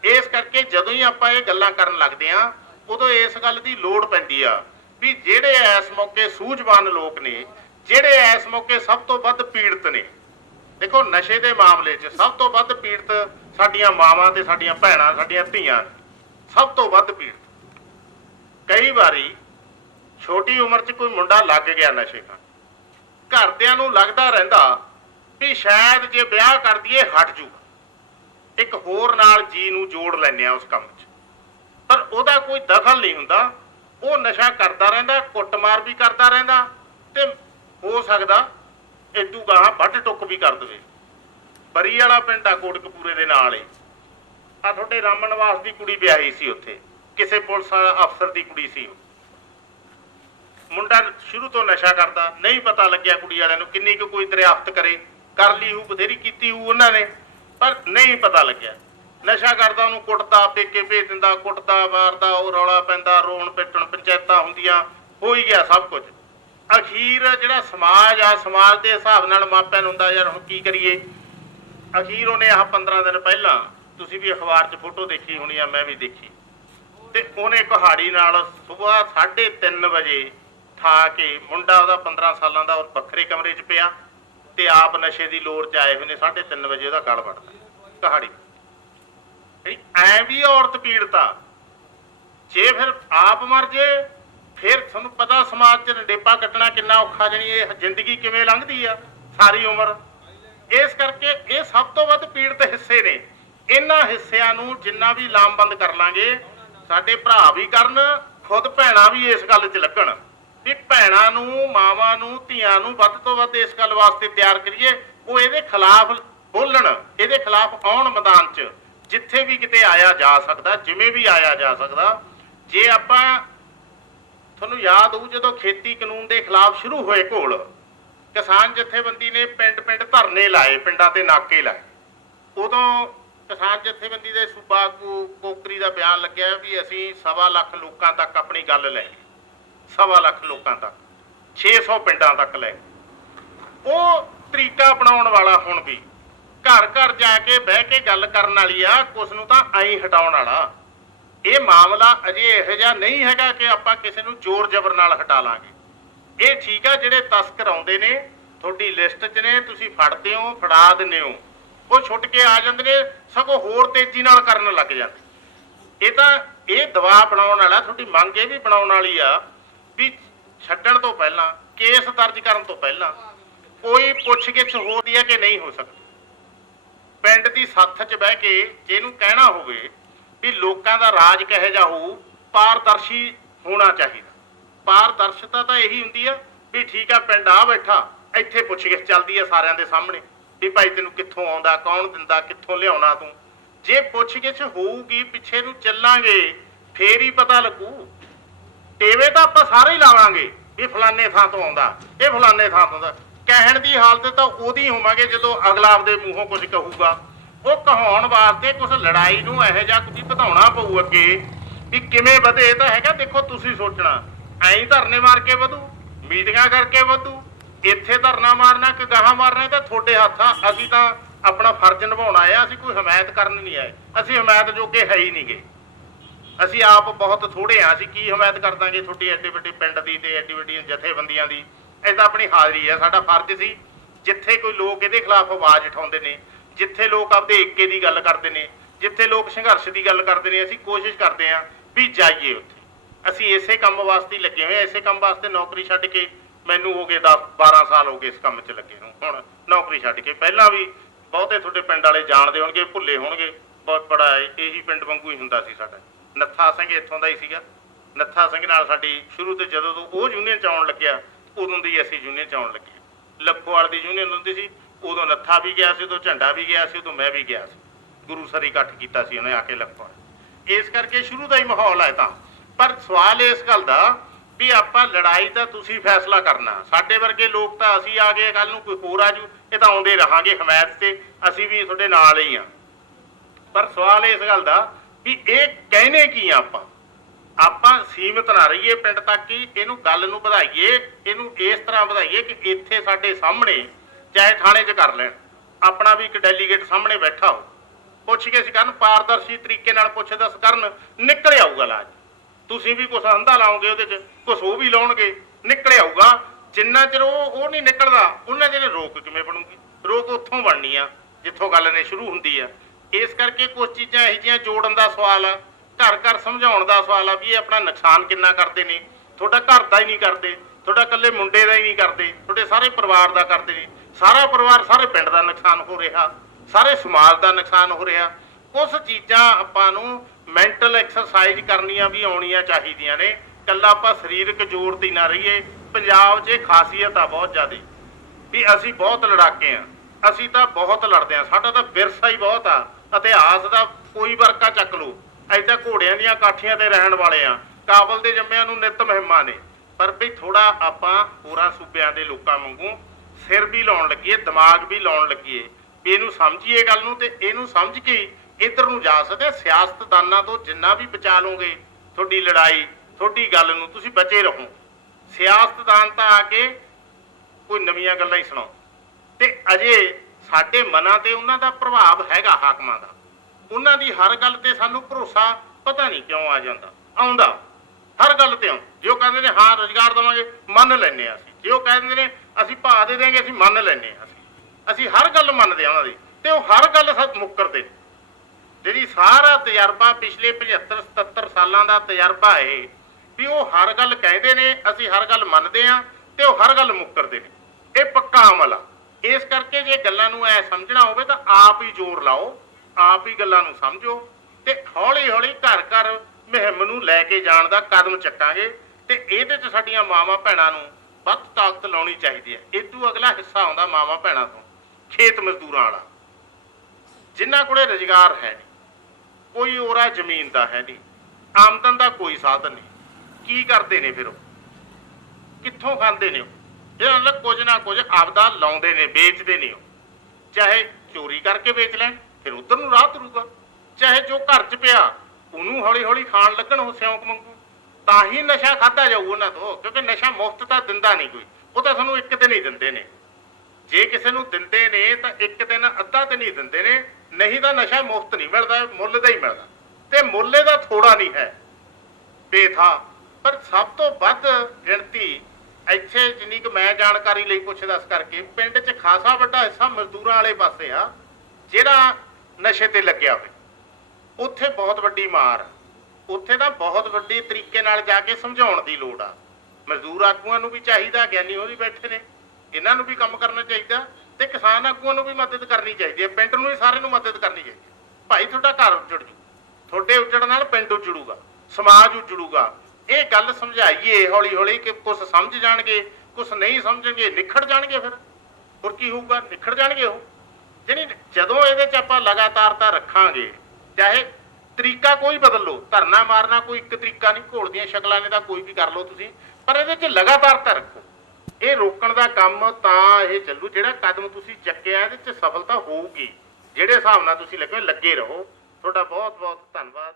ਇਸ ਕਰਕੇ ਜਦੋਂ ਹੀ ਆਪਾਂ ਇਹ ਗੱਲਾਂ ਕਰਨ ਲੱਗਦੇ ਆ, ਉਦੋਂ ਇਸ ਗੱਲ ਦੀ ਲੋੜ ਪੈਂਦੀ ਆ ਵੀ ਜਿਹੜੇ ਇਸ ਮੌਕੇ ਸੂਝਵਾਨ ਲੋਕ ਨੇ, ਜਿਹੜੇ ਇਸ ਮੌਕੇ ਸਭ ਤੋਂ ਵੱਧ ਪੀੜਤ ਨੇ। ਦੇਖੋ ਨਸ਼ੇ ਦੇ ਮਾਮਲੇ 'ਚ ਸਭ ਤੋਂ ਵੱਧ ਪੀੜਤ ਸਾਡੀਆਂ ਮਾਵਾਂ ਤੇ ਸਾਡੀਆਂ ਭੈਣਾਂ, ਸਾਡੀਆਂ ਧੀਆਂ, ਸਭ ਤੋਂ ਵੱਧ ਪੀੜਤ। ਕਈ ਵਾਰੀ ਛੋਟੀ ਉਮਰ 'ਚ ਕੋਈ ਮੁੰਡਾ ਲੱਗ ਗਿਆ ਨਸ਼ੇ ਨਾਲ, ਘਰਦਿਆਂ ਨੂੰ ਲੱਗਦਾ ਰਹਿੰਦਾ ਵੀ ਸ਼ਾਇਦ ਜੇ ਵਿਆਹ ਕਰ ਦਈਏ ਹਟ ਜੂਗਾ, ਇੱਕ ਹੋਰ ਨਾਲ ਜੀ ਨੂੰ ਜੋੜ ਲੈਂਦੇ ਆ ਉਸ ਕੰਮ 'ਚ, ਪਰ ਉਹਦਾ ਕੋਈ ਦਖਲ ਨਹੀਂ ਹੁੰਦਾ। ਉਹ ਨਸ਼ਾ ਕਰਦਾ ਰਹਿੰਦਾ, ਕੁੱਟਮਾਰ ਵੀ ਕਰਦਾ ਰਹਿੰਦਾ, ਤੇ ਹੋ ਸਕਦਾ ਇਦੂ ਗਾਹਾਂ ਵੱਢ ਟੁੱਕ ਵੀ ਕਰ ਦੇਵੇ। ਬਰੀ ਵਾਲਾ ਪਿੰਡ ਆ ਕੋਟਕਪੂਰੇ ਦੇ ਨਾਲ ਹੀ ਆ, ਤੁਹਾਡੇ ਰਾਮਨ ਨਿਵਾਸ ਦੀ ਕੁੜੀ ਵਿਆਹੀ ਸੀ ਉੱਥੇ, ਕਿਸੇ ਪੁਲਿਸ ਅਫਸਰ ਦੀ ਕੁੜੀ ਸੀ। ਮੁੰਡਾ ਸ਼ੁਰੂ ਤੋਂ ਨਸ਼ਾ ਕਰਦਾ, ਨਹੀਂ ਪਤਾ ਲੱਗਿਆ ਕੁੜੀ ਵਾਲਿਆਂ ਨੂੰ ਕਿੰਨੀ ਕੁ ਕੋਈ ਦਰਿਆਫਤ ਕਰੇ, ਕਰ ਲਈ ਹੂ, ਬਥੇਰੀ ਕੀਤੀ ਹੂ ਉਹਨਾਂ ਨੇ, ਪਰ ਨਹੀਂ ਪਤਾ ਲੱਗਿਆ। ਨਸ਼ਾ ਕਰਦਾ, ਉਹਨੂੰ ਕੁੱਟਦਾ, ਪੇਕੇ ਭੇਜ ਦਿੰਦਾ, ਕੁੱਟਦਾ ਮਾਰਦਾ, ਉਹ ਰੌਲਾ ਪੈਂਦਾ, ਰੋਣ ਪਿੱਟਣ, ਪੰਚਾਇਤਾਂ ਹੁੰਦੀਆਂ, ਹੋ ਹੀ ਗਿਆ ਸਭ ਕੁਝ। ਅਖੀਰ ਜਿਹੜਾ ਸਮਾਜ ਆ, ਸਮਾਜ ਦੇ ਹਿਸਾਬ ਨਾਲ ਮਾਪਿਆਂ ਨੂੰ ਹੁੰਦਾ ਯਾਰ ਹੁਣ ਕੀ ਕਰੀਏ। ਅਖੀਰ ਉਹਨੇ ਆਹ 15 ਦਿਨ ਪਹਿਲਾਂ, ਤੁਸੀਂ ਵੀ ਅਖਬਾਰ 'ਚ ਫੋਟੋ ਦੇਖੀ ਹੋਣੀ ਆ, ਮੈਂ ਵੀ ਦੇਖੀ, ਤੇ ਉਹਨੇ ਕੁਹਾੜੀ ਨਾਲ ਸਵੇਰ 3:30 ਵਜੇ ਠਾ ਕੇ ਮੁੰਡਾ ਉਹਦਾ 15 ਸਾਲਾਂ ਦਾ ਔਰ ਵੱਖਰੇ ਕਮਰੇ 'ਚ ਪਿਆ ਤੇ ਆਪ ਨਸ਼ੇ ਦੀ ਲੋੜ 'ਚ ਆਏ ਹੋਏ ਨੇ 3:30 ਵਜੇ ਉਹਦਾ ਗਲ ਵੱਢਦਾ ਕੁਹਾੜੀ। ਐ ਵੀ ਔਰਤ ਪੀੜਤ ਆ। ਜੇ ਫਿਰ ਆਪ ਮਰ ਜੇ ਫਿਰ ਤੁਹਾਨੂੰ ਪਤਾ ਸਮਾਜ 'ਚ ਰੰਡੇਪਾ ਕੱਟਣਾ ਕਿੰਨਾ ਔਖਾ, ਜਾਣੀ ਇਹ ਜ਼ਿੰਦਗੀ ਕਿਵੇਂ ਲੰਘਦੀ ਆ ਸਾਰੀ ਉਮਰ। ਇਸ ਕਰਕੇ ਇਹ ਸਭ ਤੋਂ ਵੱਧ ਪੀੜਤ ਹਿੱਸੇ ਨੇ। ਇਹਨਾਂ ਹਿੱਸਿਆਂ ਨੂੰ ਜਿੰਨਾ ਵੀ ਲਾਮਬੰਦ ਕਰ ਲਾਂਗੇ, ਸਾਡੇ ਭਰਾ ਵੀ ਕਰਨ, ਖੁਦ ਭੈਣਾਂ ਵੀ ਇਸ ਗੱਲ 'ਚ ਲੱਗਣ ਵੀ ਭੈਣਾਂ ਨੂੰ, ਮਾਵਾਂ ਨੂੰ, ਧੀਆਂ ਨੂੰ ਵੱਧ ਤੋਂ ਵੱਧ ਇਸ ਗੱਲ ਵਾਸਤੇ ਤਿਆਰ ਕਰੀਏ। ਉਹ ਇਹਦੇ ਖਿਲਾਫ ਬੋਲਣ, ਇਹਦੇ ਖਿਲਾਫ ਆਉਣ ਮੈਦਾਨ 'ਚ, ਜਿੱਥੇ ਵੀ ਕਿਤੇ ਆਇਆ ਜਾ ਸਕਦਾ, ਜਿਵੇਂ ਵੀ ਆਇਆ ਜਾ ਸਕਦਾ। ਜੇ ਆਪਾਂ, ਤੁਹਾਨੂੰ ਯਾਦ ਹੋਊ ਜਦੋਂ ਖੇਤੀ ਕਾਨੂੰਨ ਦੇ ਖਿਲਾਫ ਸ਼ੁਰੂ ਹੋਏ ਘੋਲ, ਕਿਸਾਨ ਜਥੇਬੰਦੀ ਨੇ ਪਿੰਡ ਪਿੰਡ ਧਰਨੇ ਲਾਏ, ਪਿੰਡਾਂ ਤੇ ਨਾਕੇ ਲਾਏ। ਉਦੋਂ ਕਿਸਾਨ ਜਥੇਬੰਦੀ ਦੇ ਸੂਬਾ ਆਗੂ ਕੋਕਰੀ ਦਾ ਬਿਆਨ ਲੱਗਿਆ ਵੀ ਅਸੀਂ 1.25 ਲੱਖ ਲੋਕਾਂ ਤੱਕ ਆਪਣੀ ਗੱਲ ਲੈ ਗਏ, 1.25 ਲੱਖ ਲੋਕਾਂ ਤੱਕ, 600 ਪਿੰਡਾਂ ਤੱਕ ਲੈ ਗਏ। ਉਹ ਤਰੀਕਾ ਅਪਣਾਉਣ ਵਾਲਾ ਹੁਣ ਵੀ ਘਰ ਘਰ ਜਾ ਕੇ ਬਹਿ ਕੇ ਗੱਲ ਕਰਨ ਵਾਲੀ ਆ, ਕੁਛ ਨੂੰ ਤਾਂ ਐਂ ਹਟਾਉਣ ਵਾਲਾ। ਇਹ ਮਾਮਲਾ ਅਜੇ ਇਹੋ ਜਿਹਾ ਨਹੀਂ ਹੈਗਾ ਕਿ ਆਪਾਂ ਕਿਸੇ ਨੂੰ ਜ਼ੋਰ ਜ਼ਬਰ ਨਾਲ ਹਟਾ ਲਾਂਗੇ। ਇਹ ਠੀਕ ਆ, ਜਿਹੜੇ ਤਸਕਰ ਆਉਂਦੇ ਨੇ ਤੁਹਾਡੀ ਲਿਸਟ 'ਚ ਨੇ, ਤੁਸੀਂ ਫੜਦੇ ਹੋ, ਫੜਾ ਦਿੰਦੇ ਹੋ, ਉਹ ਛੁੱਟ ਕੇ ਆ ਜਾਂਦੇ ਨੇ, ਸਗੋਂ ਹੋਰ ਤੇਜ਼ੀ ਨਾਲ ਕਰਨ ਲੱਗ ਜਾਂਦੇ। ਇਹ ਦਬਾਅ ਬਣਾਉਣ ਵਾਲਾ, ਤੁਹਾਡੀ ਮੰਗ ਇਹ ਵੀ ਬਣਾਉਣ ਵਾਲੀ ਆ ਵੀ ਛੱਡਣ ਤੋਂ ਪਹਿਲਾਂ, ਕੇਸ ਦਰਜ ਕਰਨ ਤੋਂ ਪਹਿਲਾਂ ਕੋਈ ਪੁੱਛਗਿੱਛ ਹੋਦੀ ਹੈ ਕਿ ਨਹੀਂ ਹੋ ਸਕਦੀ। ਪਿੰਡ ਦੀ ਸੱਥ 'ਚ ਬਹਿ ਕੇ ਜਿਹਨੂੰ ਕਹਿਣਾ ਹੋਵੇ ਵੀ ਲੋਕਾਂ ਦਾ ਰਾਜ ਕਿਹੋ ਜਿਹਾ ਹੋਊ, ਪਾਰਦਰਸ਼ੀ ਹੋਣਾ ਚਾਹੀਦਾ। ਪਾਰਦਰਸ਼ਤਾ ਤਾਂ ਇਹੀ ਹੁੰਦੀ ਆ ਵੀ ਠੀਕ ਆ, ਪਿੰਡ ਆ ਬੈਠਾ, ਇੱਥੇ ਪੁੱਛਗਿੱਛ ਚੱਲਦੀ ਆ ਸਾਰਿਆਂ ਦੇ ਸਾਹਮਣੇ ਵੀ ਭਾਈ ਤੈਨੂੰ ਕਿੱਥੋਂ ਆਉਂਦਾ, ਕੌਣ ਦਿੰਦਾ, ਕਿੱਥੋਂ ਲਿਆਉਣਾ ਤੂੰ। ਜੇ ਪੁੱਛਗਿੱਛ ਹੋਊਗੀ, ਪਿੱਛੇ ਨੂੰ ਚੱਲਾਂਗੇ, ਫੇਰ ਹੀ ਪਤਾ ਲੱਗੂ। ਟੇਵੇ ਤਾਂ ਆਪਾਂ ਸਾਰੇ ਹੀ ਲਾਵਾਂਗੇ ਵੀ ਫਲਾਨੇ ਥਾਂ ਤੋਂ ਆਉਂਦਾ, ਇਹ ਫਲਾਨੇ ਥਾਂ ਤੋਂ ਆਉਂਦਾ। ਕਹਿਣ ਦੀ ਹਾਲਤ ਤਾਂ ਉਹਦੀ ਹੋਵਾਂਗੇ ਜਦੋਂ ਅਗਲਾ ਆਪਦੇ ਮੂੰਹੋਂ ਕੁਝ ਕਹੂਗਾ। ਉਹ ਕਹਾਉਣ ਵਾਸਤੇ ਕੁਝ ਲੜਾਈ ਨੂੰ ਇਹੋ ਜਿਹਾ ਕੁਝ ਵਧਾਉਣਾ ਪਊ ਅੱਗੇ ਵੀ ਕਿਵੇਂ ਵਧੇ। ਤਾਂ ਹੈਗਾ, ਦੇਖੋ ਤੁਸੀਂ ਸੋਚਣਾ ਐਂ ਧਰਨੇ ਮਾਰ ਕੇ ਵਧੂ, ਮੀਟਿੰਗਾਂ ਕਰਕੇ ਵਧੂ, ਇੱਥੇ ਧਰਨਾ ਮਾਰਨਾ ਕਿ ਗਾਹਾਂ ਮਾਰਨਾ ਤਾਂ ਤੁਹਾਡੇ ਹੱਥ ਆ। ਅਸੀਂ ਤਾਂ ਆਪਣਾ ਫਰਜ਼ ਨਿਭਾਉਣਾ ਆ, ਅਸੀਂ ਕੋਈ ਹਮਾਇਤ ਕਰਨ ਨਹੀਂ ਆਏ। ਅਸੀਂ ਹਮਾਇਤ ਜੋਗੇ ਹੈ ਹੀ ਨਹੀਂ ਗੇ, ਅਸੀਂ ਆਪ ਬਹੁਤ ਥੋੜੇ ਆ। ਅਸੀਂ ਕੀ ਹਮਾਇਤ ਕਰ ਦਾਂਗੇ ਤੁਹਾਡੀ ਐਡੀ ਵੱਡੀ ਪਿੰਡ ਦੀ ਤੇ ਐਡੀ ਵੱਡੀਆਂ ਜਥੇਬੰਦੀਆਂ ਦੀ। ਇਹ ਤਾਂ ਆਪਣੀ ਹਾਜ਼ਰੀ ਹੈ, ਸਾਡਾ ਫਰਜ਼ ਸੀ। ਜਿੱਥੇ ਕੋਈ ਲੋਕ ਇਹਦੇ ਖਿਲਾਫ ਆਵਾਜ਼ ਉਠਾਉਂਦੇ ਨੇ, ਜਿੱਥੇ ਲੋਕ ਆਪਦੇ ਏਕੇ ਦੀ ਗੱਲ ਕਰਦੇ ਨੇ, ਜਿੱਥੇ ਲੋਕ ਸੰਘਰਸ਼ ਦੀ ਗੱਲ ਕਰਦੇ ਨੇ, ਅਸੀਂ ਕੋਸ਼ਿਸ਼ ਕਰਦੇ ਹਾਂ ਵੀ ਜਾਈਏ ਉੱਥੇ। ਅਸੀਂ ਇਸੇ ਕੰਮ ਵਾਸਤੇ ਲੱਗੇ ਹੋਏ, ਇਸੇ ਕੰਮ ਵਾਸਤੇ ਨੌਕਰੀ ਛੱਡ ਕੇ ਮੈਨੂੰ ਹੋ ਗਏ 10-12 ਸਾਲ ਹੋ ਗਏ ਇਸ ਕੰਮ 'ਚ ਲੱਗੇ ਨੂੰ। ਹੁਣ ਨੌਕਰੀ ਛੱਡ ਕੇ, ਪਹਿਲਾਂ ਵੀ ਬਹੁਤੇ ਤੁਹਾਡੇ ਪਿੰਡ ਵਾਲੇ ਜਾਣਦੇ ਹੋਣਗੇ, ਭੁੱਲੇ ਹੋਣਗੇ, ਬਹੁਤ ਬੜਾ ਇਹੀ ਪਿੰਡ ਵਾਂਗੂ ਹੀ ਹੁੰਦਾ ਸੀ ਸਾਡਾ। ਨੱਥਾ ਸਿੰਘ ਇੱਥੋਂ ਦਾ ਹੀ ਸੀਗਾ। ਨੱਥਾ ਸਿੰਘ ਨਾਲ ਸਾਡੀ ਸ਼ੁਰੂ ਤੋਂ ਜਦੋਂ ਤੋਂ ਉਹ ਯੂਨੀਅਨ 'ਚ ਆਉਣ ਲੱਗਿਆ, ਉਦੋਂ ਦੀ ਅਸੀਂ ਯੂਨੀਅਨ 'ਚ ਆਉਣ ਲੱਗੇ। ਲੱਖੋਵਾਲ ਦੀ ਯੂਨੀਅਨ ਹੁੰਦੀ ਸੀ, ਉਦੋਂ ਨੱਥਾ ਵੀ ਗਿਆ ਸੀ, ਉਦੋਂ ਝੰਡਾ ਵੀ ਗਿਆ ਸੀ, ਉਦੋਂ ਮੈਂ ਵੀ ਗਿਆ ਸੀ। ਗੁਰੂ ਸਰ ਇਕੱਠ ਕੀਤਾ ਸੀ ਉਹਨੇ ਆ ਕੇ ਲੱਖੋਵਾਲ। ਇਸ ਕਰਕੇ ਸ਼ੁਰੂ ਦਾ ਹੀ ਮਾਹੌਲ ਹੈ। ਤਾਂ ਪਰ ਸਵਾਲ ਇਸ ਗੱਲ ਦਾ ਵੀ ਆਪਾਂ ਲੜਾਈ ਤਾਂ ਤੁਸੀਂ ਫੈਸਲਾ ਕਰਨਾ, ਸਾਡੇ ਵਰਗੇ ਲੋਕ ਤਾਂ ਅਸੀਂ ਆ ਗਏ, ਕੱਲ ਨੂੰ ਕੋਈ ਹੋਰ ਆ ਜੂ, ਇਹ ਤਾਂ ਆਉਂਦੇ ਰਹਾਂਗੇ ਹਮਾਇਤ ਤੇ, ਅਸੀਂ ਵੀ ਤੁਹਾਡੇ ਨਾਲ ਹੀ ਆ। ਪਰ ਸਵਾਲ ਇਸ ਗੱਲ ਦਾ ਵੀ ਇਹ ਕਹਿੰਦੇ ਕੀ ਆ ਆਪਾਂ ਸੀਮਿਤ ਨਾ ਰਹੀਏ ਪਿੰਡ ਤੱਕ ਹੀ, ਇਹਨੂੰ ਗੱਲ ਨੂੰ ਵਧਾਈਏ, ਇਹਨੂੰ ਇਸ ਤਰ੍ਹਾਂ ਵਧਾਈਏ ਕਿ ਇੱਥੇ ਸਾਡੇ ਸਾਹਮਣੇ ਚਾਹੇ ਥਾਣੇ 'ਚ ਕਰ ਲੈਣ, ਆਪਣਾ ਵੀ ਇੱਕ ਡੈਲੀਗੇਟ ਸਾਹਮਣੇ ਬੈਠਾ ਹੋ, ਪੁੱਛਗਿੱਛ ਕਰਨ, ਪਾਰਦਰਸ਼ੀ ਤਰੀਕੇ ਨਾਲ ਪੁੱਛ ਦੱਸ ਕਰਨ, ਨਿਕਲ ਆਊਗਾ ਇਲਾਜ। ਤੁਸੀਂ ਵੀ ਕੁਛ ਹੰਦਾ ਲਾਓਗੇ ਉਹਦੇ 'ਚ, ਕੁਛ ਉਹ ਵੀ ਲਾਉਣਗੇ, ਨਿਕਲ ਆਊਗਾ। ਜਿੰਨਾ ਚਿਰ ਉਹ ਨਹੀਂ ਨਿਕਲਦਾ, ਉਹਨਾਂ ਚਿਰ ਰੋਕ ਕਿਵੇਂ ਬਣੂਗੀ? ਰੋਕ ਉੱਥੋਂ ਬਣਨੀ ਆ ਜਿੱਥੋਂ ਗੱਲ ਨੇ ਸ਼ੁਰੂ ਹੁੰਦੀ ਆ। ਇਸ ਕਰਕੇ ਕੁਝ ਚੀਜ਼ਾਂ ਇਹੋ ਜਿਹੀਆਂ ਜੋੜਨ ਦਾ ਸਵਾਲ ਆ, ਘਰ ਘਰ ਸਮਝਾਉਣ ਦਾ ਸਵਾਲ ਆ ਵੀ ਇਹ ਆਪਣਾ ਨੁਕਸਾਨ ਕਿੰਨਾ ਕਰਦੇ ਨੇ। ਤੁਹਾਡਾ ਘਰ ਦਾ ਹੀ ਨਹੀਂ ਕਰਦੇ, ਤੁਹਾਡਾ ਇਕੱਲੇ ਮੁੰਡੇ ਦਾ ਹੀ ਨਹੀਂ ਕਰਦੇ, ਤੁਹਾਡੇ ਸਾਰੇ ਪਰਿਵਾਰ ਦਾ ਕਰਦੇ ਨੇ। ਸਾਰਾ ਪਰਿਵਾਰ, ਸਾਰੇ ਪਿੰਡ ਦਾ ਨੁਕਸਾਨ ਹੋ ਰਿਹਾ, ਸਾਰੇ ਸਮਾਜ ਦਾ ਨੁਕਸਾਨ ਹੋ ਰਿਹਾ। ਕੁਝ ਚੀਜ਼ਾਂ ਆਪਾਂ ਨੂੰ ਮੈਂਟਲ ਐਕਸਰਸਾਈਜ਼ ਕਰਨੀਆਂ ਵੀ ਆਉਣੀਆਂ ਚਾਹੀਦੀਆਂ ਨੇ। ਇਕੱਲਾ ਆਪਾਂ ਸਰੀਰਕ ਜ਼ੋਰ ਤੇ ਨਾ ਰਹੀਏ। ਪੰਜਾਬ 'ਚ ਖਾਸੀਅਤ ਆ ਬਹੁਤ ਜ਼ਿਆਦਾ ਵੀ ਅਸੀਂ ਬਹੁਤ ਲੜਾਕੇ ਆ, ਅਸੀਂ ਤਾਂ ਬਹੁਤ ਲੜਦੇ ਆ, ਸਾਡਾ ਤਾਂ ਵਿਰਸਾ ਹੀ ਬਹੁਤ ਆ। ਇਤਿਹਾਸ ਦਾ ਕੋਈ ਵਰਕਾ ਚੱਕ ਲਓ, ਐਦਾਂ ਘੋੜਿਆਂ ਦੀਆਂ ਕਾਠੀਆਂ ਤੇ ਰਹਿਣ ਵਾਲੇ ਆ, ਕਾਬਲ ਦੇ ਜੰਮਿਆਂ ਨੂੰ ਨਿੱਤ ਮਹਿਮਾ ਨੇ। ਪਰ ਵੀ ਥੋੜਾ ਆਪਾਂ ਹੋਰਾਂ ਸੂਬਿਆਂ ਦੇ ਲੋਕਾਂ ਵਾਂਗੂ ਸਿਰ ਵੀ ਲਾਉਣ ਲੱਗੀਏ, ਦਿਮਾਗ ਵੀ ਲਾਉਣ ਲੱਗੀਏ ਵੀ ਇਹਨੂੰ ਸਮਝੀਏ ਗੱਲ ਨੂੰ, ਤੇ ਇਹਨੂੰ ਸਮਝ ਕੇ ਇੱਧਰ ਨੂੰ ਜਾ ਸਕਦੇ। ਸਿਆਸਤਦਾਨਾਂ ਤੋਂ ਜਿੰਨਾ ਵੀ ਬਚਾ ਲਓਗੇ ਤੁਹਾਡੀ ਲੜਾਈ, ਤੁਹਾਡੀ ਗੱਲ ਨੂੰ, ਤੁਸੀਂ ਬਚੇ ਰਹੋ। ਸਿਆਸਤਦਾਨ ਤਾਂ ਆ ਕੇ ਕੋਈ ਨਵੀਆਂ ਗੱਲਾਂ ਹੀ ਸੁਣਾਓ, ਤੇ ਅਜੇ ਸਾਡੇ ਮਨਾਂ ਤੇ ਉਹਨਾਂ ਦਾ ਪ੍ਰਭਾਵ ਹੈਗਾ, ਹਾਕਮਾਂ ਦਾ। ਉਹਨਾਂ ਦੀ ਹਰ ਗੱਲ ਤੇ ਸਾਨੂੰ ਭਰੋਸਾ ਪਤਾ ਨਹੀਂ ਕਿਉਂ ਆ ਜਾਂਦਾ। ਆਉਂਦਾ, ਹਰ ਗੱਲ ਤੇ ਆਉਂਦਾ। ਜੇ ਉਹ ਕਹਿੰਦੇ ਨੇ ਹਾਂ ਰੁਜ਼ਗਾਰ ਦੇਵਾਂਗੇ, ਮੰਨ ਲੈਂਦੇ ਹਾਂ ਅਸੀਂ। ਜੇ ਉਹ ਕਹਿੰਦੇ ਨੇ ਅਸੀਂ ਭਾਅ ਦੇ ਦੇਵਾਂਗੇ, ਅਸੀਂ ਮੰਨ ਲੈਂਦੇ ਹਾਂ। ਅਸੀਂ ਹਰ ਗੱਲ ਮੰਨਦੇ ਹਾਂ ਉਹਨਾਂ ਦੀ, ਤੇ ਉਹ ਹਰ ਗੱਲ ਮੁੱਕਰਦੇ ਨੇ। ਜਿਹੜੀ ਸਾਰਾ ਤਜਰਬਾ ਪਿਛਲੇ 75-77 ਸਾਲਾਂ ਦਾ ਤਜਰਬਾ ਹੈ ਵੀ ਉਹ ਹਰ ਗੱਲ ਕਹਿੰਦੇ ਨੇ, ਅਸੀਂ ਹਰ ਗੱਲ ਮੰਨਦੇ ਹਾਂ, ਤੇ ਉਹ ਹਰ ਗੱਲ ਮੁੱਕਰਦੇ ਨੇ। ਇਹ ਪੱਕਾ ਅਮਲ ਆ। ਇਸ ਕਰਕੇ ਜੇ ਗੱਲਾਂ ਨੂੰ ਐ ਸਮਝਣਾ ਹੋਵੇ ਤਾਂ ਆਪ ਹੀ ਜ਼ੋਰ ਲਾਓ, ਆਪ ਹੀ ਗੱਲਾਂ ਨੂੰ ਸਮਝੋ, ਤੇ ਹੌਲੀ ਹੌਲੀ ਘਰ ਘਰ ਮੁਹਿੰਮ ਨੂੰ ਲੈ ਕੇ ਜਾਣ ਦਾ ਕਦਮ ਚੱਕਾਂਗੇ। ਤੇ ਇਹਦੇ 'ਚ ਸਾਡੀਆਂ ਮਾਵਾਂ ਭੈਣਾਂ ਨੂੰ ਵੱਧ ਤਾਕਤ ਲਾਉਣੀ ਚਾਹੀਦੀ ਹੈ। ਇਦੋਂ ਅਗਲਾ ਹਿੱਸਾ ਆਉਂਦਾ ਮਾਵਾਂ ਭੈਣਾਂ ਤੋਂ, ਖੇਤ ਮਜ਼ਦੂਰਾਂ ਵਾਲਾ, ਜਿਨ੍ਹਾਂ ਕੋਲੇ ਰੁਜ਼ਗਾਰ ਹੈ ਨਹੀਂ, ਕੋਈ ਔਰਾ ਜ਼ਮੀਨ ਦਾ ਹੈ ਨਹੀਂ, ਆਮਦਨ ਦਾ ਕੋਈ ਸਾਧਨ ਨਹੀਂ। ਕੀ ਕਰਦੇ ਨੇ ਫਿਰ ਉਹ? ਕਿੱਥੋਂ ਖਾਂਦੇ ਨੇ ਉਹ? ਇਹਨਾਂ ਨਾਲ ਕੁਝ ਨਾ ਕੁਝ ਆਪਦਾ ਲਾਉਂਦੇ ਨੇ, ਵੇਚਦੇ ਨੇ ਉਹ। ਚਾਹੇ ਚੋਰੀ ਕਰਕੇ ਵੇਚ ਲੈਣ, ਫਿਰ ਉਧਰ ਨੂੰ ਰਾਹ ਤੁਰੂਗਾ। ਚਾਹੇ ਜੋ ਘਰ 'ਚ ਪਿਆ ਉਹਨੂੰ ਹੌਲੀ ਹੌਲੀ ਖਾਣ ਲੱਗਣ ਉਹ ਸਿਉਂਕ ਮੰਗੂ। ਤਾਂ ਹੀ ਨਸ਼ਾ ਖਾਧਾ ਜਾਊ ਉਹਨਾਂ ਤੋਂ, ਕਿਉਂਕਿ ਨਸ਼ਾ ਮੁਫਤ ਤਾਂ ਦਿੰਦਾ ਨਹੀਂ ਕੋਈ, ਉਹ ਤਾਂ ਸਾਨੂੰ ਇੱਕ ਦਿਨ ਹੀ ਦਿੰਦੇ ਨੇ। ਜੇ ਕਿਸੇ ਨੂੰ ਦਿੰਦੇ ਨੇ ਤਾਂ ਇੱਕ ਦਿਨ ਅੱਧਾ ਦਿਨ ਹੀ ਦਿੰਦੇ ਨੇ, ਨਹੀਂ ਤਾਂ ਨਸ਼ਾ ਮੁਫਤ ਨਹੀਂ ਮਿਲਦਾ, ਮੁੱਲ ਦਾ ਹੀ ਮਿਲਦਾ। ਤੇ ਮੁੱਲ ਦਾ ਥੋੜਾ ਨਹੀਂ ਹੈ ਬੇਥਾ। ਪਰ ਸਭ ਤੋਂ ਵੱਧ ਗਿਣਤੀ ਇੱਥੇ, ਜਿੰਨੀ ਕੁ ਮੈਂ ਜਾਣਕਾਰੀ ਲਈ ਪੁੱਛ ਦੱਸ ਕਰਕੇ, ਪਿੰਡ 'ਚ ਖਾਸਾ ਵੱਡਾ ਹਿੱਸਾ ਮਜ਼ਦੂਰਾਂ ਵਾਲੇ ਪਾਸੇ ਆ ਜਿਹੜਾ ਨਸ਼ੇ ਤੇ ਲੱਗਿਆ ਹੋਵੇ। ਉੱਥੇ ਬਹੁਤ ਵੱਡੀ ਮਾਰ, ਉੱਥੇ ਤਾਂ ਬਹੁਤ ਵੱਡੇ ਤਰੀਕੇ ਨਾਲ ਜਾ ਕੇ ਸਮਝਾਉਣ ਦੀ ਲੋੜ ਆ। ਮਜ਼ਦੂਰ ਆਗੂਆਂ ਨੂੰ ਵੀ ਚਾਹੀਦਾ, ਗਿਆਨੀ ਉਹ ਵੀ ਬੈਠੇ ਨੇ, ਇਹਨਾਂ ਨੂੰ ਵੀ ਕੰਮ ਕਰਨਾ ਚਾਹੀਦਾ, ਤੇ ਕਿਸਾਨ ਆਗੂਆਂ ਨੂੰ ਵੀ ਮਦਦ ਕਰਨੀ ਚਾਹੀਦੀ ਹੈ। ਪਿੰਡ ਨੂੰ ਵੀ ਸਾਰਿਆਂ ਨੂੰ ਮਦਦ ਕਰਨੀ ਚਾਹੀਦੀ ਹੈ। ਭਾਈ ਤੁਹਾਡਾ ਘਰ ਉੱਜੜ ਜੂ, ਤੁਹਾਡੇ ਉੱਜੜਨ ਨਾਲ ਪਿੰਡ ਉੱਜੜੂਗਾ, ਸਮਾਜ ਉੱਜੜੂਗਾ। ਇਹ ਗੱਲ ਸਮਝਾਈਏ ਹੌਲੀ ਹੌਲੀ ਕਿ ਕੁਛ ਸਮਝ ਜਾਣਗੇ, ਕੁਛ ਨਹੀਂ ਸਮਝਣਗੇ, ਨਿਖੜ ਜਾਣਗੇ। ਫਿਰ ਹੋਰ ਕੀ ਹੋਊਗਾ? ਨਿਖੜ ਜਾਣਗੇ ਉਹ। ਜਿਹੜੀ ਜਦੋਂ ਇਹਦੇ 'ਚ ਆਪਾਂ ਲਗਾਤਾਰਤਾ ਰੱਖਾਂਗੇ, ਚਾਹੇ ਤਰੀਕਾ ਕੋਈ ਬਦਲ ਲਓ, ਧਰਨਾ ਮਾਰਨਾ ਕੋਈ ਇੱਕ ਤਰੀਕਾ ਨਹੀਂ, ਘੋਲ ਦੀਆਂ ਸ਼ਕਲਾਂ ਨੇ ਤਾਂ ਕੋਈ ਵੀ ਕਰ ਲਓ ਤੁਸੀਂ, ਪਰ ਇਹਦੇ 'ਚ ਲਗਾਤਾਰਤਾ ਰੱਖੋ। ਇਹ ਰੋਕਣ ਦਾ ਕੰਮ ਤਾਂ ਇਹ ਚੱਲੂ। ਜਿਹੜਾ ਕਦਮ ਤੁਸੀਂ ਚੱਕਿਆ ਇਹਦੇ 'ਚ ਸਫਲਤਾ ਹੋਊਗੀ। ਜਿਹੜੇ ਹਿਸਾਬ ਨਾਲ ਤੁਸੀਂ ਲੱਗੇ ਰਹੋ। ਤੁਹਾਡਾ ਬਹੁਤ ਬਹੁਤ ਧੰਨਵਾਦ।